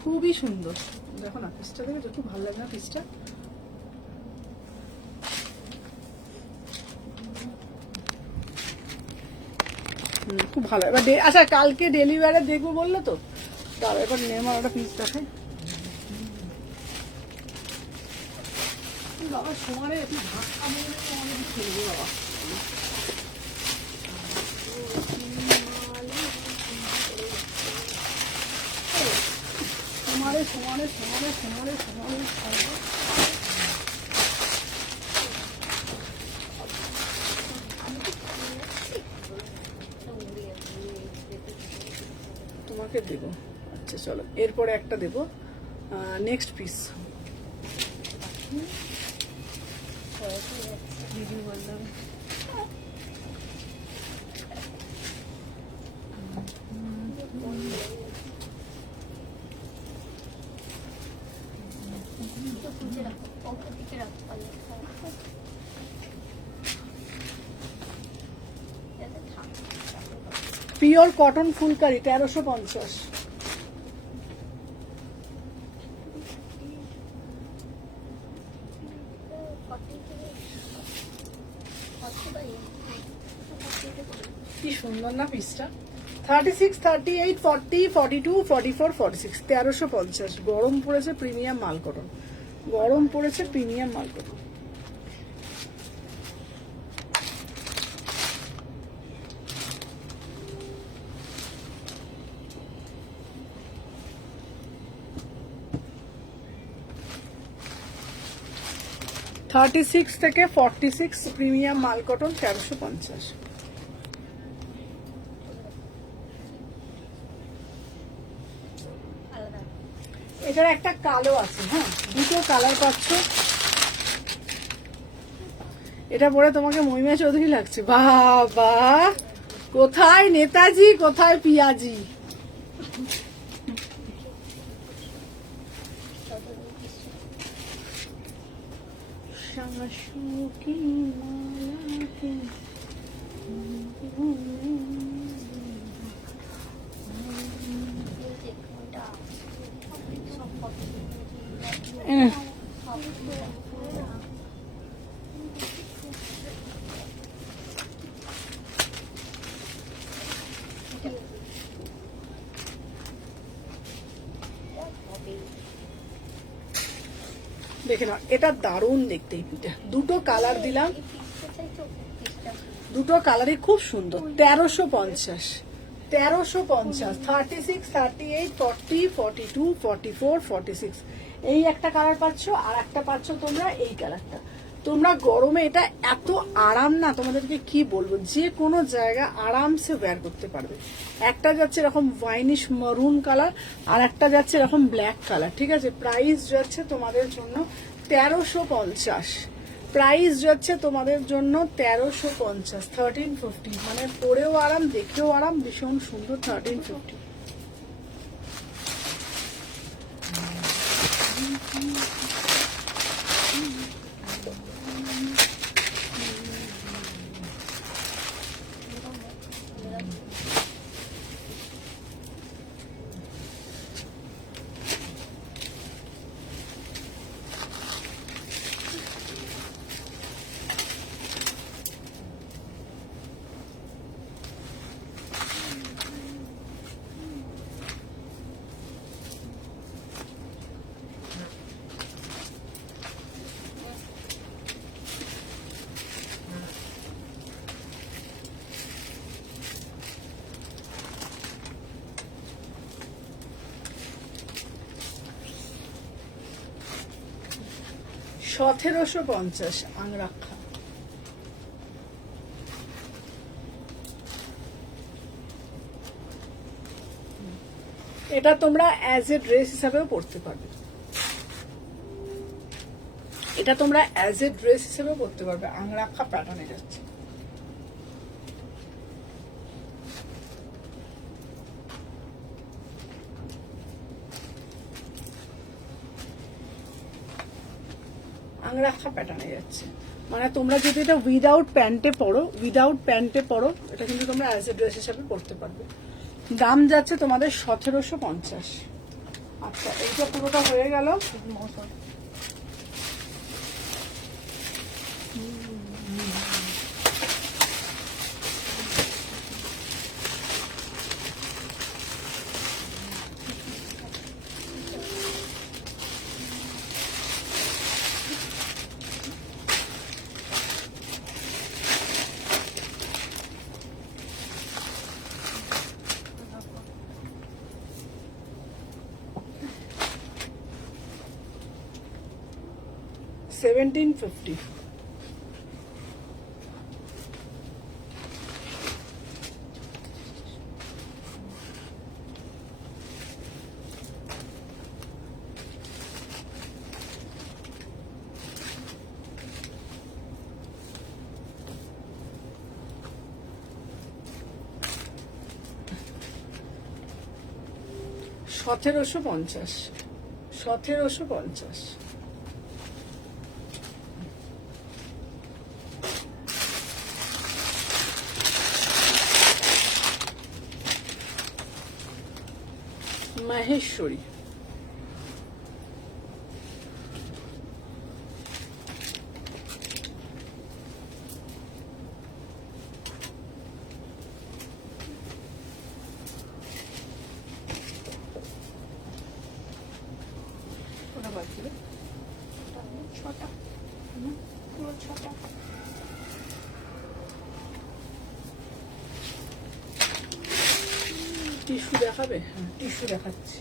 খুবই সুন্দর, দেখো না পিসটা, দেখো খুব ভালো লাগে না পিসটা? খুব ভালো। এবার আচ্ছা কালকে ডেলিভারে দেখবো বললে তো, দাঁড়া এবার নেমা একটা পিস দেখাই। বাবা সমানে একটু ধাক্কা মেরে অনেক খেলবে বাবা। সমানে সমানে সমানে সমানে সমানে খাবো। তোমাকে দেবো। আচ্ছা চলো এরপরে একটা দেবো, নেক্সট পিস। দিদি বললাম থাক অনেক থাক এতে থাক পিওর কটন ফুলকারি 1350। কি সুন্দর না পিসটা। 36, 38, 40, 42, 44, 46 1350। গরম পড়েছে, প্রিমিয়াম মাল কটন, গরম পড়েছে প্রিমিয়াম মাল কটন। থার্টি সিক্স থেকে 46 প্রিমিয়াম মাল কটন 1350। আলাদা এটার একটা কালো আছে, হ্যাঁ দুটো কালার পাচ্ছ। এটা পরে তোমাকে মহিমা চৌধুরী লাগছে। বাবা, কোথায় নেতাজি কোথায় পিয়াজি। দেখে নাও, এটা দারুণ দেখতে। এই পিঠটা দুটো কালার দিলাম, দুটো কালারই খুব সুন্দর। 1350, 1350। 36, 38, 40, 42, 44, 46 এই একটা কালার পাচ্ছ, আর একটা পাচ্ছ তোমরা এই কালারটা। তোমরা গরমে এটা এত আরাম না, তোমাদেরকে কি বলবো, যে কোনো জায়গা আরামসে ওয়্যার করতে পারবে। একটা যাচ্ছে এরকম ওয়াইনিশ মারুন কালার, আর একটা যাচ্ছে এরকম ব্ল্যাক কালার, ঠিক আছে। প্রাইস যাচ্ছে তোমাদের জন্য 1350। প্রাইস যাচ্ছে তোমাদের জন্য 1350, 1350। মানে পরেও আরাম, দেখেও আরাম, ভীষণ সুন্দর। 1350। সতেরোশো 50 আংরাক্ষা। এটা তোমরা অ্যাজ এ ড্রেস হিসাবেও পরতে পারবে। এটা তোমরা অ্যাজ এ ড্রেস হিসেবেও পরতে পারবে। আংরাক্ষা প্যাটার্নে যাচ্ছে। আংরাক্ষা প্যাটার্নে যাচ্ছে। মানে তোমরা যদি এটা উইদাউট প্যান্টে পরো, এটা কিন্তু তোমরা অ্যাজ এ ড্রেস হিসাবে পরতে পারবে। দাম যাচ্ছে তোমাদের 1750। আচ্ছা, এইটা পুরোটা হয়ে গেল। $1750। $1750। মাহেশ্বরী। ওটা বাকি রে? ছটা পুরো ছটা। টিস্যু দেখাবে? হ্যাঁ, টিস্যু দেখাচ্ছি।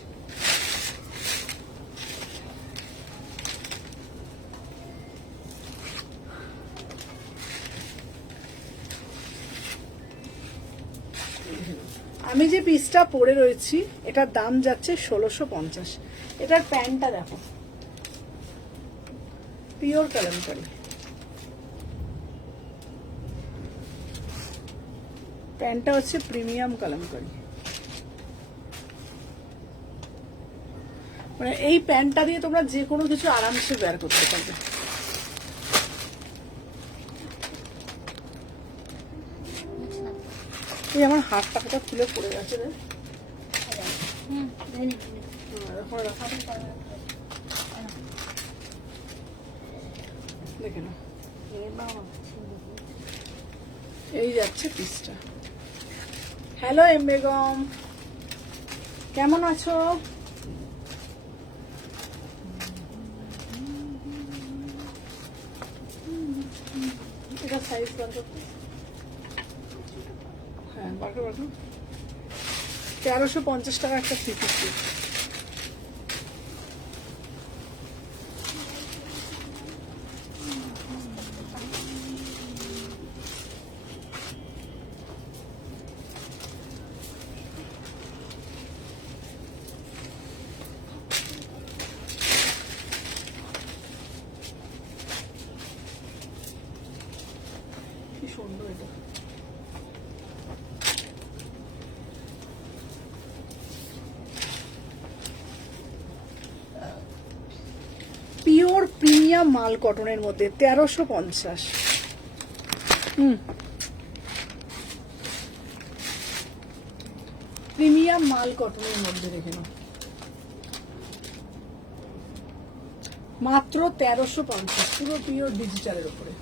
আমি যে পিসটা পরে রয়েছি এটার দাম যাচ্ছে 1650। এটার প্যান্টটা দেখো, পিওর কালামকারি। প্যান্টটা হচ্ছে প্রিমিয়াম কালামকারি। মানে এই প্যান্টটা দিয়ে তোমরা যে কোনো কিছু আরামসে বের করতে পারবে। এই আমার হাতটা কোথা খুলে পড়ে গেছে রে। এখন রাখা দেখে না, এই যাচ্ছে পিসটা। হ্যালো এম বেগম, কেমন আছো? এটা সাইজ বার করতে, হ্যাঁ বার করো 1350 টাকা একটা 3 পিস। কি সুন্দর এটা। পিওর প্রিমিয়াম মাল কটনের মধ্যে 1350। প্রিমিয়াম মাল কটনের মধ্যে দেখে নাও, মাত্র 1350, পুরো পিওর ডিজিটালের উপরে।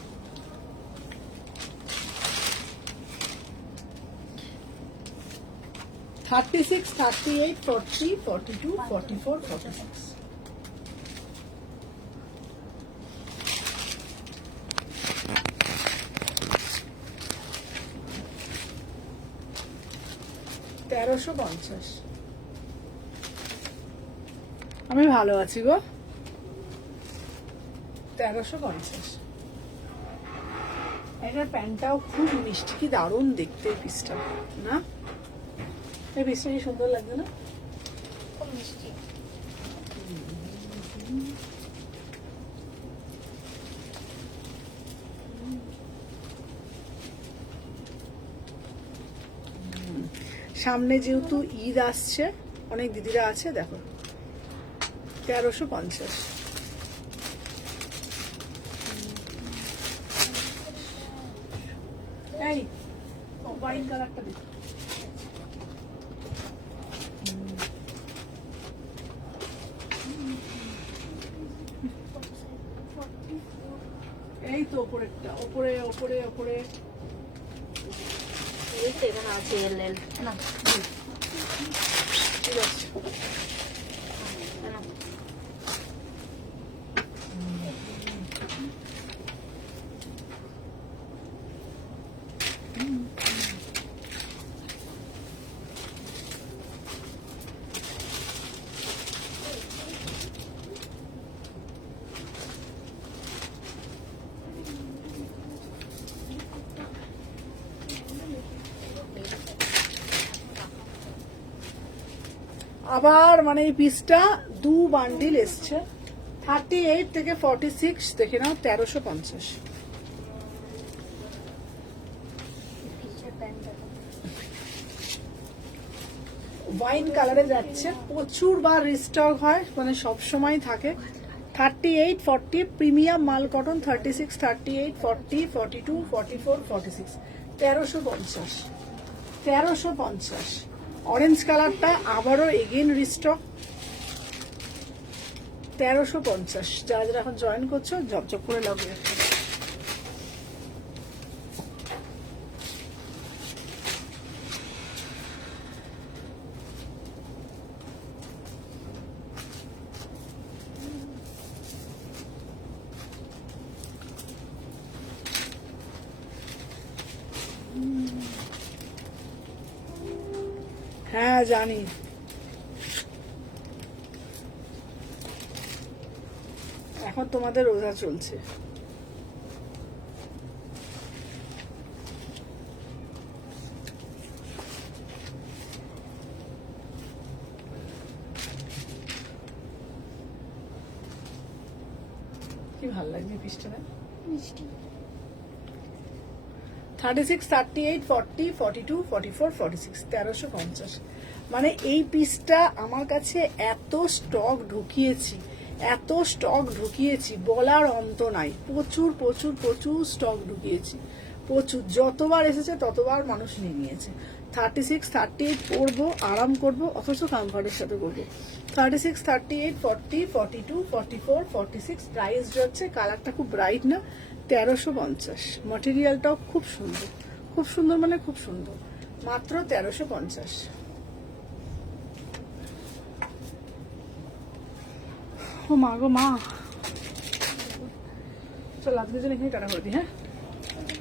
36, 38, 40, 42, 44, 46। $1350। আমি ভালো আছি গো। 1350। এটার প্যান্টটাও খুব মিষ্টি, কি দারুণ দেখতে এই পিসটা না? এই পিসটা কি সুন্দর লাগছে না? খুব মিষ্টি। সামনে যেহেতু ঈদ আসছে, অনেক দিদিরা আছে, দেখো 1350। এই ওয়াইন কালারটা দেখো, এই তো ওপরেরটা, ওপরে ওপরে ওপরে। এই তো এখানে আছে এল এল না, ঠিক আছে। না আবার মানে এই পিসটা 2 বান্ডিল এসছে, 38 থেকে 46 দেখে নাও, 1350। ফিচার প্যান্ট দেখো। ওয়াইন কালারে যাচ্ছে, প্রচুর বার রিস্টক হয়, মানে সব সময় থাকে। 38, 40 প্রিমিয়াম মাল কটন, 36, 38, 40, 42, 44, 46। 1350। 1350। অরেঞ্জ কালারটা আবারও এগেন রিস্টক 1350। যারা যারা এখন জয়েন করছো ঝপঝপ করে লাগবে। হ্যাঁ জানি, এখন তোমাদের রোজা চলছে। কি ভালো লাগছে পিসটা না? মিষ্টি 36, 38, 40, 42, 44, 46, 1350। মানে এই পিসটা আমার কাছে এত স্টক ঢুকিয়েছি বলার অন্ত নাই। প্রচুর প্রচুর প্রচুর স্টক ঢুকিয়েছি, প্রচুর। যতবার এসেছে ততবার মানুষ নিয়ে নিয়েছে। 36, 38 পরবো, আরাম করবো, অথচ কমফর্টের সাথে করবো। 36, 38, 40, 42, 44, 46 প্রাইস যাচ্ছে। কালারটা খুব ব্রাইট না, 1350। ম্যাটেরিয়ালটাও খুব সুন্দর, খুব সুন্দর, মানে খুব সুন্দর, মাত্র 1350। ও মা গো মা, চলো আজকের জন্য এখানে টাটা করে দিই। হ্যাঁ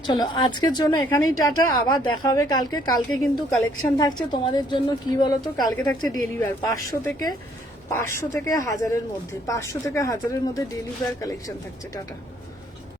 চলো আজকের জন্য এখানেই টাটা, আবার দেখা হবে কালকে। কালকে কিন্তু কালেকশন থাকছে তোমাদের জন্য, কি বলতো, কালকে থাকছে ডেলি ওয়্যার 500 থেকে 1000-এর মধ্যে, 500 থেকে 1000-এর মধ্যে ডেলি ওয়্যার কালেকশন থাকছে। টাটা।